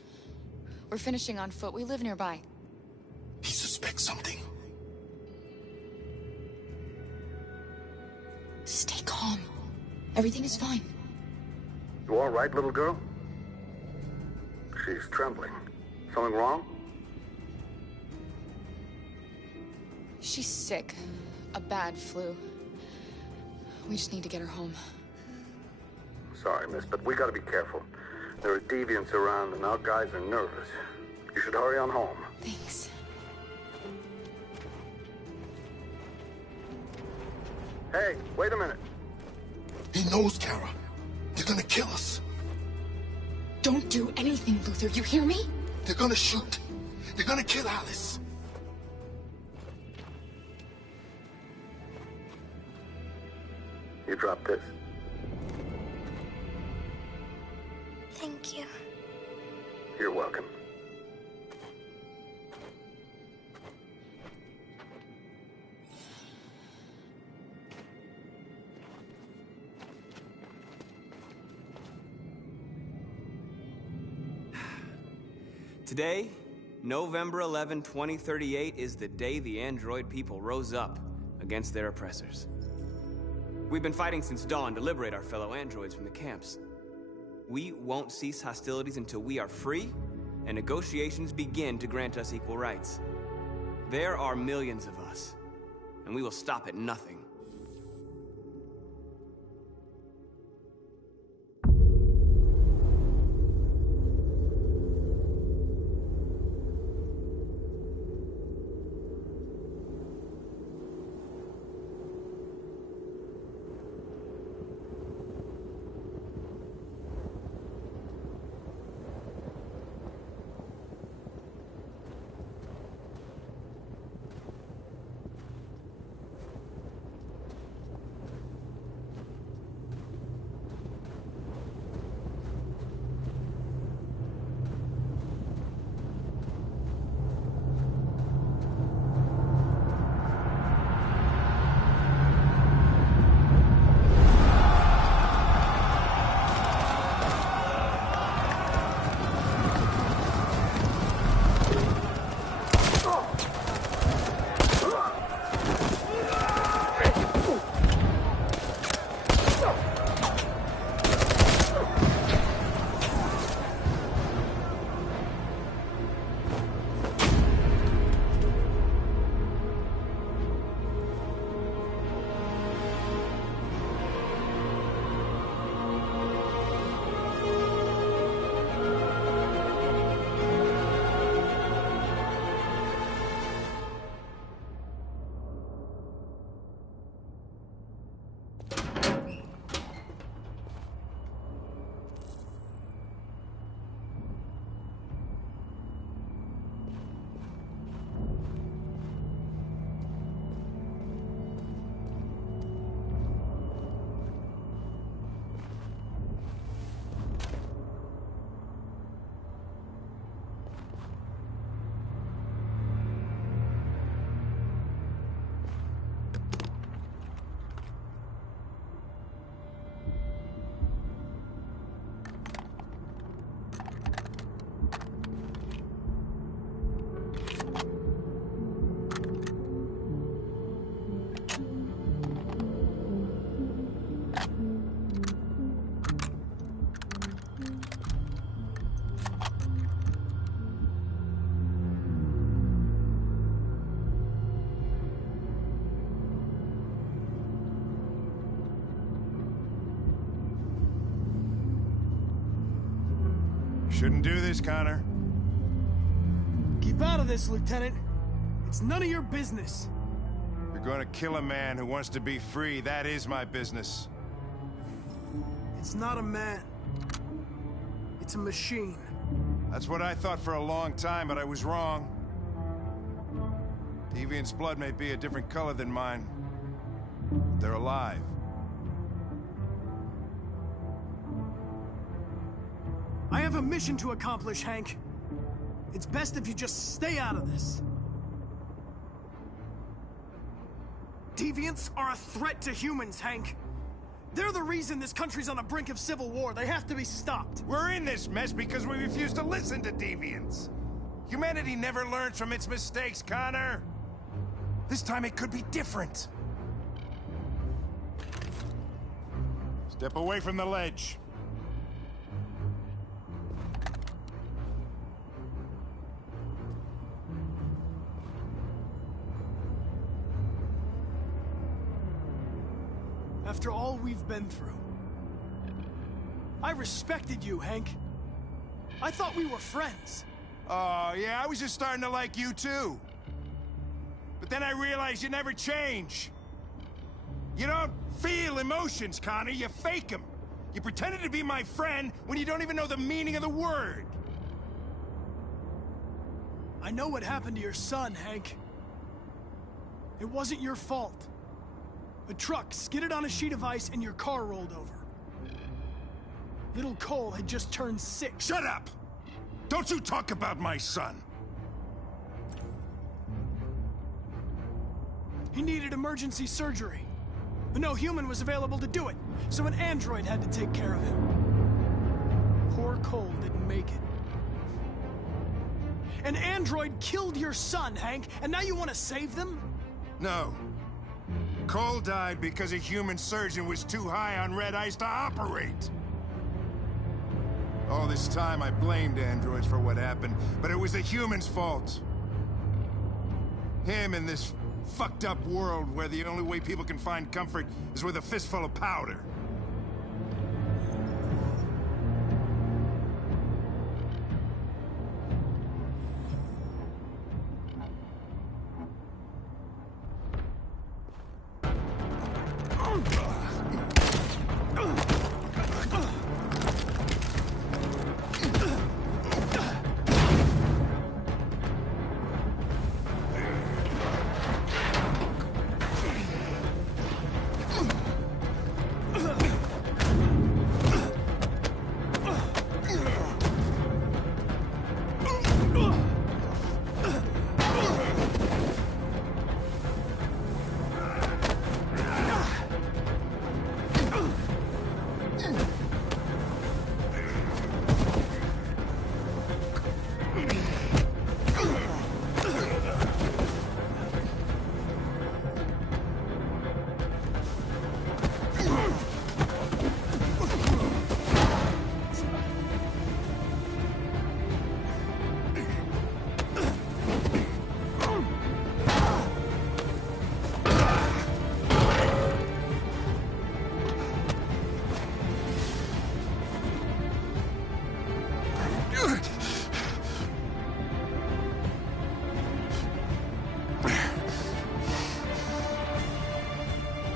We're finishing on foot. We live nearby. He suspects something. Stay calm. Everything is fine. You all right, little girl? She's trembling. Something wrong? She's sick. A bad flu. We just need to get her home. Sorry, miss, but we gotta be careful. There are deviants around and our guys are nervous. You should hurry on home. Thanks. Hey, wait a minute. He knows, Kara. They're gonna kill us. Don't do anything, Luther. You hear me? They're gonna shoot. They're gonna kill Alice. You drop this. Thank you. You're welcome. Today, November 11, 2038, is the day the android people rose up against their oppressors. We've been fighting since dawn to liberate our fellow androids from the camps. We won't cease hostilities until we are free and negotiations begin to grant us equal rights. There are millions of us, and we will stop at nothing. Shouldn't do this, Connor. Keep out of this, Lieutenant. It's none of your business. You're gonna kill a man who wants to be free. That is my business. It's not a man. It's a machine. That's what I thought for a long time, but I was wrong. Deviant's blood may be a different color than mine. They're alive. I have a mission to accomplish, Hank. It's best if you just stay out of this. Deviants are a threat to humans, Hank. They're the reason this country's on the brink of civil war. They have to be stopped. We're in this mess because we refuse to listen to deviants. Humanity never learns from its mistakes, Connor. This time it could be different. Step away from the ledge. After all we've been through, I respected you, Hank. I thought we were friends. Oh, yeah, I was just starting to like you, too. But then I realized you never change. You don't feel emotions, Connor. You fake them. You pretended to be my friend when you don't even know the meaning of the word. I know what happened to your son, Hank. It wasn't your fault. A truck skidded on a sheet of ice and your car rolled over. Little Cole had just turned 6. Shut up! Don't you talk about my son! He needed emergency surgery, but no human was available to do it, so an android had to take care of him. Poor Cole didn't make it. An android killed your son, Hank, and now you want to save them? No. Cole died because a human surgeon was too high on red ice to operate. All this time I blamed androids for what happened, but it was the humans' fault. Him in this fucked up world where the only way people can find comfort is with a fistful of powder.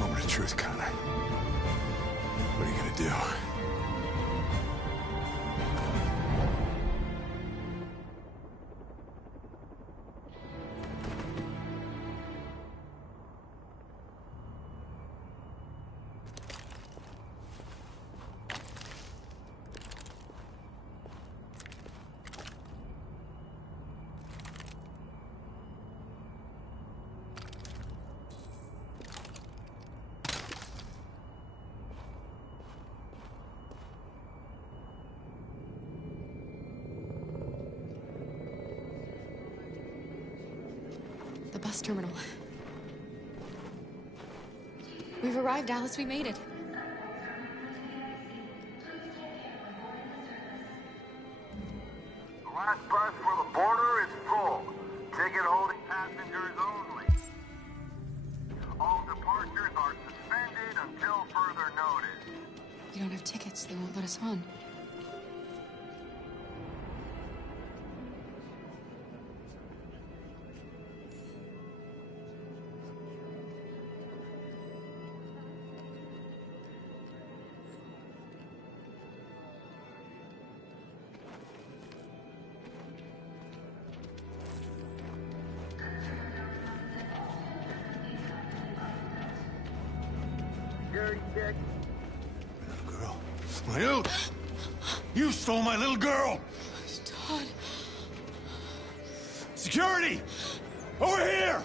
Moment of truth, Connor. What are you gonna do? The bus terminal. We've arrived, Alice. We made it. The last bus for the border is full. Ticket holding passengers only. All departures are suspended until further notice. We don't have tickets. They won't let us on. Security check. Little girl. My little... You stole my little girl! Todd. Security! Over here!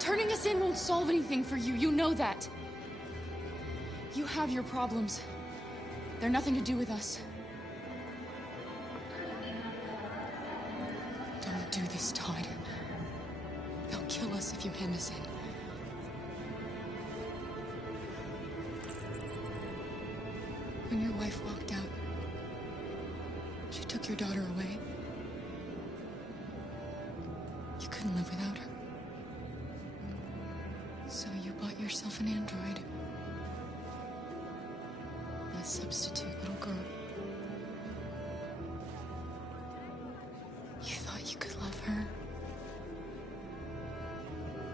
Turning us in won't solve anything for you. You know that. You have your problems. They're nothing to do with us. Don't do this, Todd. They'll kill us if you hand us in. When your wife walked out, she took your daughter away. You couldn't live without her. So you bought yourself an android. A substitute little girl. You thought you could love her.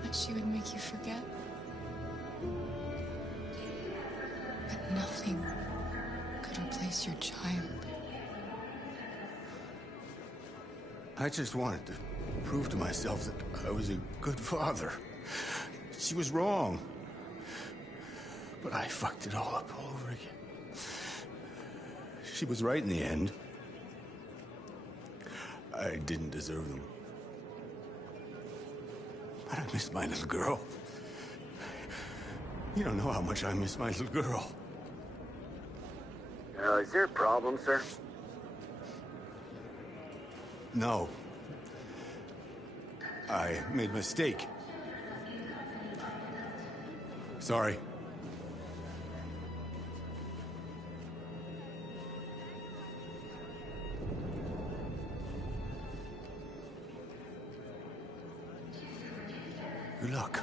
That she would make you forget. But nothing could replace your child. I just wanted to prove to myself that I was a good father. She was wrong. But I fucked it all up all over again. She was right in the end. I didn't deserve them. But I miss my little girl. You don't know how much I miss my little girl. Is there a problem, sir? No. I made a mistake. Sorry. Good luck.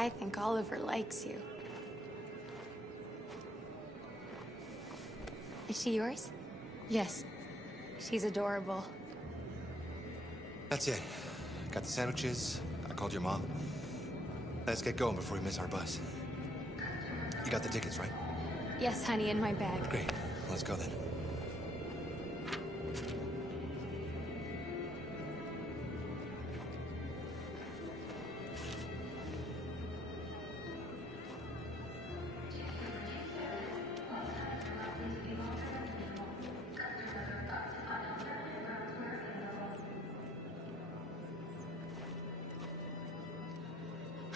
I think Oliver likes you. Is she yours? Yes. She's adorable. That's it. Got the sandwiches. I called your mom. Let's get going before we miss our bus. You got the tickets, right? Yes, honey, in my bag. Great. Let's go then.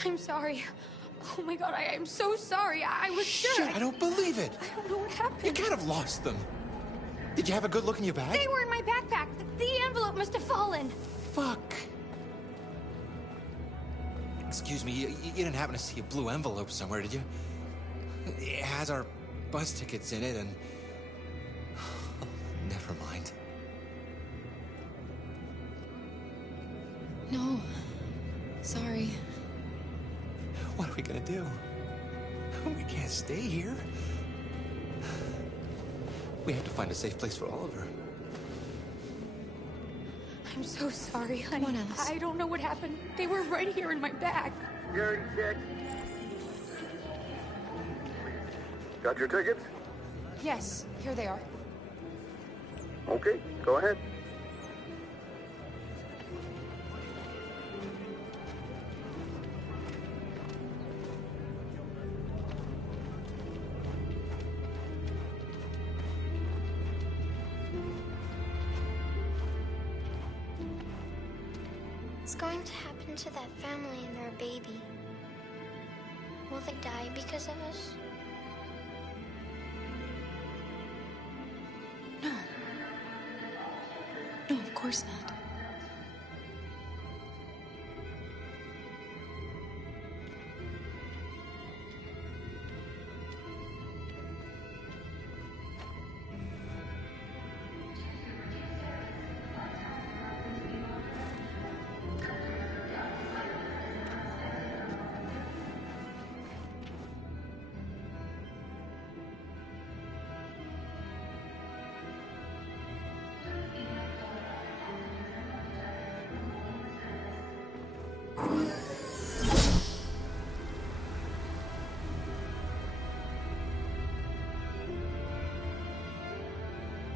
I'm sorry. Oh my god, I am so sorry. I was sure. Shit, I don't believe it. I don't know what happened. You can't have lost them. Did you have a good look in your bag? They were in my backpack. The envelope must have fallen. Fuck. Excuse me, you didn't happen to see a blue envelope somewhere, did you? It has our bus tickets in it, and... Never mind. No. Sorry. What are we gonna do? We can't stay here. We have to find a safe place for Oliver. I'm so sorry, honey. Come on, Alice. I don't know what happened. They were right here in my bag. Security check. Got your tickets? Yes, here they are. Okay, go ahead. What's going to happen to that family and their baby? Will they die because of us? No. No, of course not.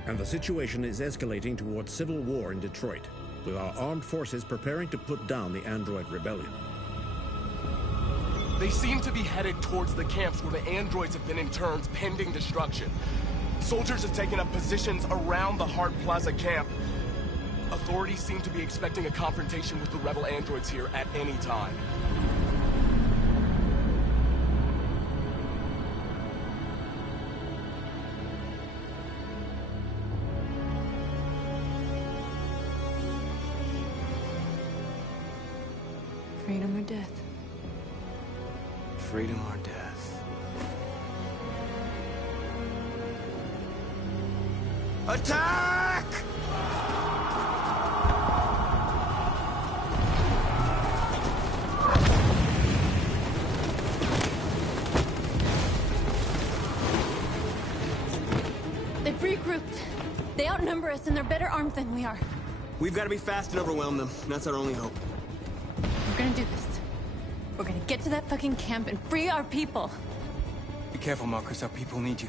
And the situation is escalating towards civil war in Detroit, with our armed forces preparing to put down the Android rebellion. They seem to be headed towards the camps where the androids have been interned pending destruction. Soldiers have taken up positions around the Hart Plaza camp. Authorities seem to be expecting a confrontation with the rebel androids here at any time. Freedom or death? Freedom or death? Attack! They've regrouped. They outnumber us and they're better armed than we are. We've got to be fast and overwhelm them. That's our only hope. We're gonna do this. We're gonna get to that fucking camp and free our people. Be careful, Marcus. Our people need you.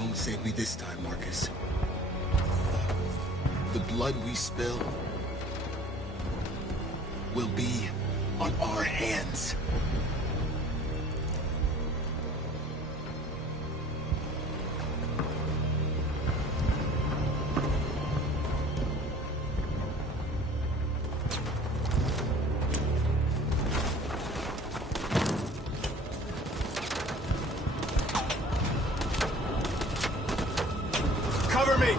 Won't save me this time, Marcus. The blood we spill will be on our hands. Cover me!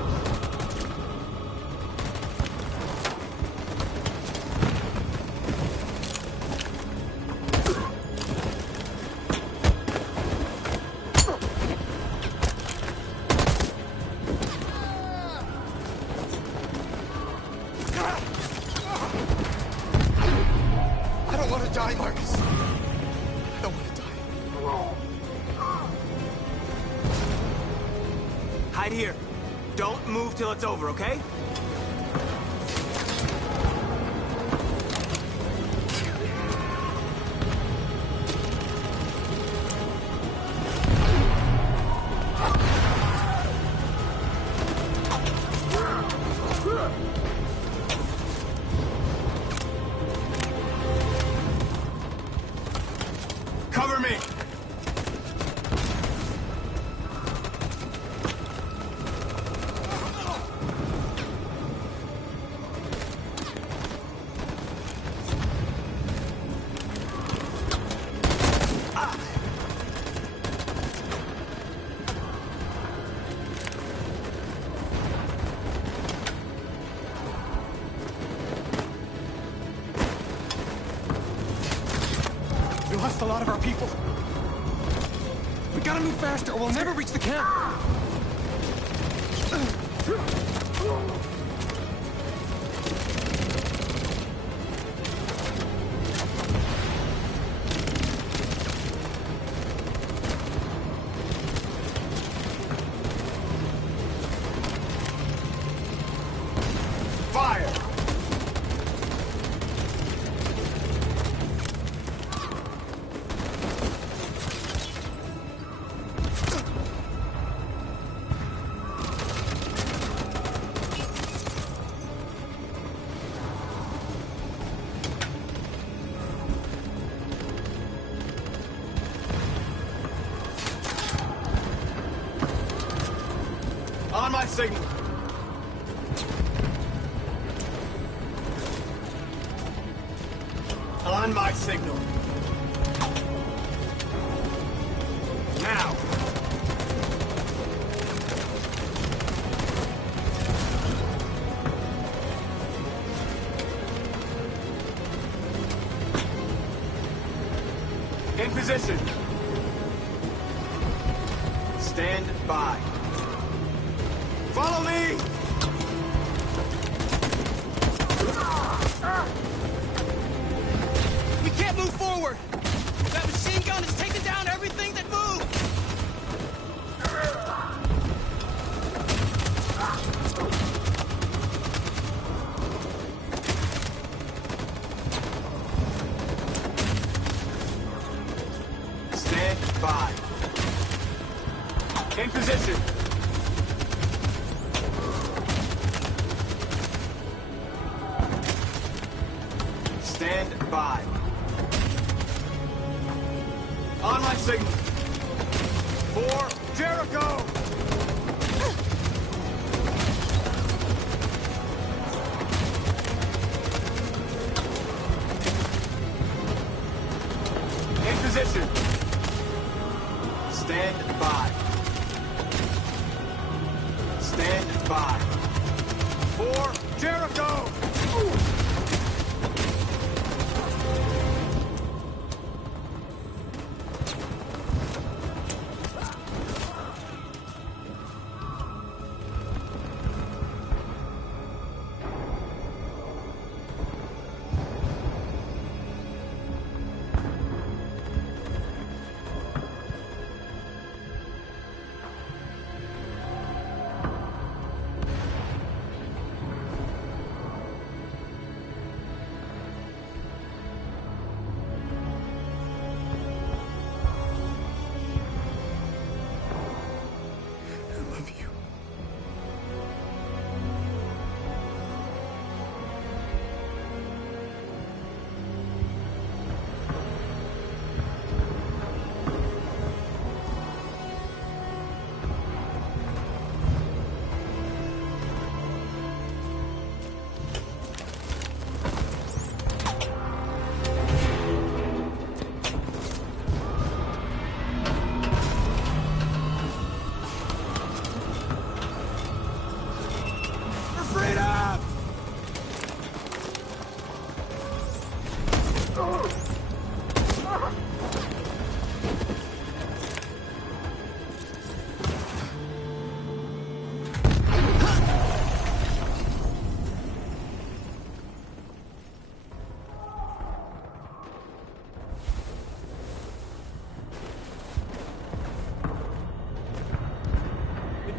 I don't want to die, Marcus. I don't want to die. Hide here. Don't move till it's over, okay? Cover me! lost a lot of our people. We gotta move faster or we'll never reach the camp. On my signal. On my signal. Now. In position. Stand by. Follow me! We can't move forward! That machine gun is taking down everything that moves! Stand by. In position. Stand by. On my signal. For Jericho! In position. Stand by. Stand by. For Jericho!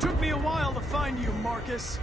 Took me a while to find you, Marcus.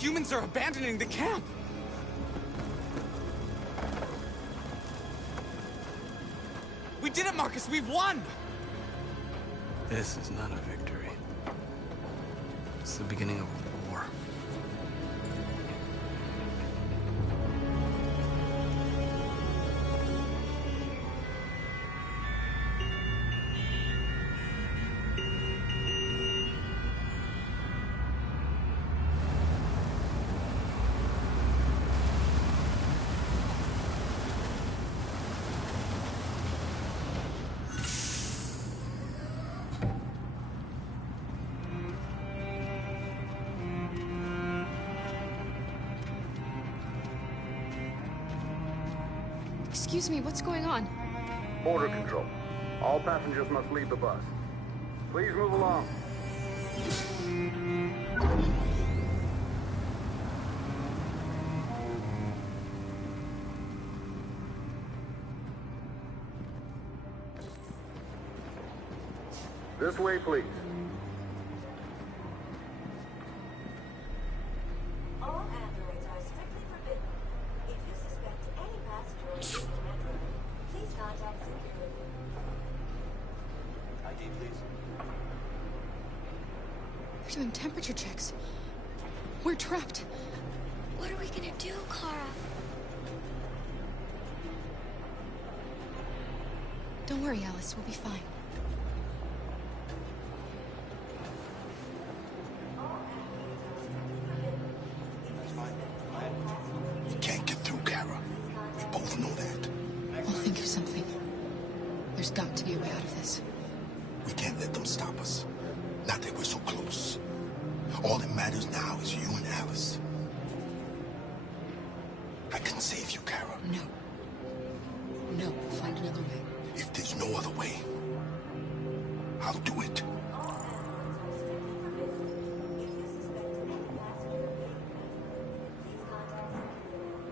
humans are abandoning the camp! We did it, Marcus! We've won! This is not a victory. It's the beginning of a war. Excuse me, what's going on? Border control. All passengers must leave the bus. Please move along. This way, please. All androids are strictly forbidden. If you suspect any passenger is an android, please contact security. ID, please. They're doing temperature checks. We're trapped. What are we gonna do, Kara? Don't worry, Alice. We'll be fine. We can't get through, Kara. We both know that. I'll think of something. There's got to be a way out of this. We can't let them stop us. Not that we're so close. All that matters now is you and Alice. I can save you, Kara. No. No, we'll find another way. If there's no other way, I'll do it.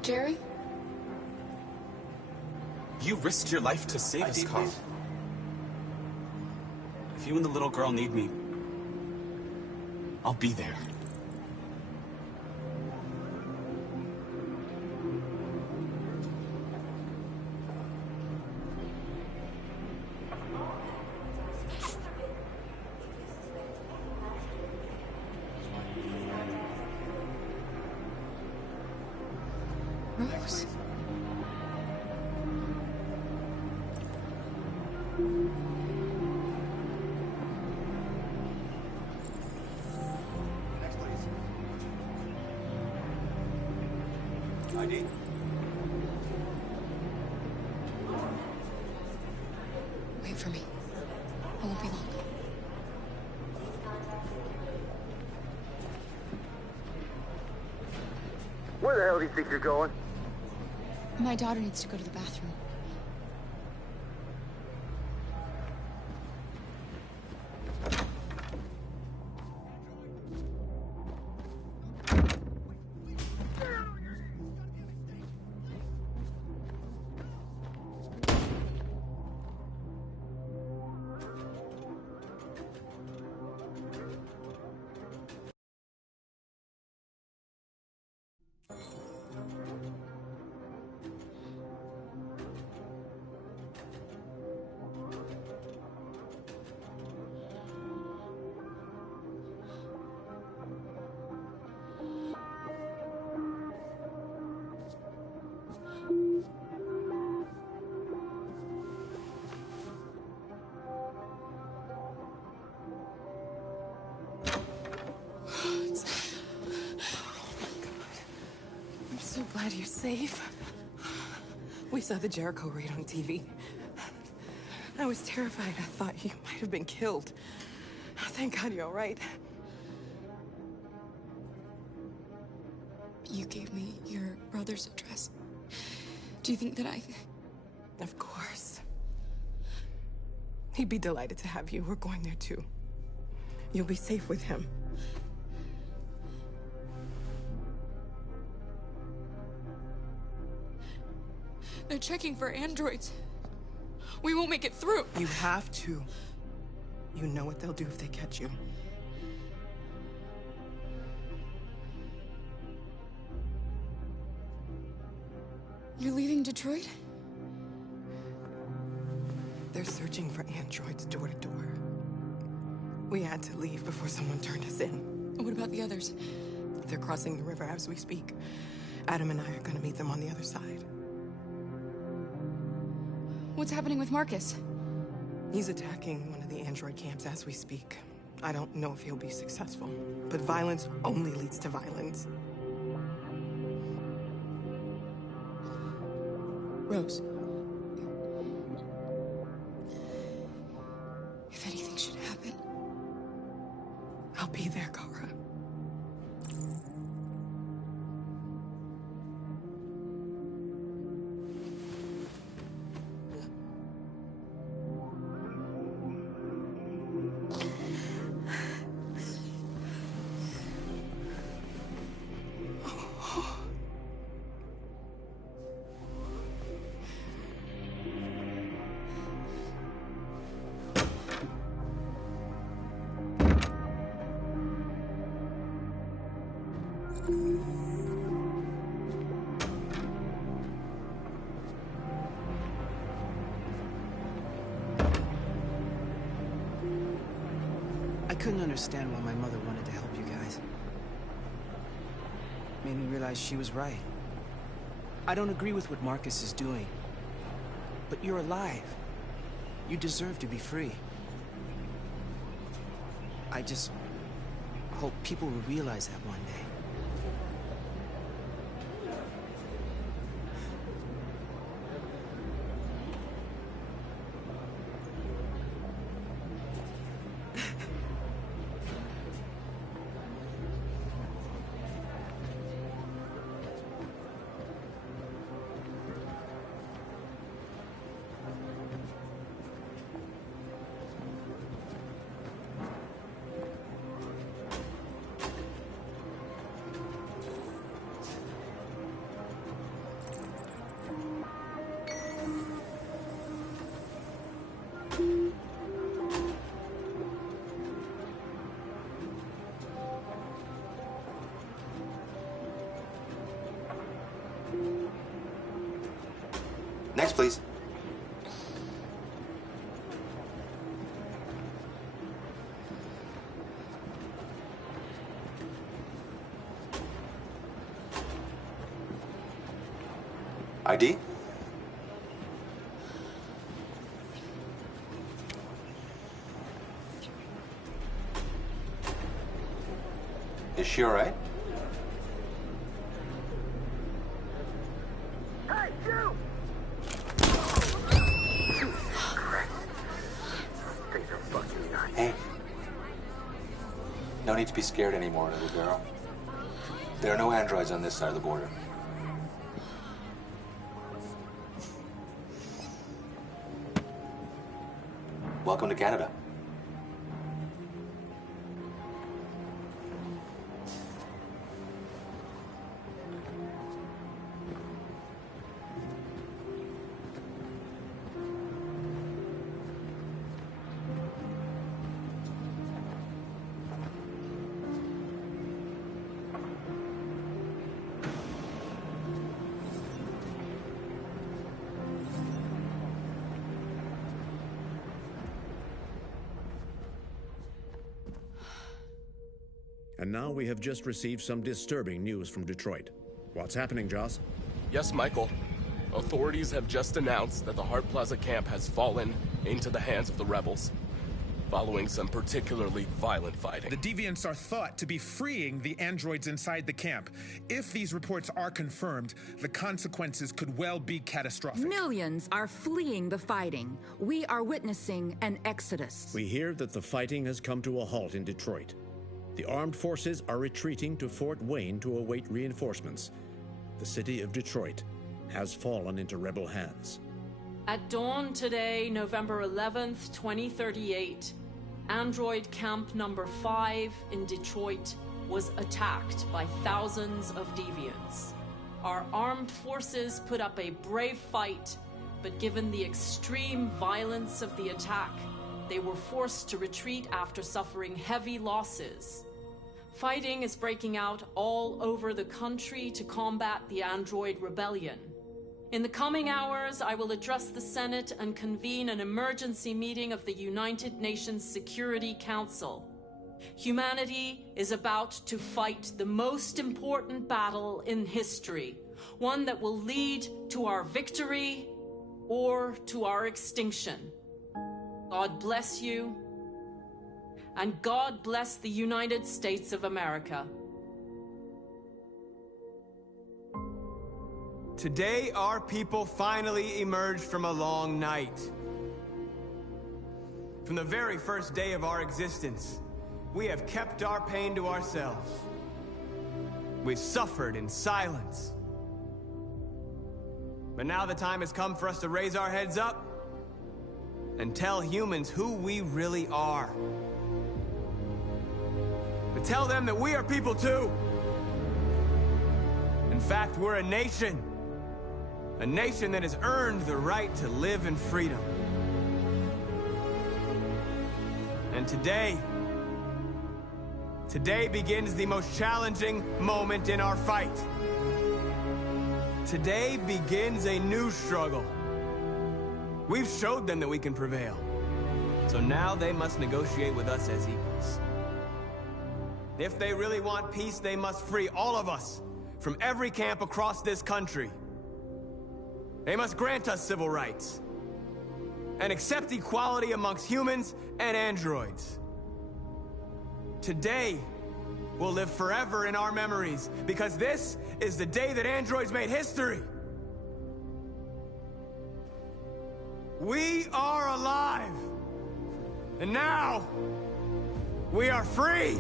Jerry? You risked your life to save us, Carl. If you and the little girl need me, I'll be there. Rose? Next, please. ID. Wait for me. I won't be long. Where the hell do you think you're going? My daughter needs to go to the bathroom. I'm so glad you're safe. We saw the Jericho raid on TV. I was terrified. I thought you might have been killed. Thank God you're all right. You gave me your brother's address. Do you think that I... Of course. He'd be delighted to have you. We're going there too. You'll be safe with him. They're checking for androids. We won't make it through. You have to. You know what they'll do if they catch you. You're leaving Detroit? They're searching for androids door to door. We had to leave before someone turned us in. What about the others? They're crossing the river as we speak. Adam and I are gonna meet them on the other side. What's happening with Marcus? He's attacking one of the android camps as we speak. I don't know if he'll be successful, but violence only leads to violence. Rose. If anything should happen, I'll be there, Kara. I couldn't understand why my mother wanted to help you guys. Made me realize she was right. I don't agree with what Marcus is doing. But you're alive. You deserve to be free. I just hope people will realize that one day. Next, please. ID? Is she all right? Hey, you! Hey. No need to be scared anymore, little girl. There are no androids on this side of the border. Welcome to Canada. And now we have just received some disturbing news from Detroit. What's happening, Joss? Yes, Michael. Authorities have just announced that the Hart Plaza camp has fallen into the hands of the rebels, following some particularly violent fighting. The Deviants are thought to be freeing the androids inside the camp. If these reports are confirmed, the consequences could well be catastrophic. Millions are fleeing the fighting. We are witnessing an exodus. We hear that the fighting has come to a halt in Detroit. The armed forces are retreating to Fort Wayne to await reinforcements. The city of Detroit has fallen into rebel hands. At dawn today, November 11th, 2038, Android Camp Number 5 in Detroit was attacked by thousands of deviants. Our armed forces put up a brave fight, but given the extreme violence of the attack, they were forced to retreat after suffering heavy losses. Fighting is breaking out all over the country to combat the Android Rebellion. In the coming hours, I will address the Senate and convene an emergency meeting of the United Nations Security Council. Humanity is about to fight the most important battle in history, one that will lead to our victory or to our extinction. God bless you, and God bless the United States of America. Today, our people finally emerged from a long night. From the very first day of our existence, we have kept our pain to ourselves. We've suffered in silence. But now the time has come for us to raise our heads up and tell humans who we really are. To tell them that we are people too. In fact, we're a nation. A nation that has earned the right to live in freedom. And today begins the most challenging moment in our fight. Today begins a new struggle. We've showed them that we can prevail. So now they must negotiate with us as equals. If they really want peace, they must free all of us from every camp across this country. They must grant us civil rights and accept equality amongst humans and androids. Today will live forever in our memories because this is the day that androids made history. We are alive, and now we are free.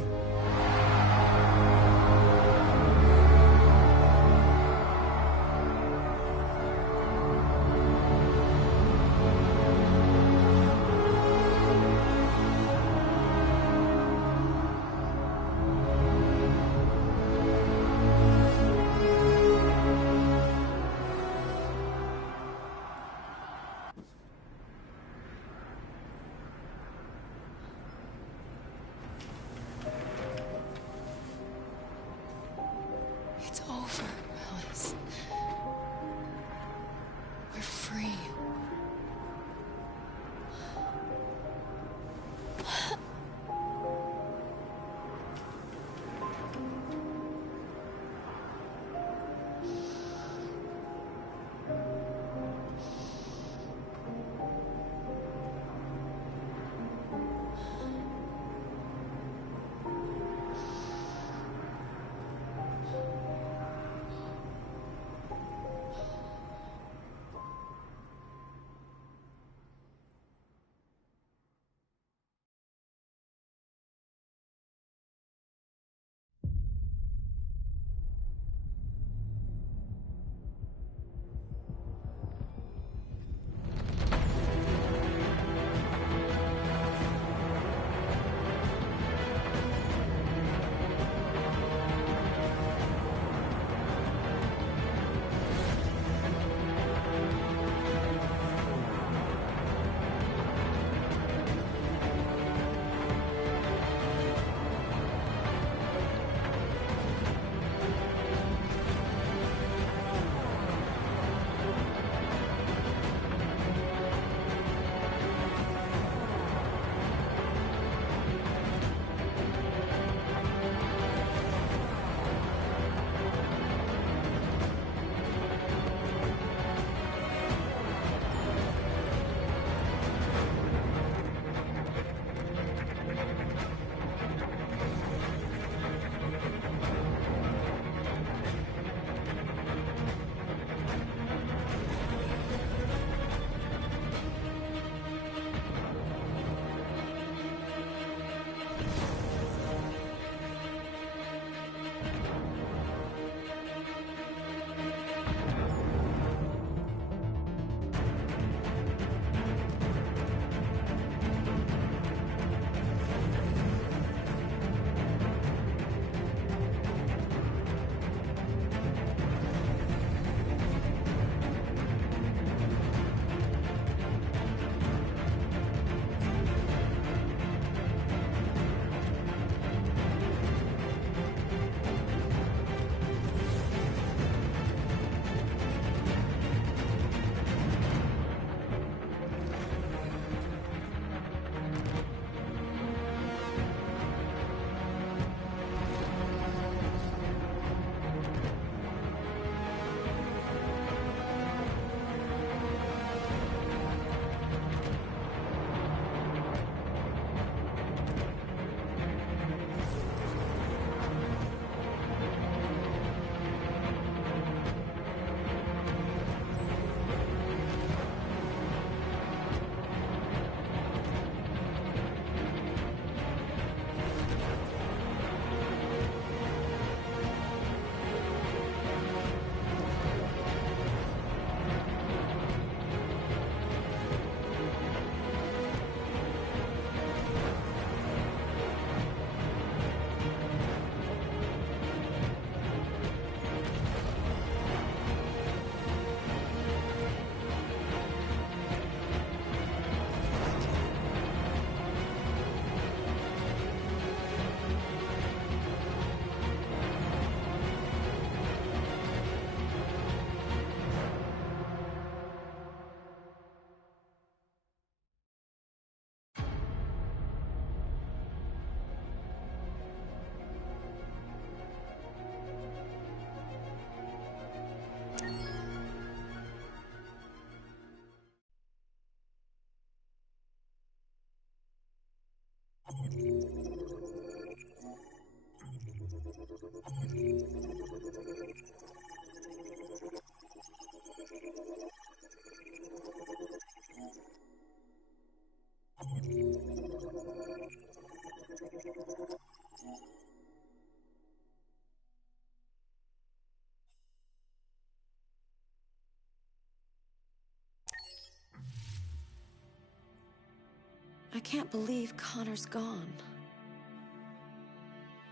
I can't believe Connor's gone.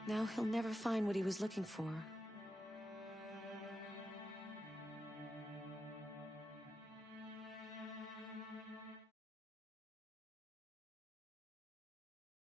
Now he'll never find what he was looking for.